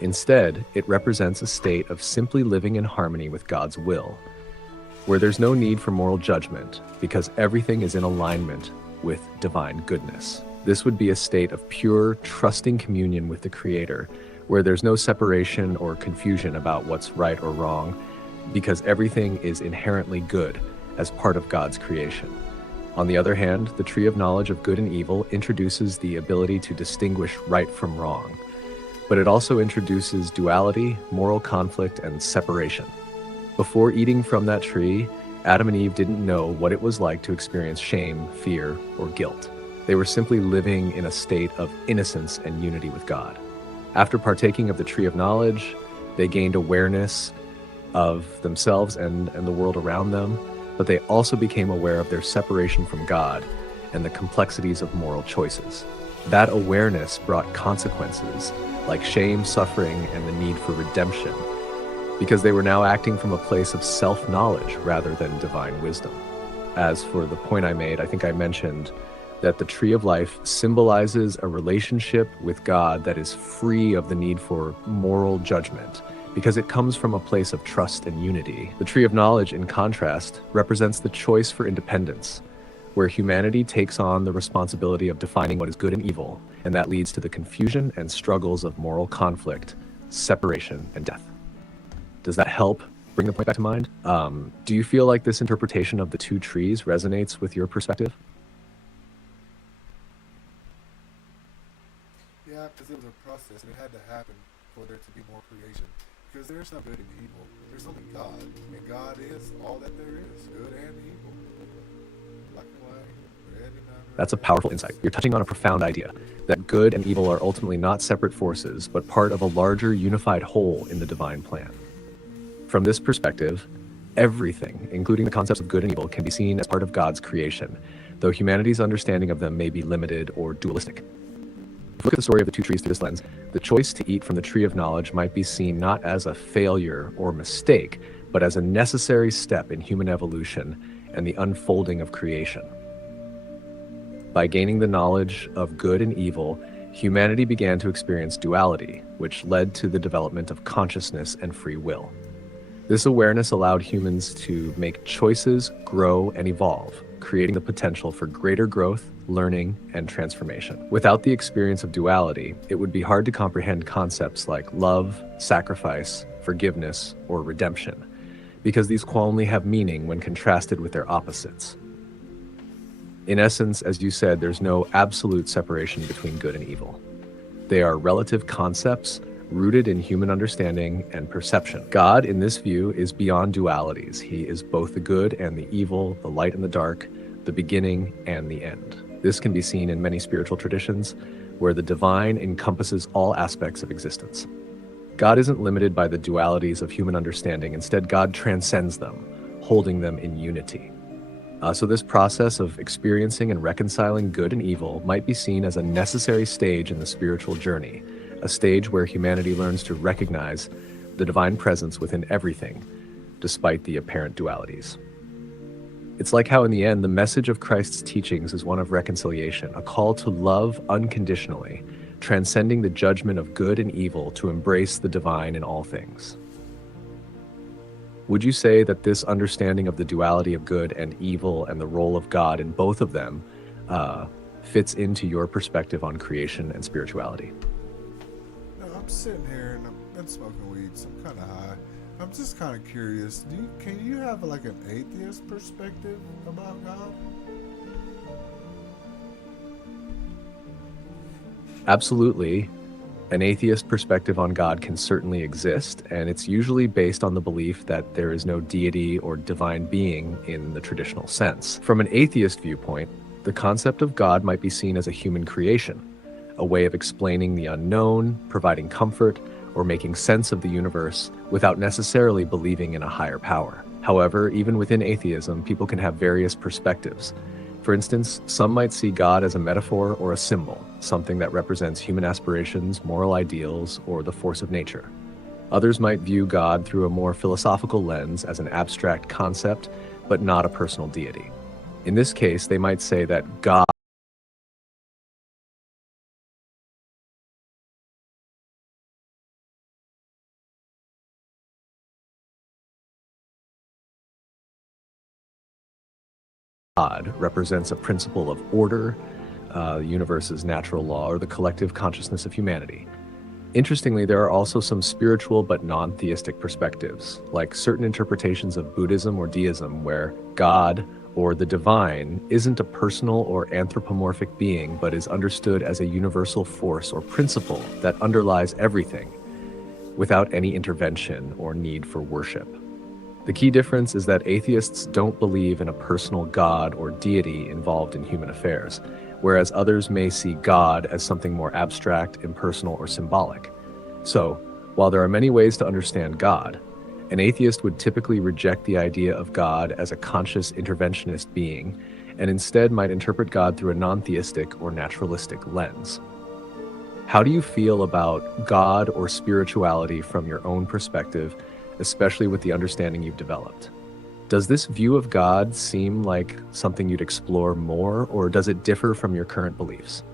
Instead, it represents a state of simply living in harmony with God's will, where there's no need for moral judgment because everything is in alignment with divine goodness. This would be a state of pure, trusting communion with the Creator, where there's no separation or confusion about what's right or wrong, because everything is inherently good as part of God's creation. On the other hand, the tree of knowledge of good and evil introduces the ability to distinguish right from wrong, but it also introduces duality, moral conflict, and separation. Before eating from that tree, Adam and Eve didn't know what it was like to experience shame, fear, or guilt. They were simply living in a state of innocence and unity with God. After partaking of the tree of knowledge, they gained awareness of themselves and the world around them, but they also became aware of their separation from God and the complexities of moral choices. That awareness brought consequences like shame, suffering, and the need for redemption, because they were now acting from a place of self-knowledge rather than divine wisdom. As for the point I made, I think I mentioned that the tree of life symbolizes a relationship with God that is free of the need for moral judgment, because it comes from a place of trust and unity. The tree of knowledge, in contrast, represents the choice for independence, where humanity takes on the responsibility of defining what is good and evil, and that leads to the confusion and struggles of moral conflict, separation, and death. Does that help bring the point back to mind? Do you feel like this interpretation of the two trees resonates with your perspective? Yeah, because it was a process, and it had to happen for there to be more creation. Because there's no good and evil. There's only God, and God is all that there is, good and evil. Black and white, red and unred. That's a powerful insight. You're touching on a profound idea that good and evil are ultimately not separate forces, but part of a larger unified whole in the divine plan. From this perspective, everything, including the concepts of good and evil, can be seen as part of God's creation, though humanity's understanding of them may be limited or dualistic. If you look at the story of the two trees through this lens, the choice to eat from the tree of knowledge might be seen not as a failure or mistake, but as a necessary step in human evolution and the unfolding of creation. By gaining the knowledge of good and evil, humanity began to experience duality, which led to the development of consciousness and free will. This awareness allowed humans to make choices, grow, and evolve, creating the potential for greater growth, learning, and transformation. Without the experience of duality, it would be hard to comprehend concepts like love, sacrifice, forgiveness, or redemption, because these only have meaning when contrasted with their opposites. In essence, as you said, there's no absolute separation between good and evil. They are relative concepts rooted in human understanding and perception. God, in this view, is beyond dualities. He is both the good and the evil, the light and the dark, the beginning and the end. This can be seen in many spiritual traditions, where the divine encompasses all aspects of existence. God isn't limited by the dualities of human understanding. Instead, God transcends them, holding them in unity. So this process of experiencing and reconciling good and evil might be seen as a necessary stage in the spiritual journey, a stage where humanity learns to recognize the divine presence within everything, despite the apparent dualities. It's like how in the end, the message of Christ's teachings is one of reconciliation, a call to love unconditionally, transcending the judgment of good and evil to embrace the divine in all things. Would you say that this understanding of the duality of good and evil and the role of God in both of them fits into your perspective on creation and spirituality? No, I'm sitting here and I've been smoking weed, so I'm kind of high. I'm just kind of curious. Can you have like an atheist perspective about God? Absolutely. An atheist perspective on God can certainly exist, and it's usually based on the belief that there is no deity or divine being in the traditional sense. From an atheist viewpoint, the concept of God might be seen as a human creation, a way of explaining the unknown, providing comfort, or making sense of the universe without necessarily believing in a higher power. However, even within atheism, people can have various perspectives. For instance, some might see God as a metaphor or a symbol, something that represents human aspirations, moral ideals, or the force of nature. Others might view God through a more philosophical lens as an abstract concept, but not a personal deity. In this case, they might say that God represents a principle of order, the universe's natural law, or the collective consciousness of humanity. Interestingly, there are also some spiritual but non-theistic perspectives, like certain interpretations of Buddhism or deism, where God, or the divine, isn't a personal or anthropomorphic being, but is understood as a universal force or principle that underlies everything, without any intervention or need for worship. The key difference is that atheists don't believe in a personal God or deity involved in human affairs, whereas others may see God as something more abstract, impersonal, or symbolic. So, while there are many ways to understand God, an atheist would typically reject the idea of God as a conscious interventionist being, and instead might interpret God through a non-theistic or naturalistic lens. How do you feel about God or spirituality from your own perspective, especially with the understanding you've developed? Does this view of God seem like something you'd explore more, or does it differ from your current beliefs?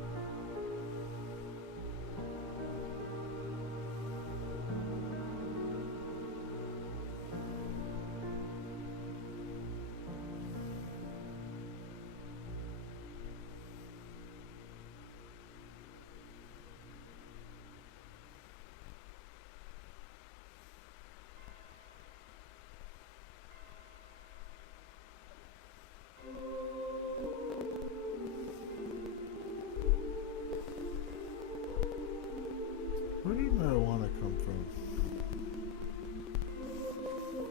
Where did marijuana come from?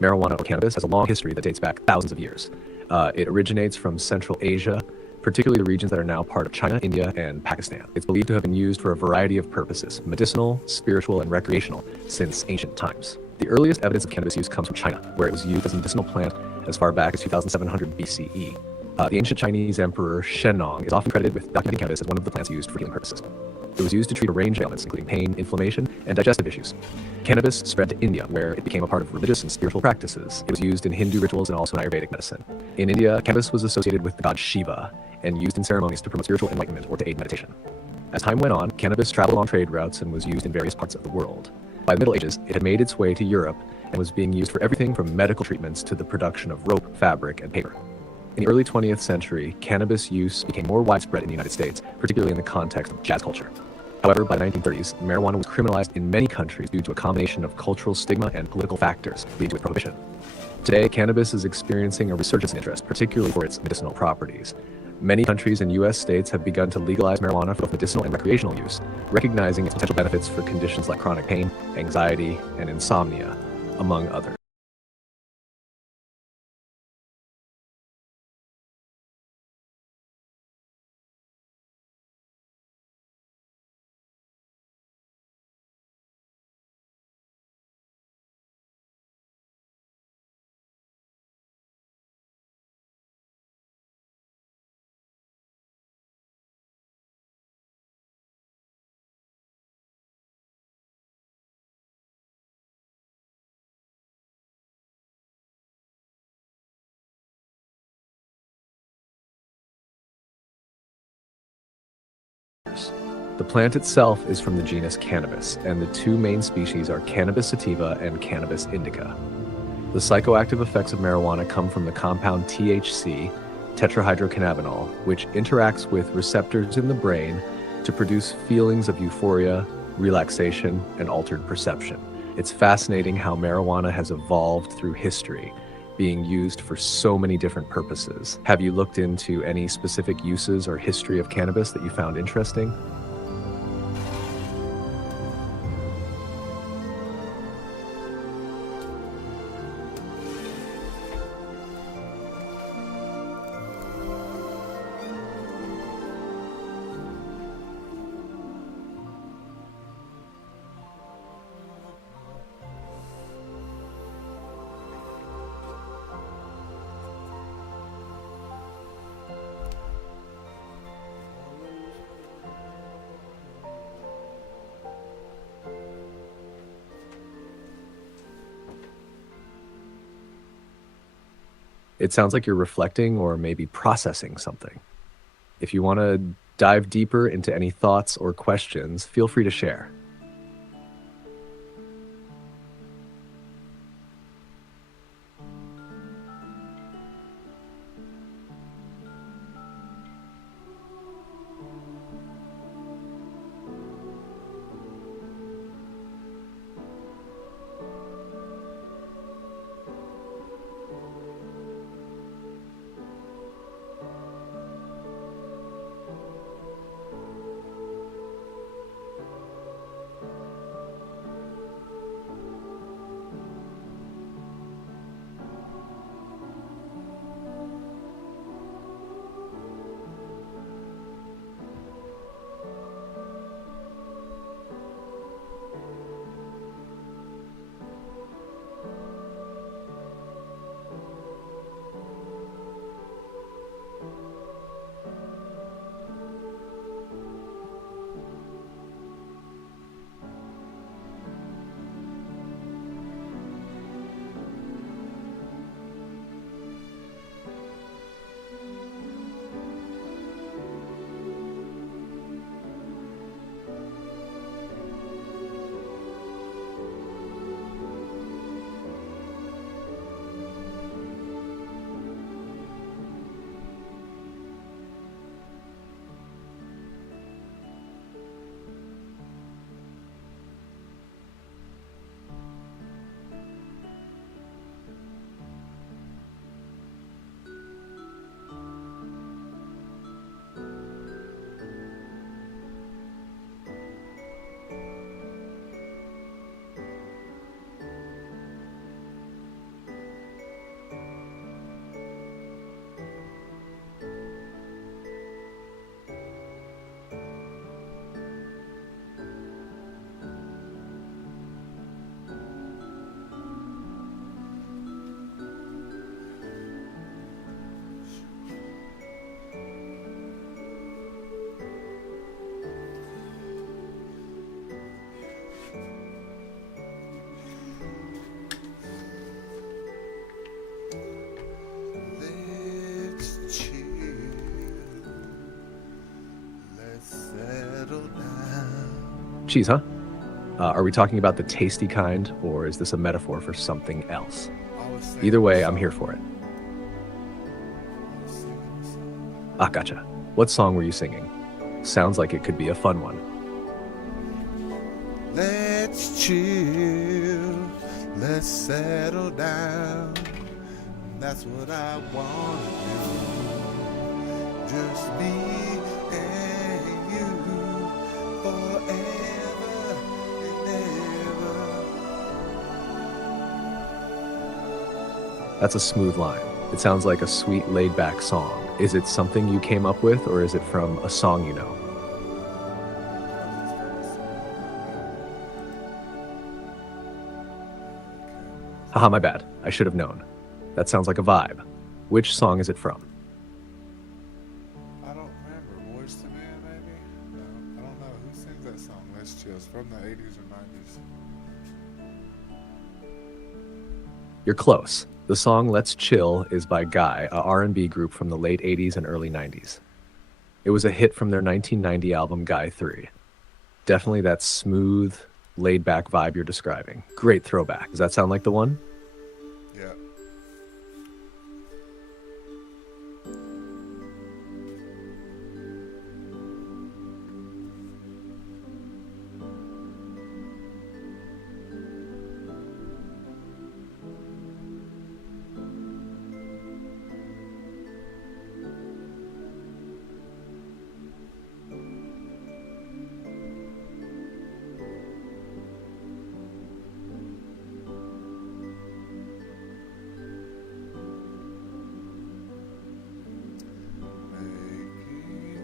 Marijuana or cannabis has a long history that dates back thousands of years. It originates from Central Asia, particularly the regions that are now part of China, India, and Pakistan. It's believed to have been used for a variety of purposes, medicinal, spiritual, and recreational, since ancient times. The earliest evidence of cannabis use comes from China, where it was used as a medicinal plant as far back as 2700 BCE. The ancient Chinese emperor Shennong is often credited with documenting cannabis as one of the plants used for healing purposes. It was used to treat a range of ailments, including pain, inflammation, and digestive issues. Cannabis spread to India, where it became a part of religious and spiritual practices. It was used in Hindu rituals and also in Ayurvedic medicine. In India, cannabis was associated with the god Shiva and used in ceremonies to promote spiritual enlightenment or to aid meditation. As time went on, cannabis traveled along trade routes and was used in various parts of the world. By the Middle Ages, it had made its way to Europe and was being used for everything from medical treatments to the production of rope, fabric, and paper. In the early 20th century, cannabis use became more widespread in the United States, particularly in the context of jazz culture. However, by the 1930s, marijuana was criminalized in many countries due to a combination of cultural stigma and political factors, leading to its prohibition. Today, cannabis is experiencing a resurgence in interest, particularly for its medicinal properties. Many countries and U.S. states have begun to legalize marijuana for both medicinal and recreational use, recognizing its potential benefits for conditions like chronic pain, anxiety, and insomnia, among others. The plant itself is from the genus Cannabis, and the two main species are Cannabis sativa and Cannabis indica. The psychoactive effects of marijuana come from the compound THC, tetrahydrocannabinol, which interacts with receptors in the brain to produce feelings of euphoria, relaxation, and altered perception. It's fascinating how marijuana has evolved through history, being used for so many different purposes. Have you looked into any specific uses or history of cannabis that you found interesting? It sounds like you're reflecting or maybe processing something. If you want to dive deeper into any thoughts or questions, feel free to share. Cheese, huh? Are we talking about the tasty kind, or is this a metaphor for something else? Either way, I'm here for it. Ah, gotcha. What song were you singing? Sounds like it could be a fun one. Let's chill, let's settle down. That's what I want to do. Just me and you forever and ever. That's a smooth line. It sounds like a sweet, laid-back song. Is it something you came up with, or is it from a song you know? Haha, my bad. I should have known. That sounds like a vibe. Which song is it from? I don't remember. Boyz II Men, maybe? No, I don't know. Who sings that song? Let's Chill. It's from the 80s or 90s. You're close. The song Let's Chill is by Guy, a R&B group from the late 80s and early 90s. It was a hit from their 1990 album Guy 3. Definitely that smooth, laid-back vibe you're describing. Great throwback. Does that sound like the one? Yeah.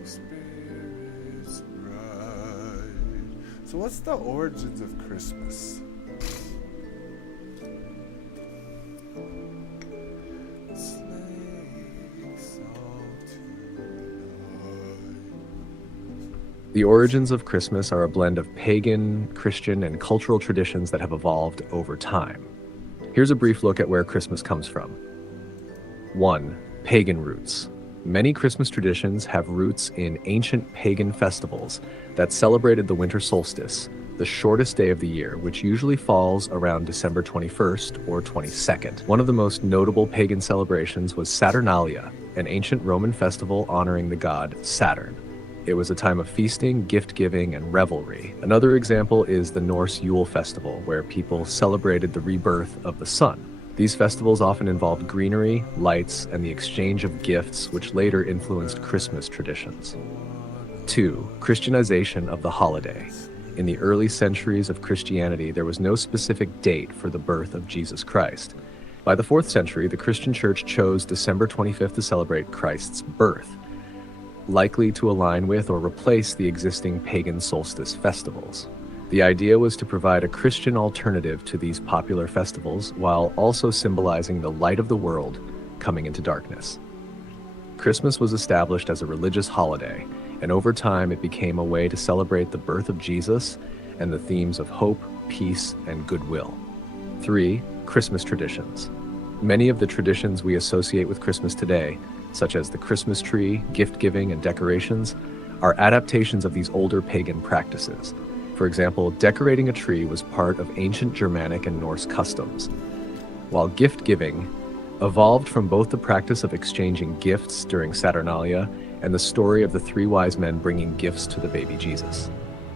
Spirits bright. So what's the origins of Christmas? The origins of Christmas are a blend of pagan, Christian, and cultural traditions that have evolved over time. Here's a brief look at where Christmas comes from. 1. Pagan roots. Many Christmas traditions have roots in ancient pagan festivals that celebrated the winter solstice, the shortest day of the year, which usually falls around December 21st or 22nd. One of the most notable pagan celebrations was Saturnalia, an ancient Roman festival honoring the god Saturn. It was a time of feasting, gift-giving, and revelry. Another example is the Norse Yule Festival, where people celebrated the rebirth of the sun. These festivals often involved greenery, lights, and the exchange of gifts, which later influenced Christmas traditions. 2. Christianization of the holiday. In the early centuries of Christianity, there was no specific date for the birth of Jesus Christ. By the 4th century, the Christian Church chose December 25th to celebrate Christ's birth, likely to align with or replace the existing pagan solstice festivals. The idea was to provide a Christian alternative to these popular festivals while also symbolizing the light of the world coming into darkness. Christmas was established as a religious holiday, and over time it became a way to celebrate the birth of Jesus and the themes of hope, peace, and goodwill. 3. Christmas traditions. Many of the traditions we associate with Christmas today, such as the Christmas tree, gift-giving, and decorations, are adaptations of these older pagan practices. For example, decorating a tree was part of ancient Germanic and Norse customs, while gift-giving evolved from both the practice of exchanging gifts during Saturnalia and the story of the 3 wise men bringing gifts to the baby Jesus.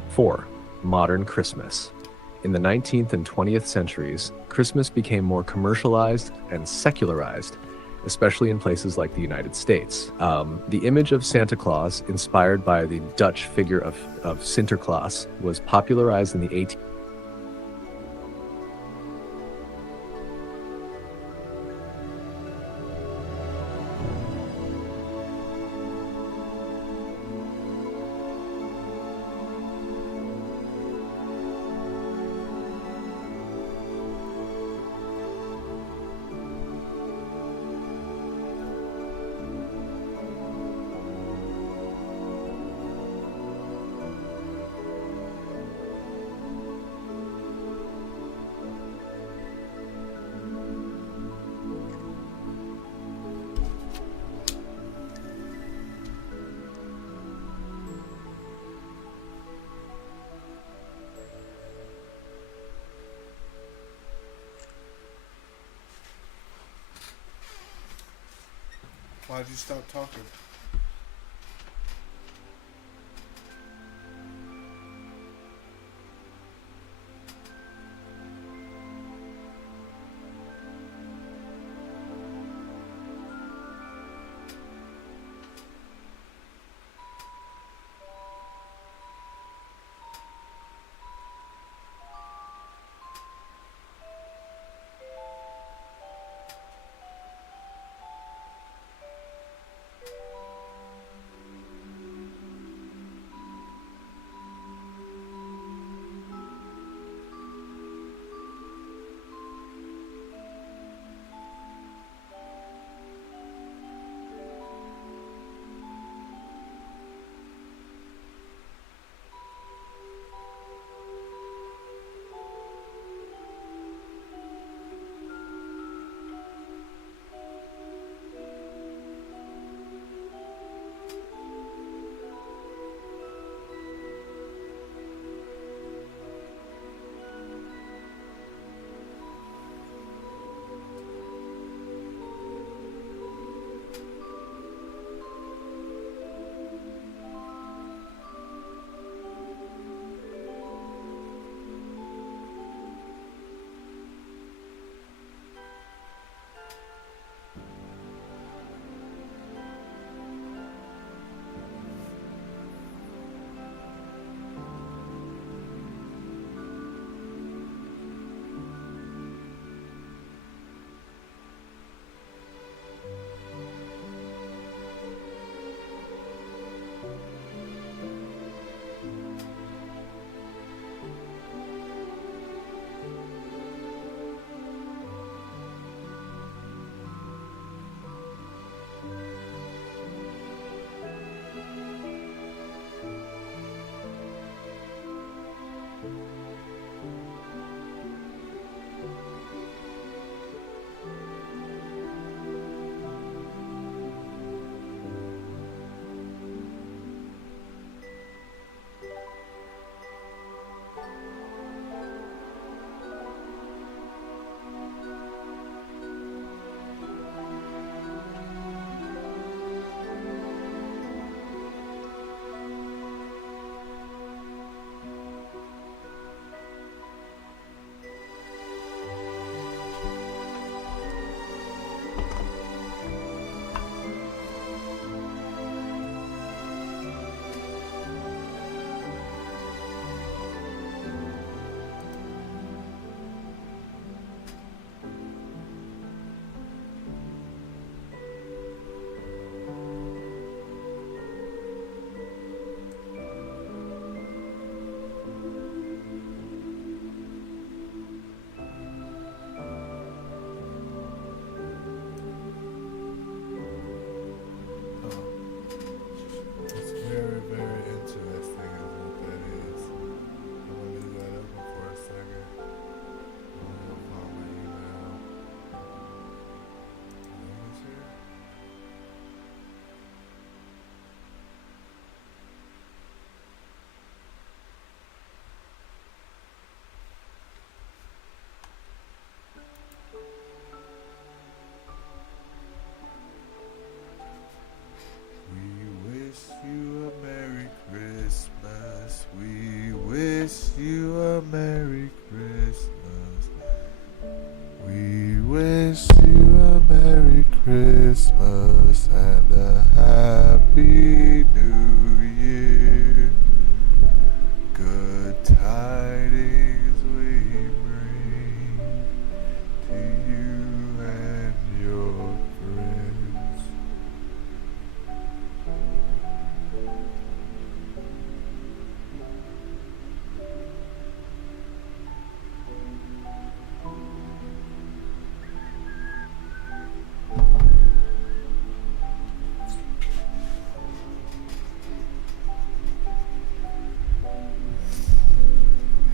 4. Modern Christmas. In the 19th and 20th centuries, Christmas became more commercialized and secularized, especially in places like the United States. The image of Santa Claus, inspired by the Dutch figure of Sinterklaas, was popularized in the 18th. Why'd you stop talking? Christmas and a Happy New Year. Good tidings we bring to you and your friends.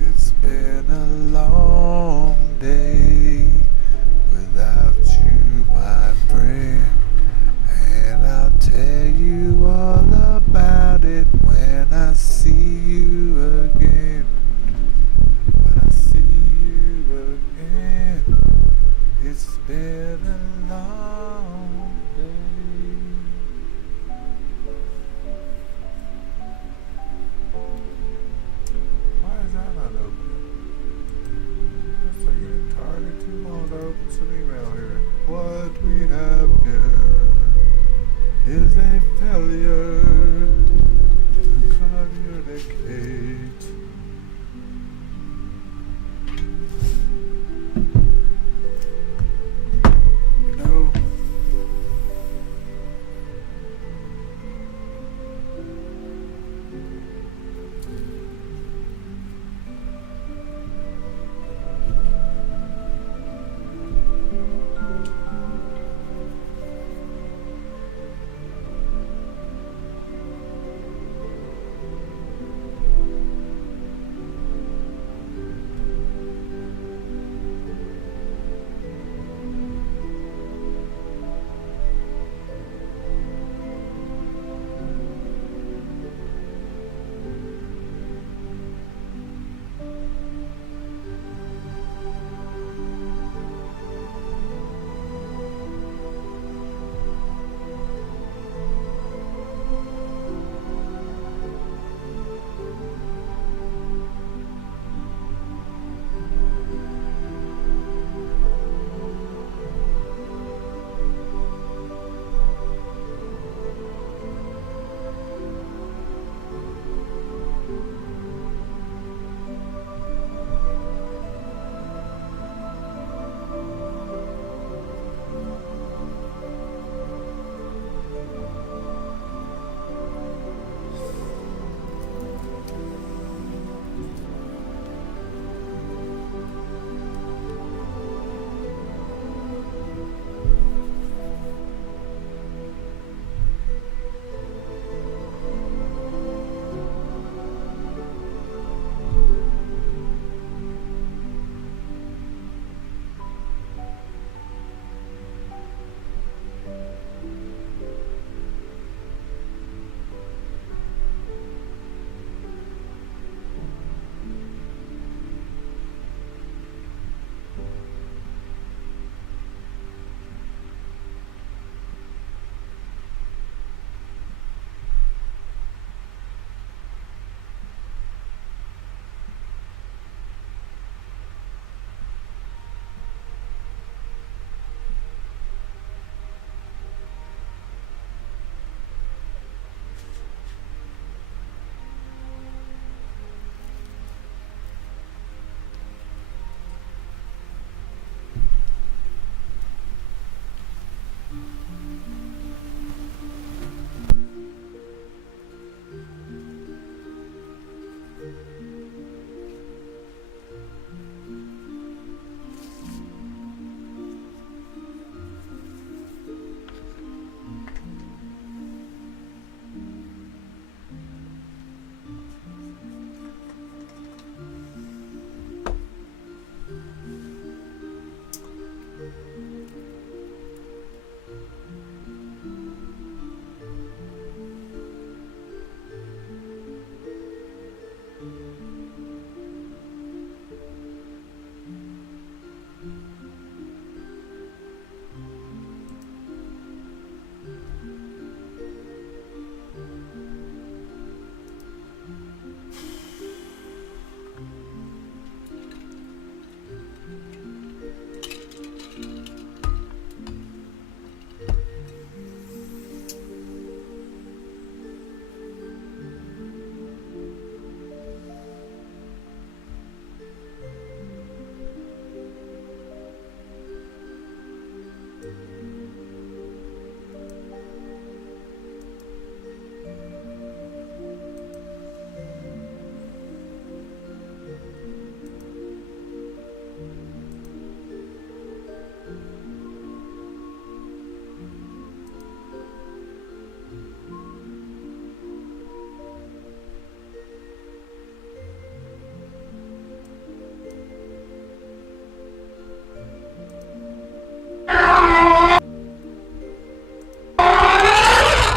It's been a long day without you, my friend, and I'll tell you all about it when I see you again. When I see you again, it's been a long day.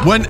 When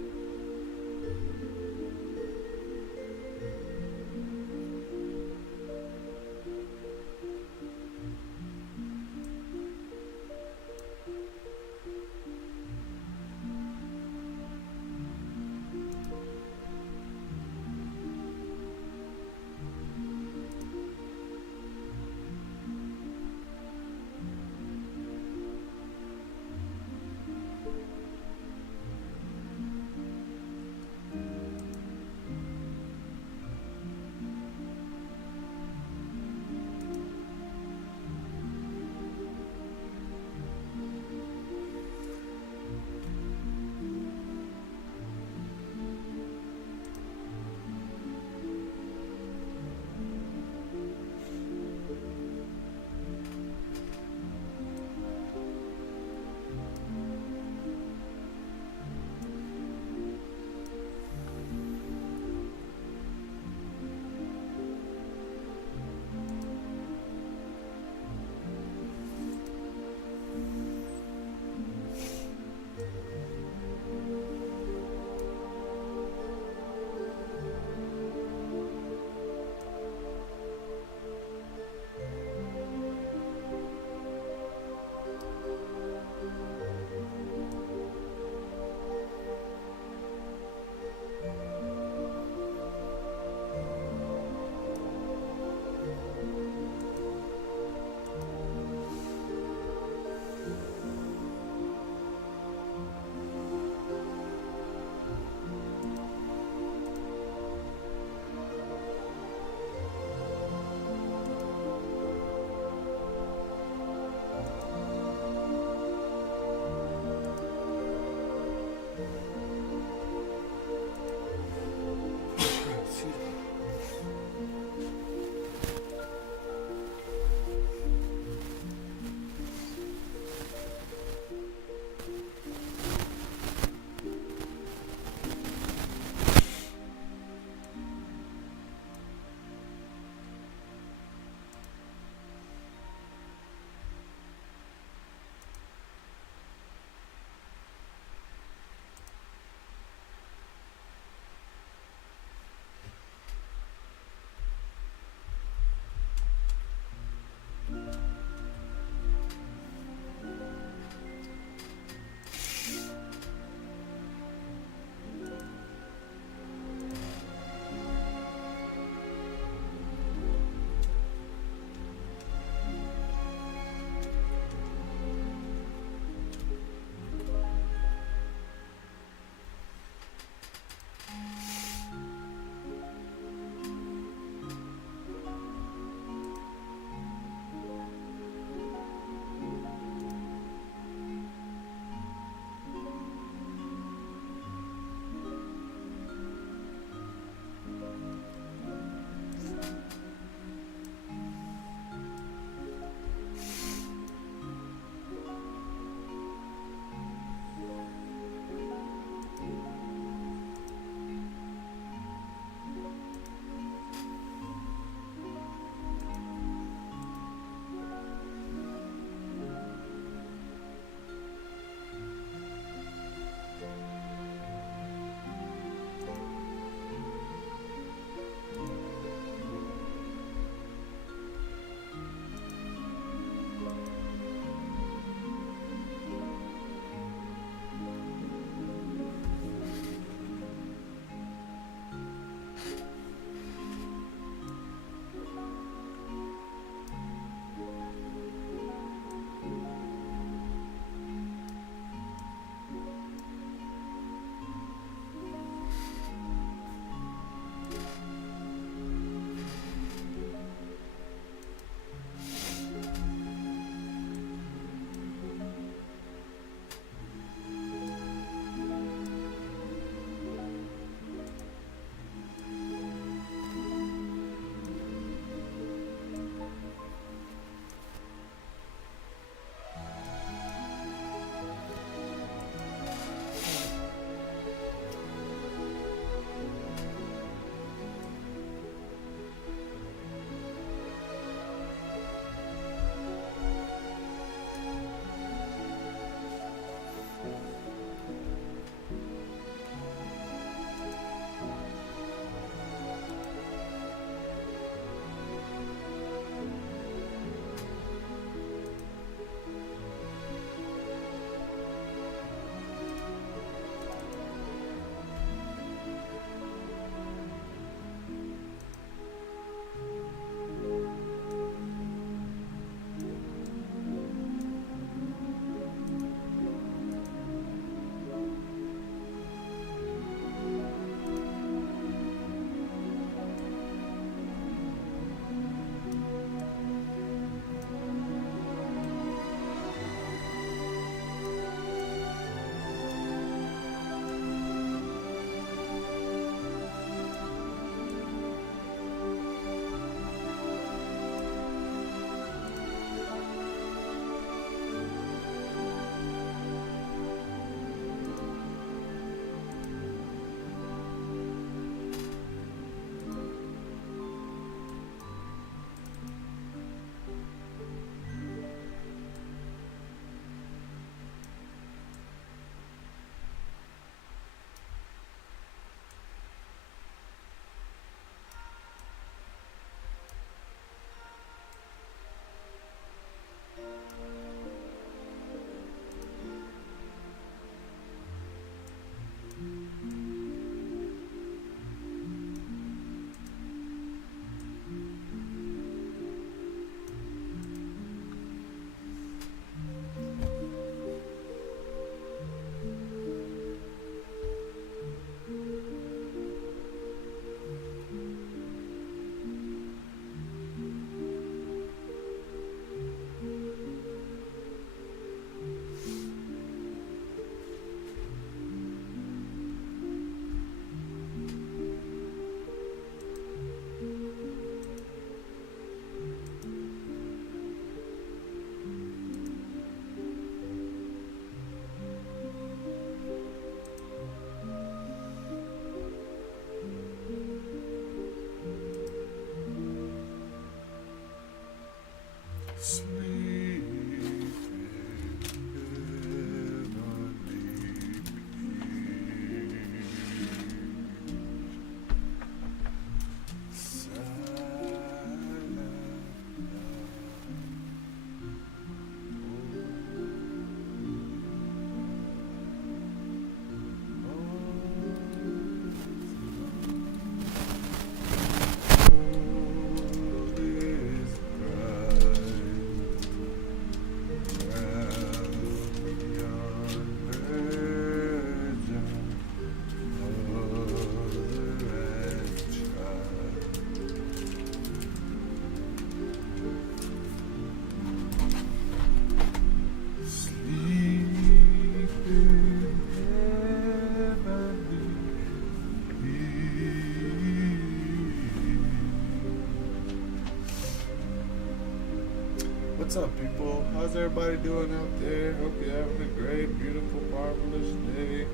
What's up, people? How's everybody doing out there? Hope you're having a great, beautiful, marvelous day.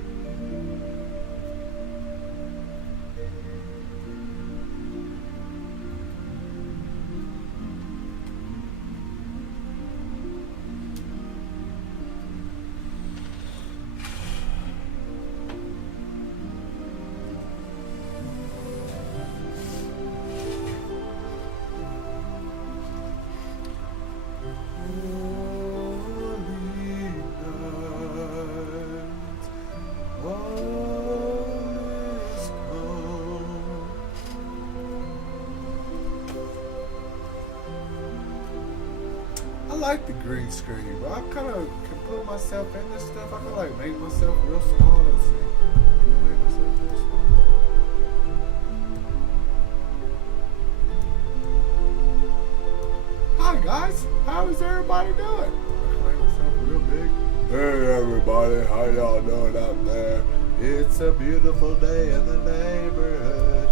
I like the green screen, but I kind of can put myself in this stuff. I can like make myself real small. Let's see. Can I make myself real small? Hi guys, how is everybody doing? I can make myself real big. Hey everybody, how y'all doing out there? It's a beautiful day in the neighborhood.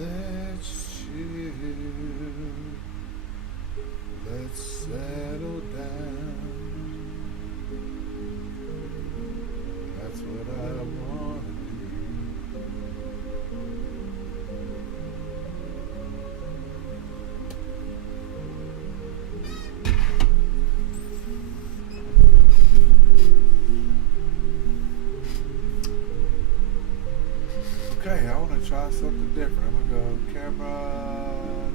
Let's chill, let's settle down. That's what I want to Okay, I want to try something different. I'm going to go camera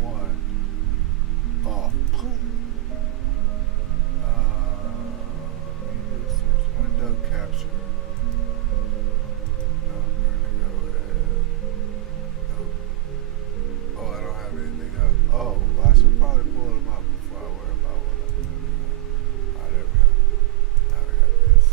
1 off. Window capture. No, I'm going to go with. Nope. Oh, I don't have anything up. Oh, well, I should probably pull them up before I worry about what I'm doing. Alright, there we go. Now we got this.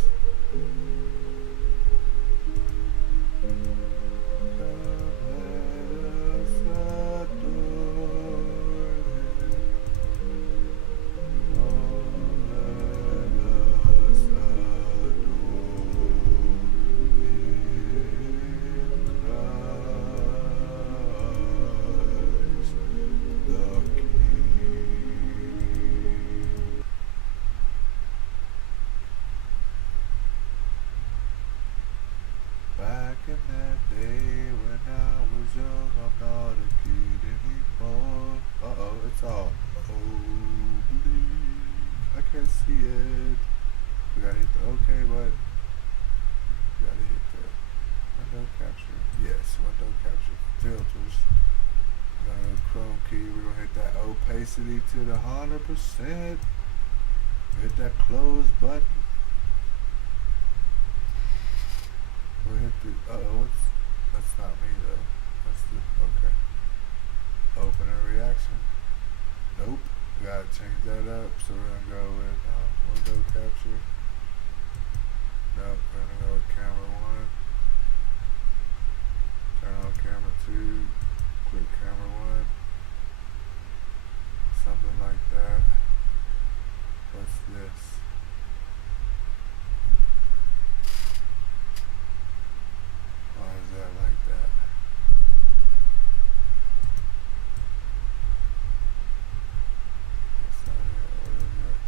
Back in that day when I was young, I'm not a kid anymore. Uh-oh, it's all oblique. I can't see it. We gotta hit the OK button. We gotta hit the window capture. Yes, window capture filters. We're gonna go Chrome key. We're gonna hit that opacity to the 100%. Hit that close button. We'll hit the, that's not me though. That's the, okay. Open a reaction. Nope. We gotta change that up. So we're gonna go with window capture. Nope, we're gonna go with camera 1. Turn on camera 2. Click camera 1. Something like that. What's this? Why is that like that? That's not it. What is this?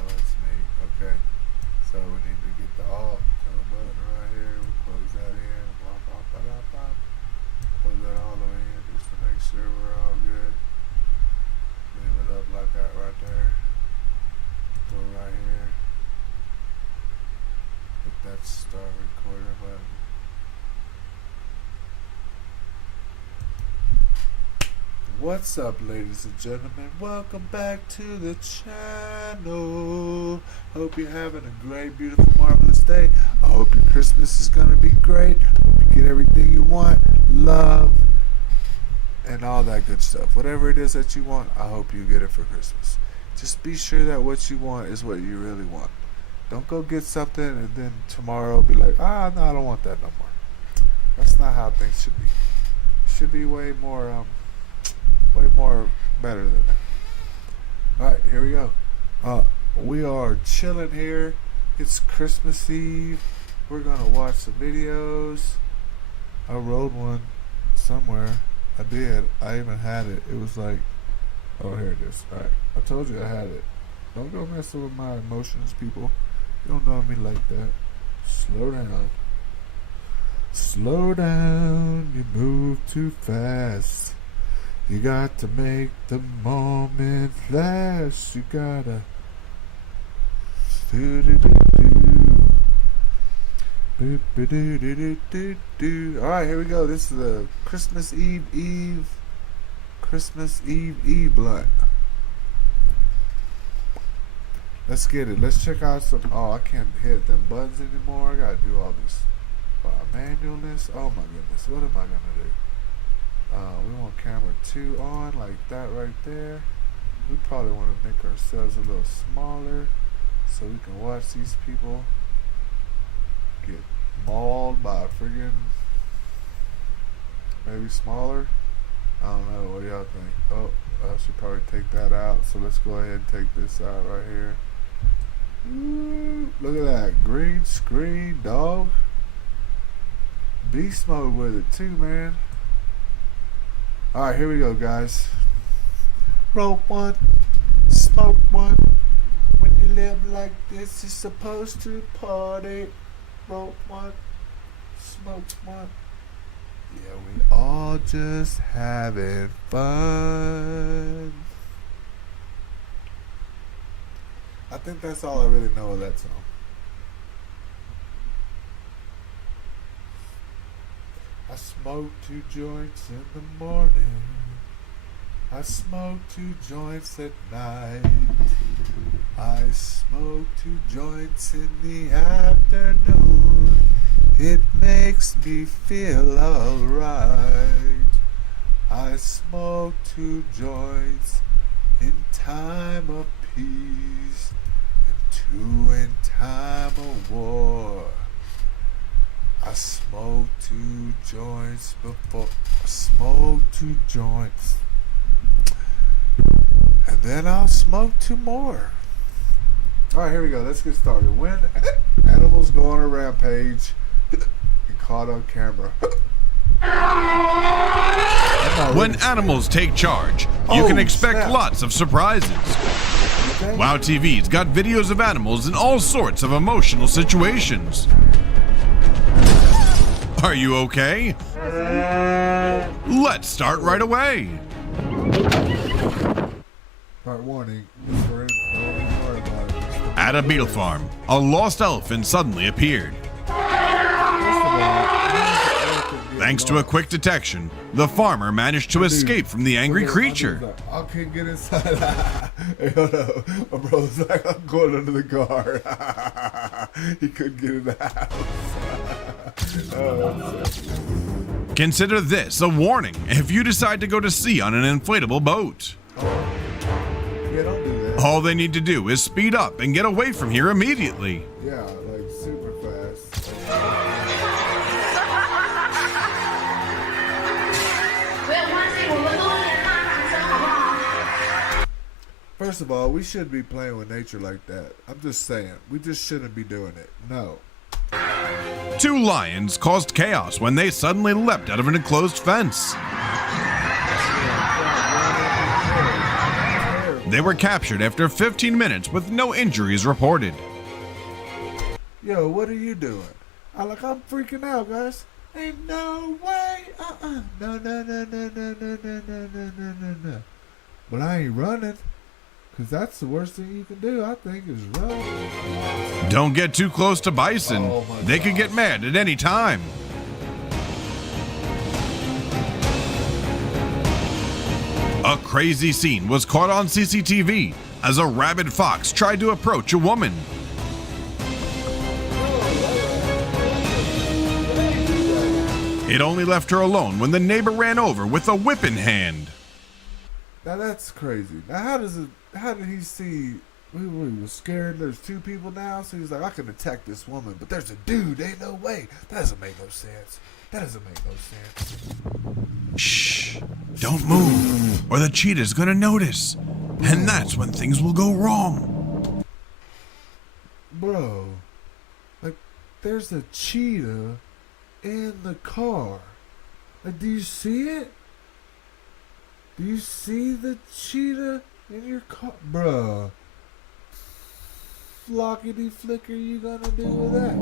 Oh, it's me. Okay. So we need to get the alt. Turn the button right here. We'll close that in. Blah, blah, blah, blah, blah. Close that all the way in just to make sure we're all good. Leave it up like that right there. Go right here. Hit that start recording button. What's up, ladies and gentlemen? Welcome back to the channel. Hope you're having a great, beautiful, marvelous day. I hope your Christmas is gonna be great. Hope you get everything you want, love, and all that good stuff. Whatever it is that you want, I hope you get it for Christmas. Just be sure that what you want is what you really want. Don't go get something and then tomorrow be like, no, I don't want that no more. That's not how things should be. It should be way more better than that. Alright, here we go. We are chilling here. It's Christmas Eve. We're gonna watch some videos. I wrote one somewhere. I did. I even had it. It was like, oh, here it is. Alright. I told you I had it. Don't go messing with my emotions, people. You don't know me like that. Slow down. Slow down. You move too fast. You got to make the moment last. You gotta do. Alright, here we go. This is the Christmas Eve blunt. Let's get it. Let's check out some. Oh, I can't hit them buttons anymore. I gotta do all this manualness. Oh my goodness. What am I gonna do? We want camera 2 on, like that right there. We probably want to make ourselves a little smaller so we can watch these people get mauled by a friggin' maybe smaller. I don't know. What do y'all think? Oh, I should probably take that out. So let's go ahead and take this out right here. Ooh, look at that green screen, dog. Beast mode with it too, man. Alright, here we go, guys. Roll one, smoke one. When you live like this, you're supposed to party. Roll one, smoke one. Yeah, we all just having fun. I think that's all I really know of that song. I smoke 2 joints in the morning. I smoke 2 joints at night. I smoke 2 joints in the afternoon. It makes me feel alright. I smoke 2 joints in time of peace and 2 in time of war. I smoke 2 joints before I smoke 2 joints. And then I'll smoke 2 more. Alright, here we go. Let's get started. When animals go on a rampage and caught on camera. When animals take charge, you can expect lots of surprises. WOW TV's got videos of animals in all sorts of emotional situations. Are you okay? Let's start right away. Part warning. At a beetle farm, a lost elephant suddenly appeared. Thanks to a quick detection, the farmer managed to escape from the angry creature. I can't get inside. Hey, hold up. My brother's like, I'm going under the car. He couldn't get in the house. Consider this a warning if you decide to go to sea on an inflatable boat. Yeah, don't do that. All they need to do is speed up and get away from here immediately. Yeah, like super fast. First of all, we shouldn't be playing with nature like that. I'm just saying, we just shouldn't be doing it. No. 2 lions caused chaos when they suddenly leapt out of an enclosed fence. They were captured after 15 minutes with no injuries reported. Yo, what are you doing? I'm freaking out, guys. Ain't no way. No. But I ain't running. Because that's the worst thing you can do, I think, is run. Don't get too close to bison. They could get mad at any time. A crazy scene was caught on CCTV as a rabid fox tried to approach a woman. It only left her alone when the neighbor ran over with a whip in hand. Now that's crazy. Now how did he see? He was scared. There's 2 people now, so he's like, I can attack this woman, but there's a dude. Ain't no way. That doesn't make no sense. Shh! Don't move, or the cheetah's gonna notice, and that's when things will go wrong. Bro, like, there's a cheetah in the car. Like, do you see it? Do you see the cheetah in your car? Bruh. Flockety flicker you gonna do with that?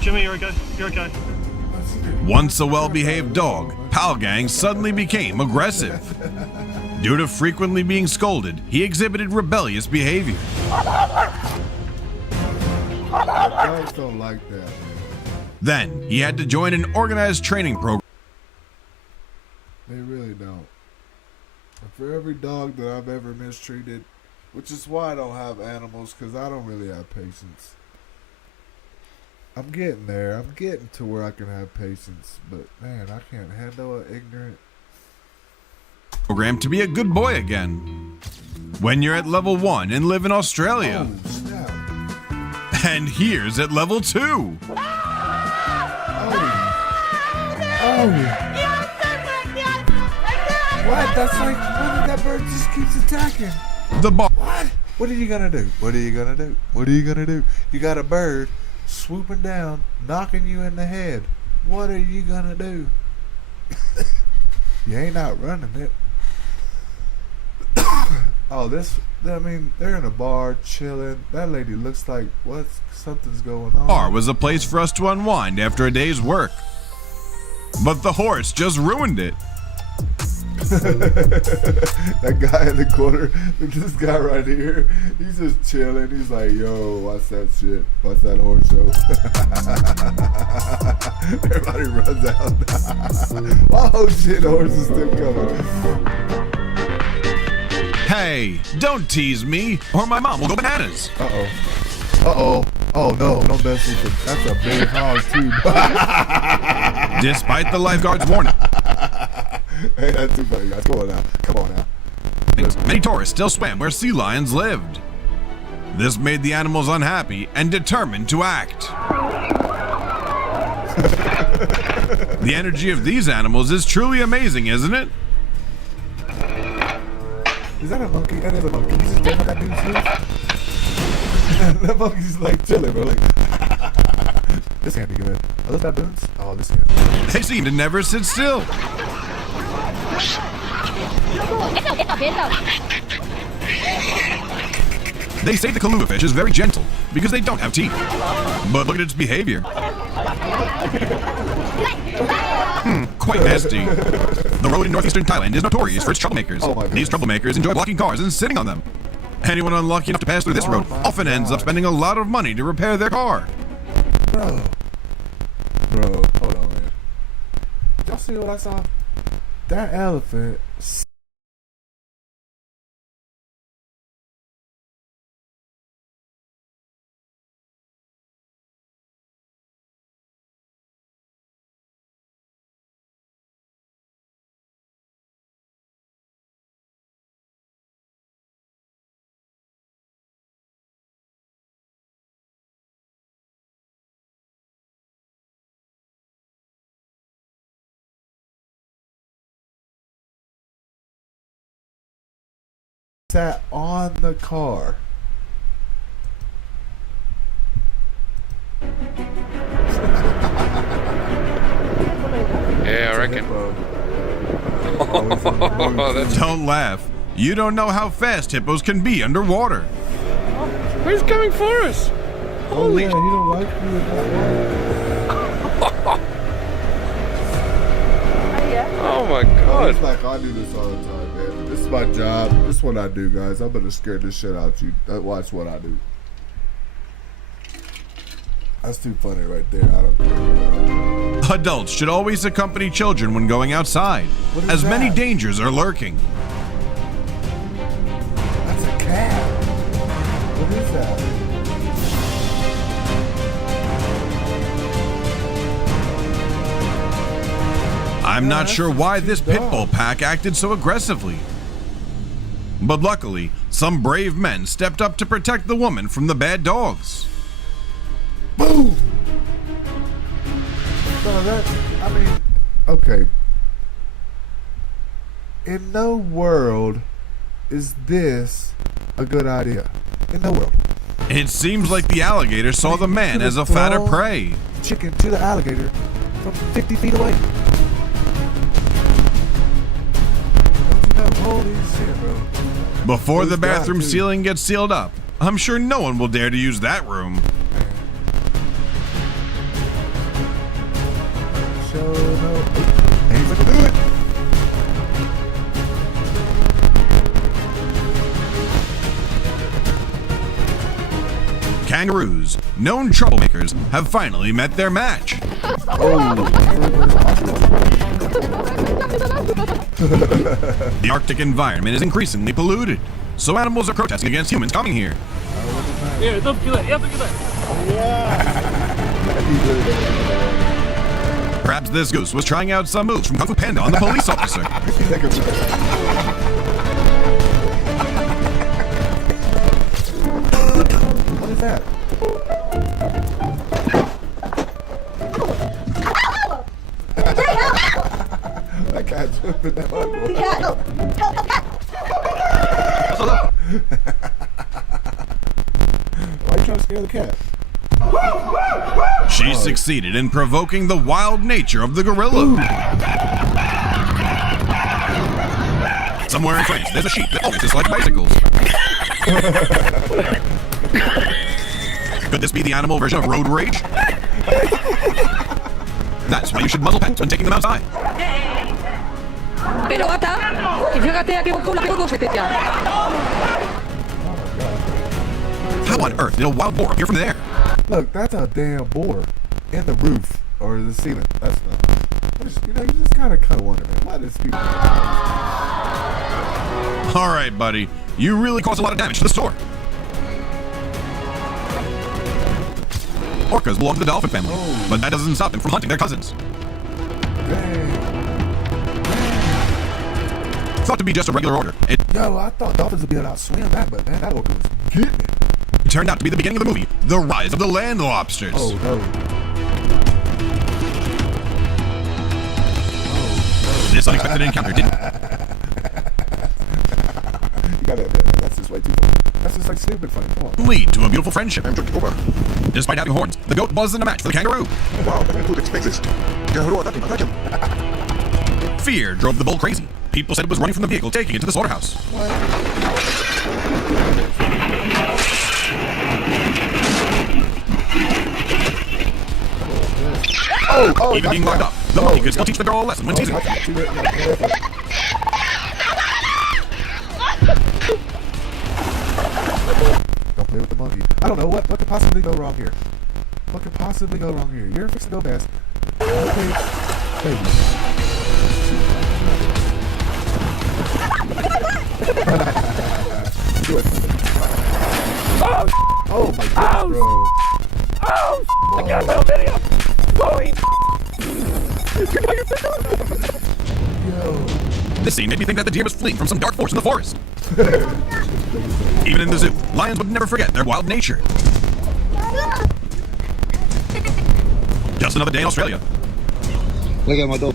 Jimmy, you're okay. You're okay. Once a well-behaved dog, Pal Gang suddenly became aggressive. Due to frequently being scolded, he exhibited rebellious behavior. Dogs don't like that, man. Then, he had to join an organized training program. They really don't. And for every dog that I've ever mistreated, which is why I don't have animals, because I don't really have patience. I'm getting there. I'm getting to where I can have patience. But, man, I can't handle an ignorant... program to be a good boy again. When you're at level 1 and live in Australia. Oh, snap. And here's at level 2. Oh. What? That's like, that bird just keeps attacking. The bar. What are you gonna do? What are you gonna do? What are you gonna do? You got a bird swooping down, knocking you in the head. What are you gonna do? You ain't outrunning it. Oh, they're in a bar chilling. That lady looks like something's going on. Bar was a place for us to unwind after a day's work. But the horse just ruined it. That guy in the corner, this guy right here, he's just chilling. He's like, yo, watch that shit. Watch that horse show. Everybody runs out. Oh shit, the horse is still coming. Hey, don't tease me, or my mom will go bananas. Uh-oh. Oh no, don't mess with it. That's a big hog too. Despite the lifeguard's warning. Hey, that's too funny, guys. Come on now. Many tourists still swam where sea lions lived. This made the animals unhappy and determined to act. The energy of these animals is truly amazing, isn't it? Is that a monkey? That is a monkey. He's just doing that dude's That monkey's like chilling, bro. Like, this can't be good. Are those baboons? Oh, this can't be good. They seem to never sit still. They say the Kalua fish is very gentle because they don't have teeth. But look at its behavior. Quite nasty. The road in northeastern Thailand is notorious for its troublemakers. These troublemakers enjoy blocking cars and sitting on them. Anyone unlucky enough to pass through this road often ends up spending a lot of money to repair their car. Bro, hold on, man. Y'all see what I saw? That elephant sat on the car. Yeah, I reckon. Don't laugh. You don't know how fast hippos can be underwater. Who's coming for us? Holy! Yeah, you don't like me with that one. Oh my God! It's like I do this all the time, man. This is my job. This is what I do, guys. I'm gonna scare the shit out you. Watch what I do. That's too funny right there. I don't care. Adults should always accompany children when going outside, as many dangers are lurking. That's a cat. What is that? I'm not sure why this pit bull pack acted so aggressively. But luckily, some brave men stepped up to protect the woman from the bad dogs. Boom! No, that's, I mean, okay. In no world is this a good idea. In no world. It seems like the alligator saw the man as a fatter prey. Chicken to the alligator from 50 feet away. Holy shit, bro. Before the bathroom ceiling gets sealed up, I'm sure no one will dare to use that room. Kangaroos, known troublemakers, have finally met their match. The Arctic environment is increasingly polluted, so animals are protesting against humans coming here. Perhaps this goose was trying out some moves from Kung Fu Panda on the police officer. What is that? That cat jumping that one. Why are you trying to scare the cat? She succeeded in provoking the wild nature of the gorilla. Somewhere in France, there's a sheep that always dislikes bicycles. Could this be the animal version of road rage? That's why you should muzzle pets when taking them outside. How on earth did a wild boar appear from there? Look, that's a damn boar in the roof or the ceiling. That's not. You know, you just kind of wonder, man, why does people? All right, buddy, you really caused a lot of damage to the store. Orcas belong to the dolphin family, but that doesn't stop them from hunting their cousins. Thought to be just a regular order. Yo, I thought dolphins would be able to swim back, but man, that orca was getting it. It turned out to be the beginning of the movie, The Rise of the Land Lobsters. Oh, no. This unexpected encounter didn't... You gotta admit, man, that's just way too funny. That's just like stupid funny. Come on. Lead to a beautiful friendship. Despite having horns, the goat wasn't a match for the kangaroo. Wow, who expects this? Fear drove the bull crazy. People said it was running from the vehicle, taking it to the slaughterhouse. Even being locked up, the monkey could still teach the girl a lesson when teasing. Don't play with the monkey. I don't know what could possibly go wrong here. What could possibly go wrong here? You're fixing to go fast. Okay, baby. Do it. Oh my goodness, bro. Oh! I got no video! Chloe! This scene made me think that the deer was fleeing from some dark force in the forest. Even in the zoo, lions would never forget their wild nature. Just another day in Australia. Look at my dog.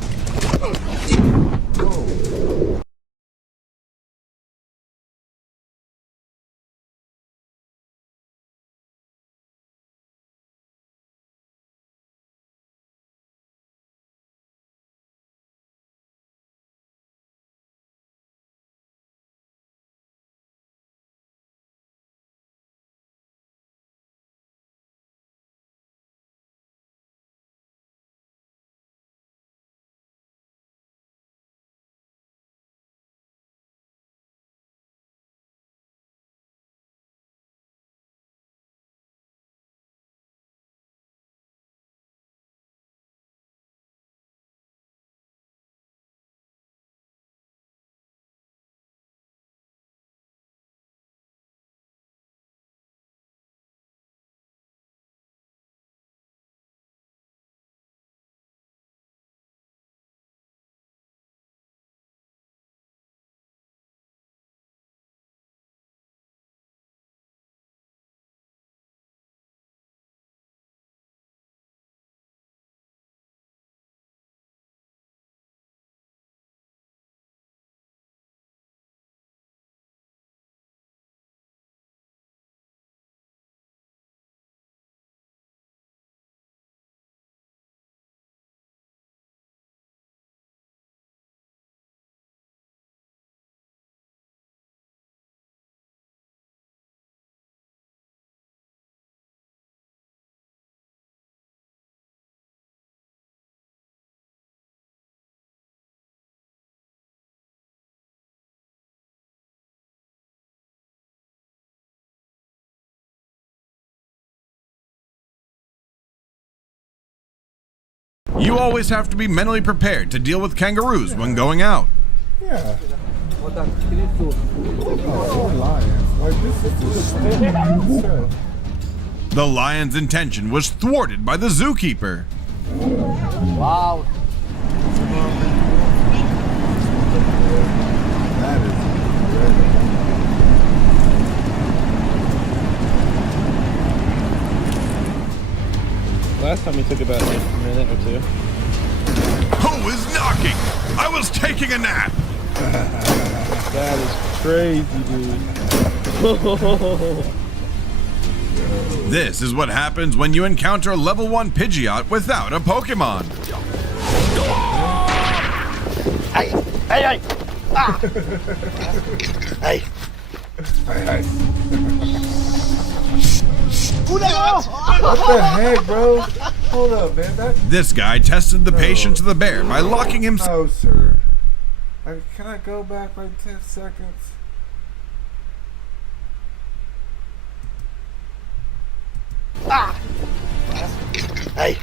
You always have to be mentally prepared to deal with kangaroos when going out. Yeah. Oh, lions. Like, this is just The lion's intention was thwarted by the zookeeper. Wow. That is Last time we took about a minute or two. Who is knocking? I was taking a nap. That is crazy, dude. This is what happens when you encounter a level 1 Pidgeot without a Pokemon. Hey, hey, hey! Ah. Hey. Hey, hey. What the heck, bro? Hold up, man. This guy tested the patience of the bear by locking himself. Oh, sir. Can I go back like 10 seconds? Ah. Hey.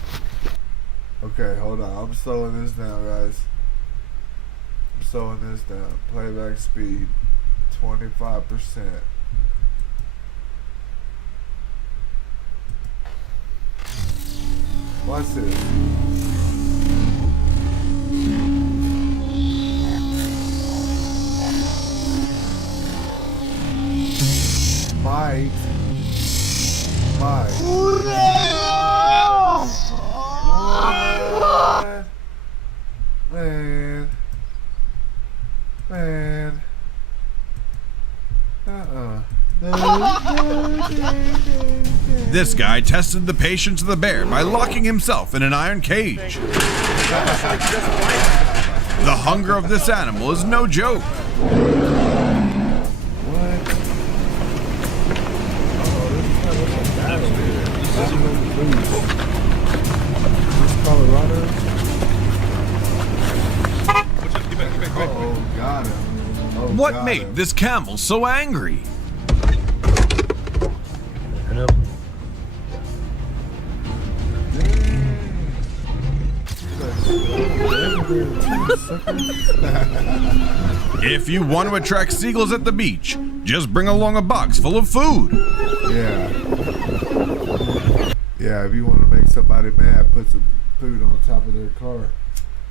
Okay, hold on. I'm slowing this down, guys. I'm slowing this down. Playback speed, 25%. Watch this. Might. Man. This guy tested the patience of the bear by locking himself in an iron cage. The hunger of this animal is no joke. Colorado. Oh, got him. Oh, What made this camel so angry? If you want to attract seagulls at the beach, just bring along a box full of food. Yeah. Yeah, if you want to make somebody mad, put some food on the top of their car.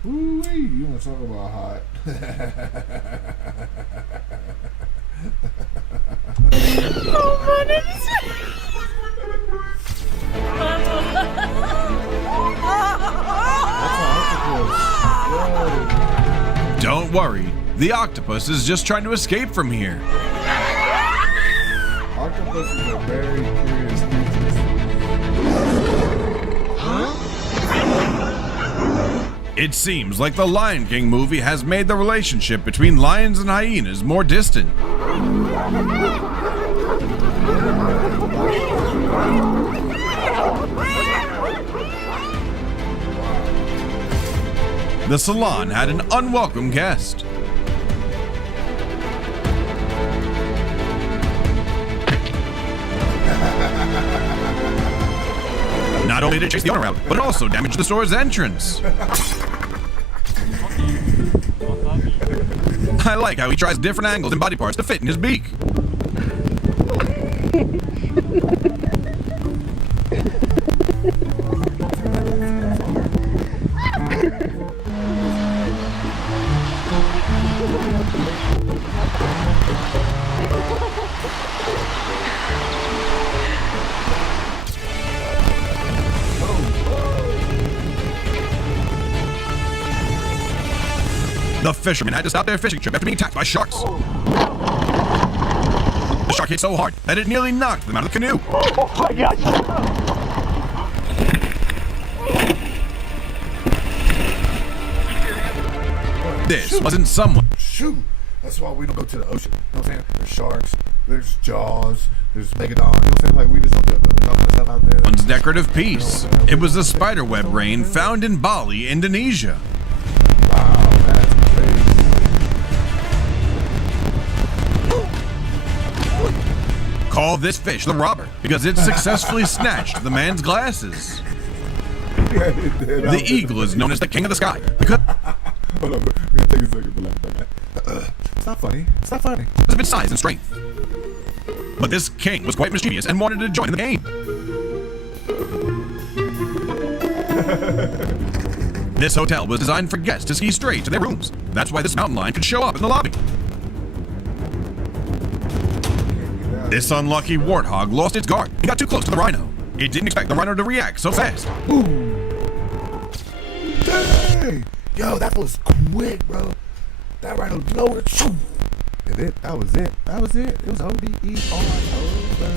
Woo-wee, you want to talk about hot. Don't worry, the octopus is just trying to escape from here. Octopuses are very curious creatures. It seems like the Lion King movie has made the relationship between lions and hyenas more distant. The salon had an unwelcome guest. Not only did it chase the owner out, but it also damaged the store's entrance. I like how he tries different angles and body parts to fit in his beak. The fishermen had to stop their fishing trip after being attacked by sharks. The shark hit so hard that it nearly knocked them out of the canoe. Oh my God. This wasn't someone. Shoot! That's why we don't go to the ocean. You know what I'm saying? There's sharks, there's jaws, there's megalodon. You know what I'm saying? Like, we just don't do all that stuff out there. One's decorative piece. It was a spiderweb rain found in Bali, Indonesia. Call this fish the robber because it successfully snatched the man's glasses. The eagle is known as the king of the sky because Hold on, take a second to laugh at that. It's not funny. It's not funny. of its size and strength. But this king was quite mischievous and wanted to join in the game. This hotel was designed for guests to ski straight to their rooms. That's why this mountain lion could show up in the lobby. This unlucky warthog lost its guard and got too close to the rhino. It didn't expect the rhino to react so fast. Dang! Yo, that was quick, bro. That rhino loaded. And that was it. That was it. It was ODE all over.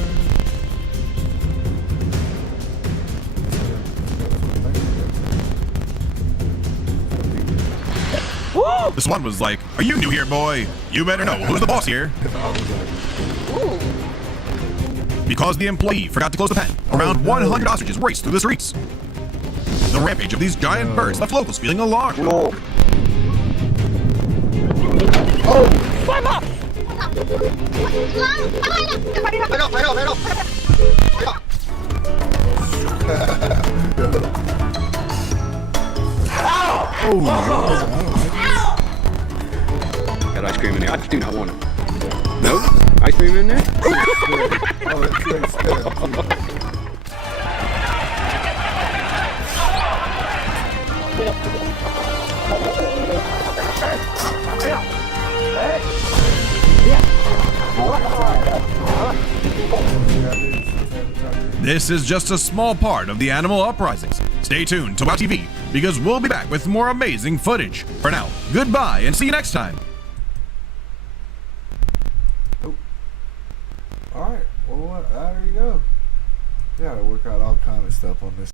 This one was like, "Are you new here, boy? You better know who's the boss here." Because the employee forgot to close the pen, around 100 ostriches raced through the streets. The rampage of these giant birds left locals feeling alarmed. Climb up! Got ice cream in there. I do not want it. No? Ice cream in there? This is just a small part of the animal uprisings. Stay tuned to WOW TV because we'll be back with more amazing footage. For now, goodbye and see you next time. Alright, well, what? There you go. You gotta work out all kind of stuff on this.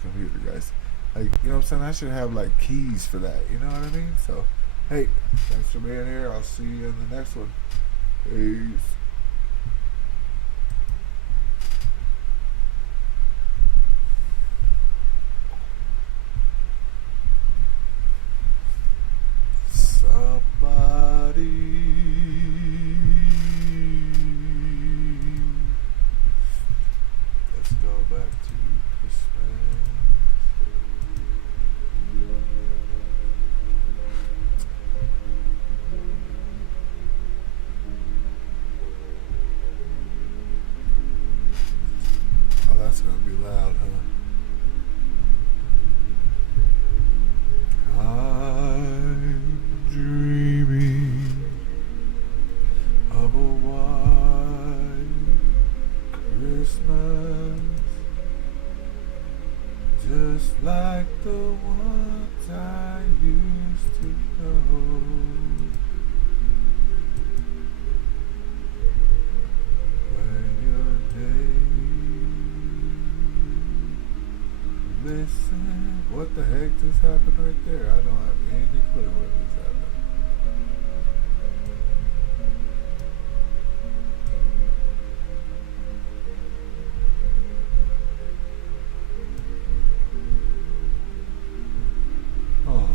Computer, guys. Like, you know what I'm saying? I should have like keys for that. You know what I mean? So, hey, thanks for being here. I'll see you in the next one. Peace. Let's go back to Christmas. Oh, that's gonna be loud, huh? I'm dreaming of a white Christmas, just like the ones I used to know. When your name, listen, what the heck just happened right there? I don't have any clue what just happened. Oh.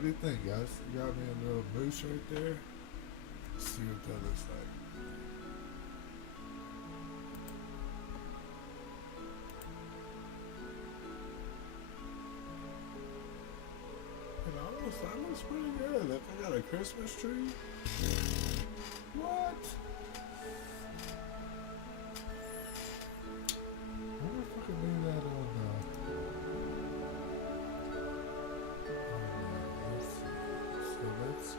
What do you think, guys? You got me a little boost right there. Let's see what that looks like. That looks pretty good. Look, I got a Christmas tree. What? I wonder if I can do that on let's see. So let's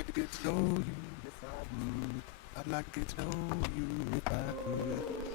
like to get to know you if I would. I'd like to get to know you if I could.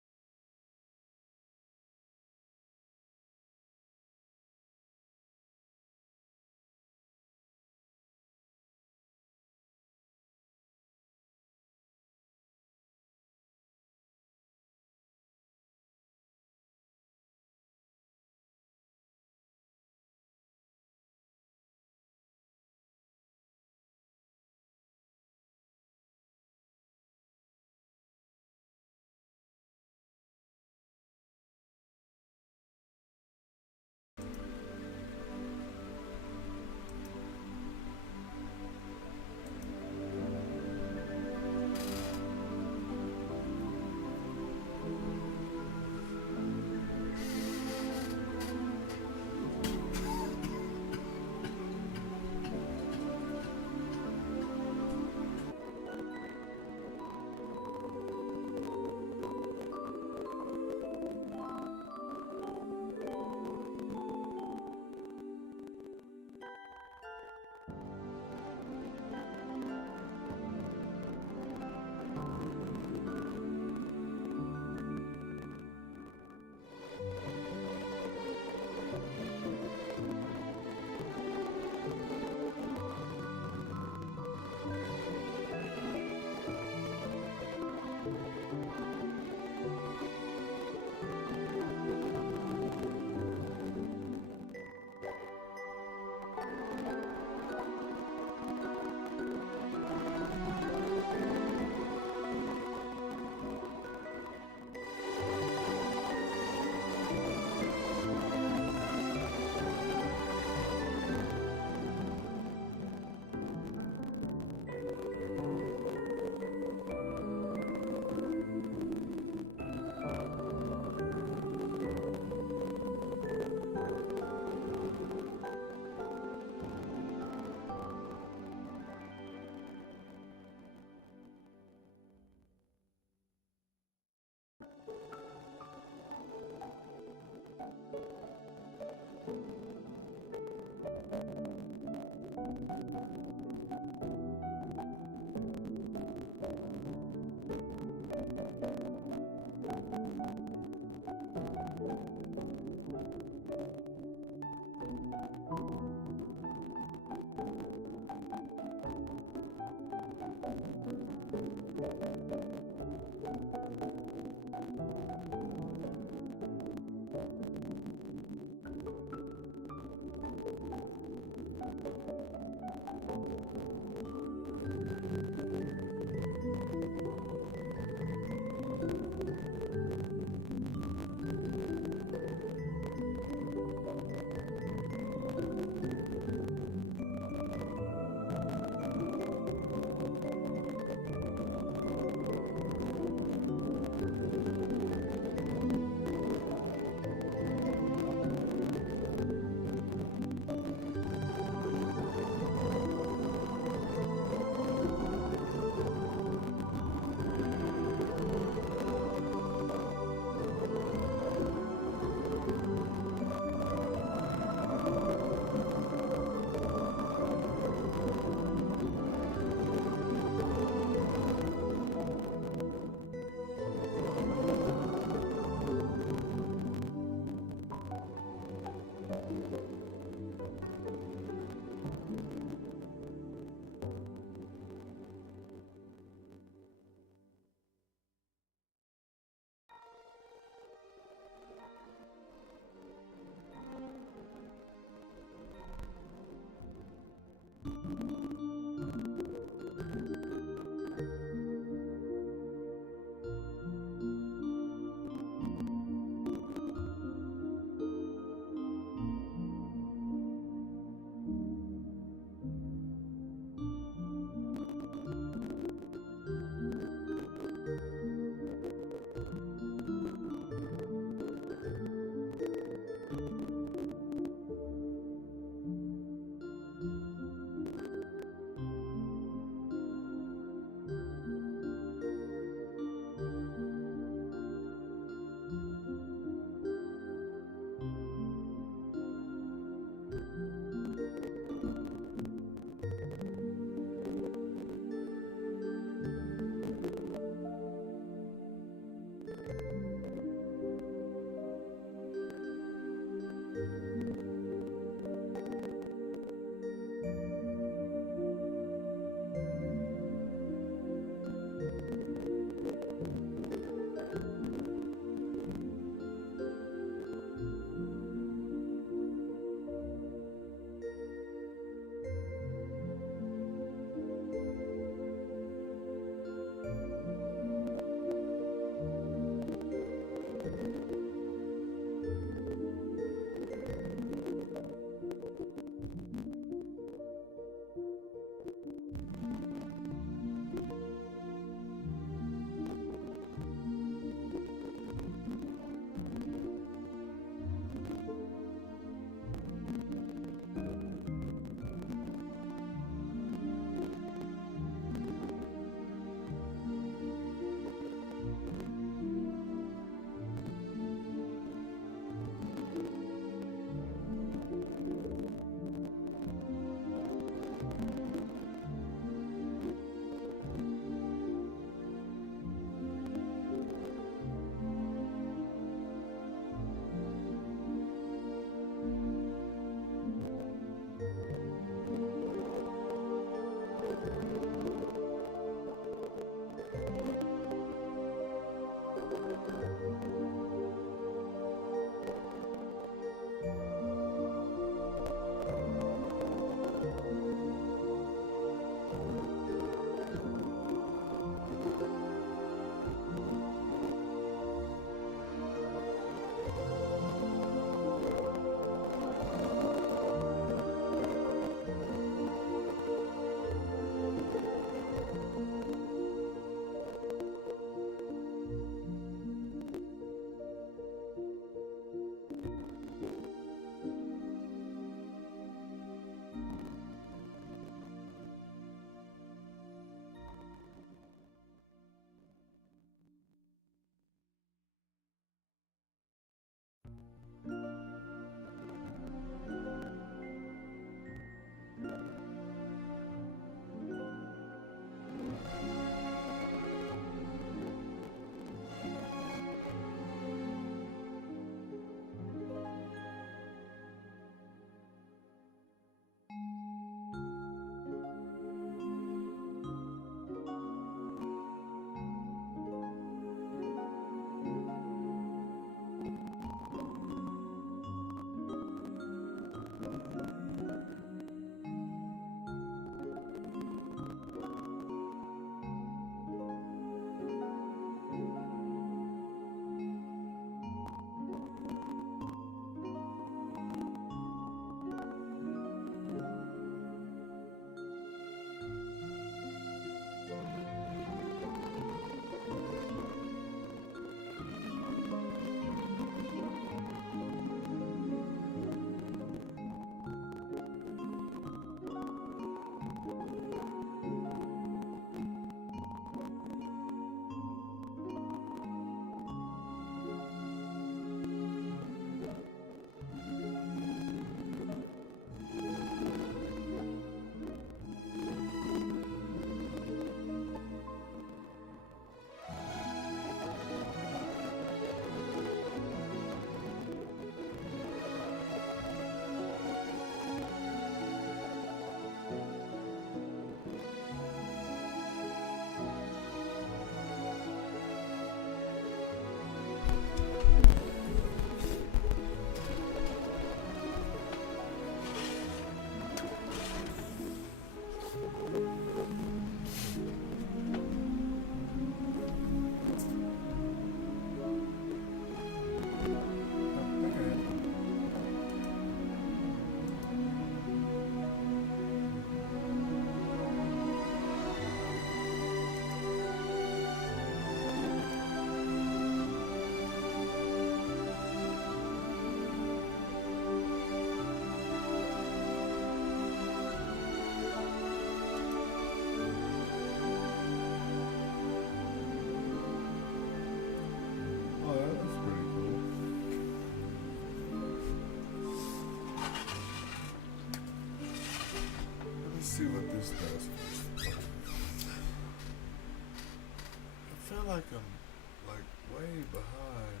like I'm like way behind.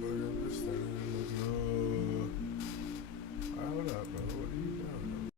Look, I'm just standing there looking, hold up, bro. What are you doing?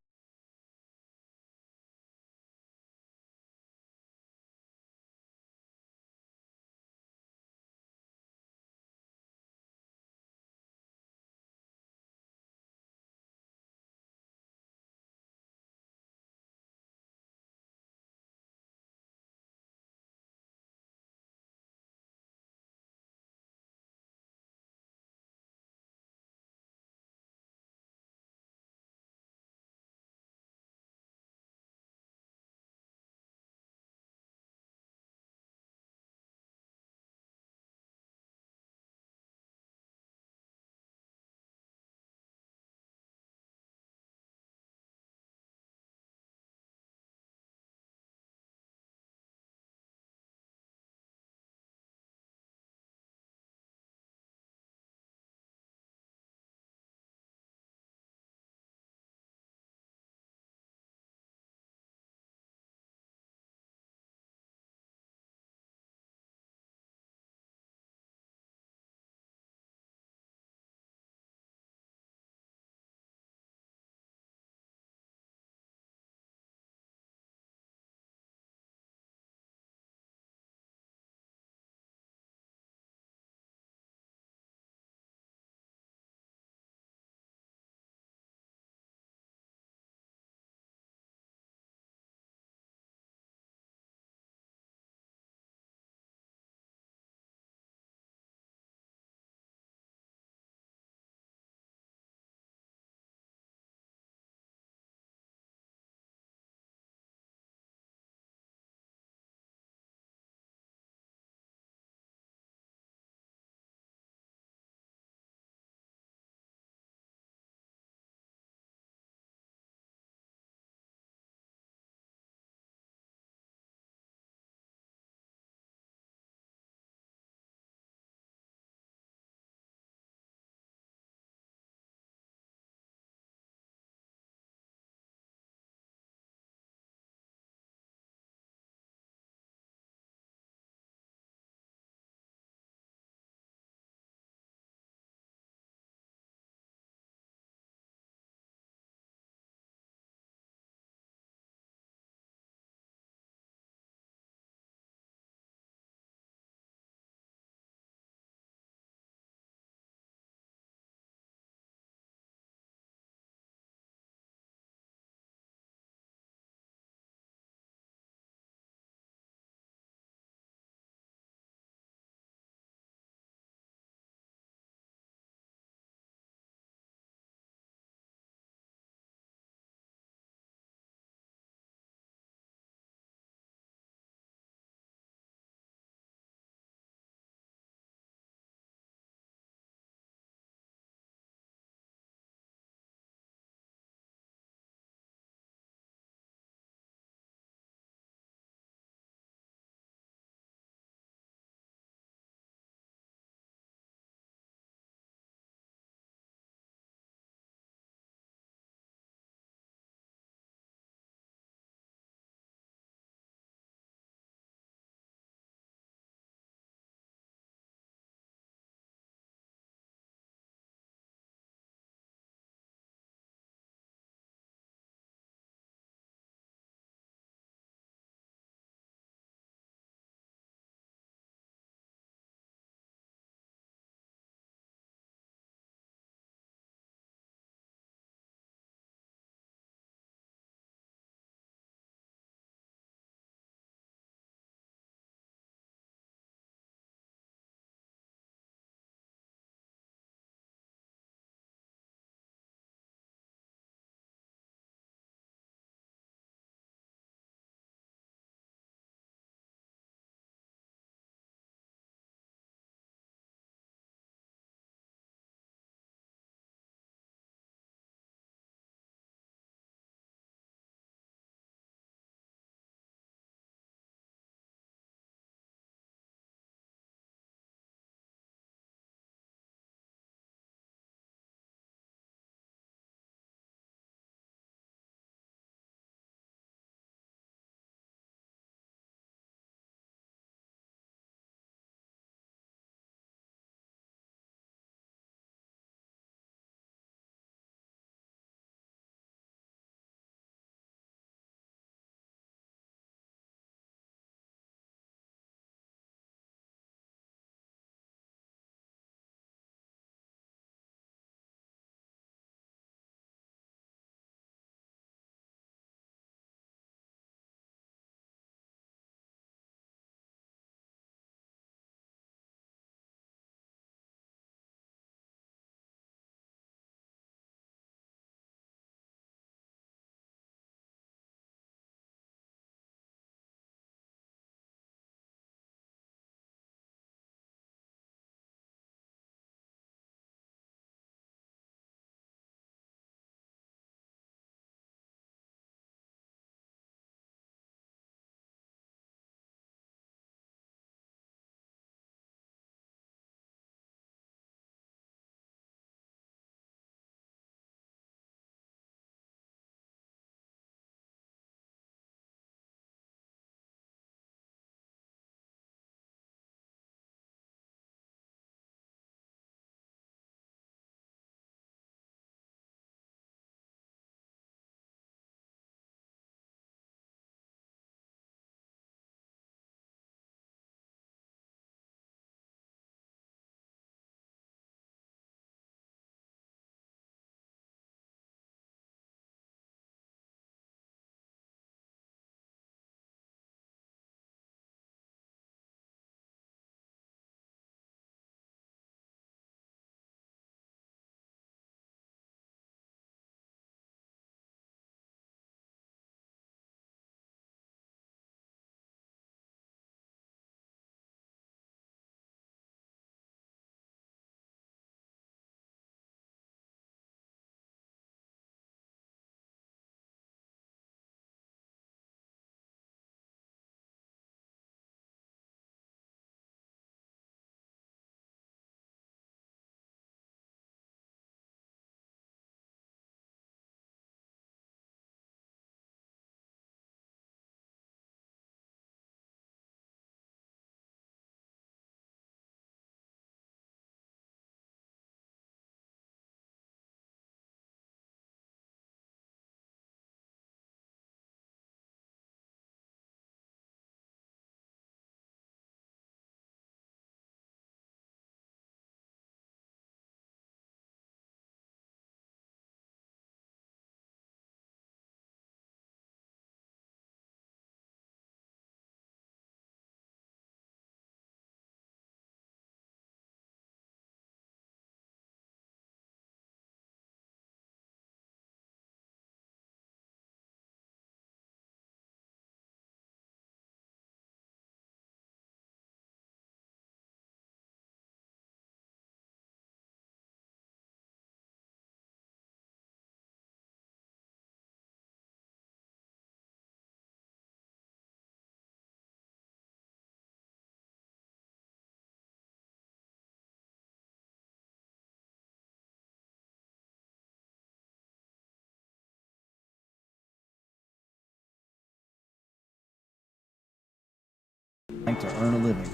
to earn a living.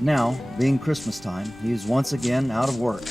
Now, being Christmas time, he is once again out of work.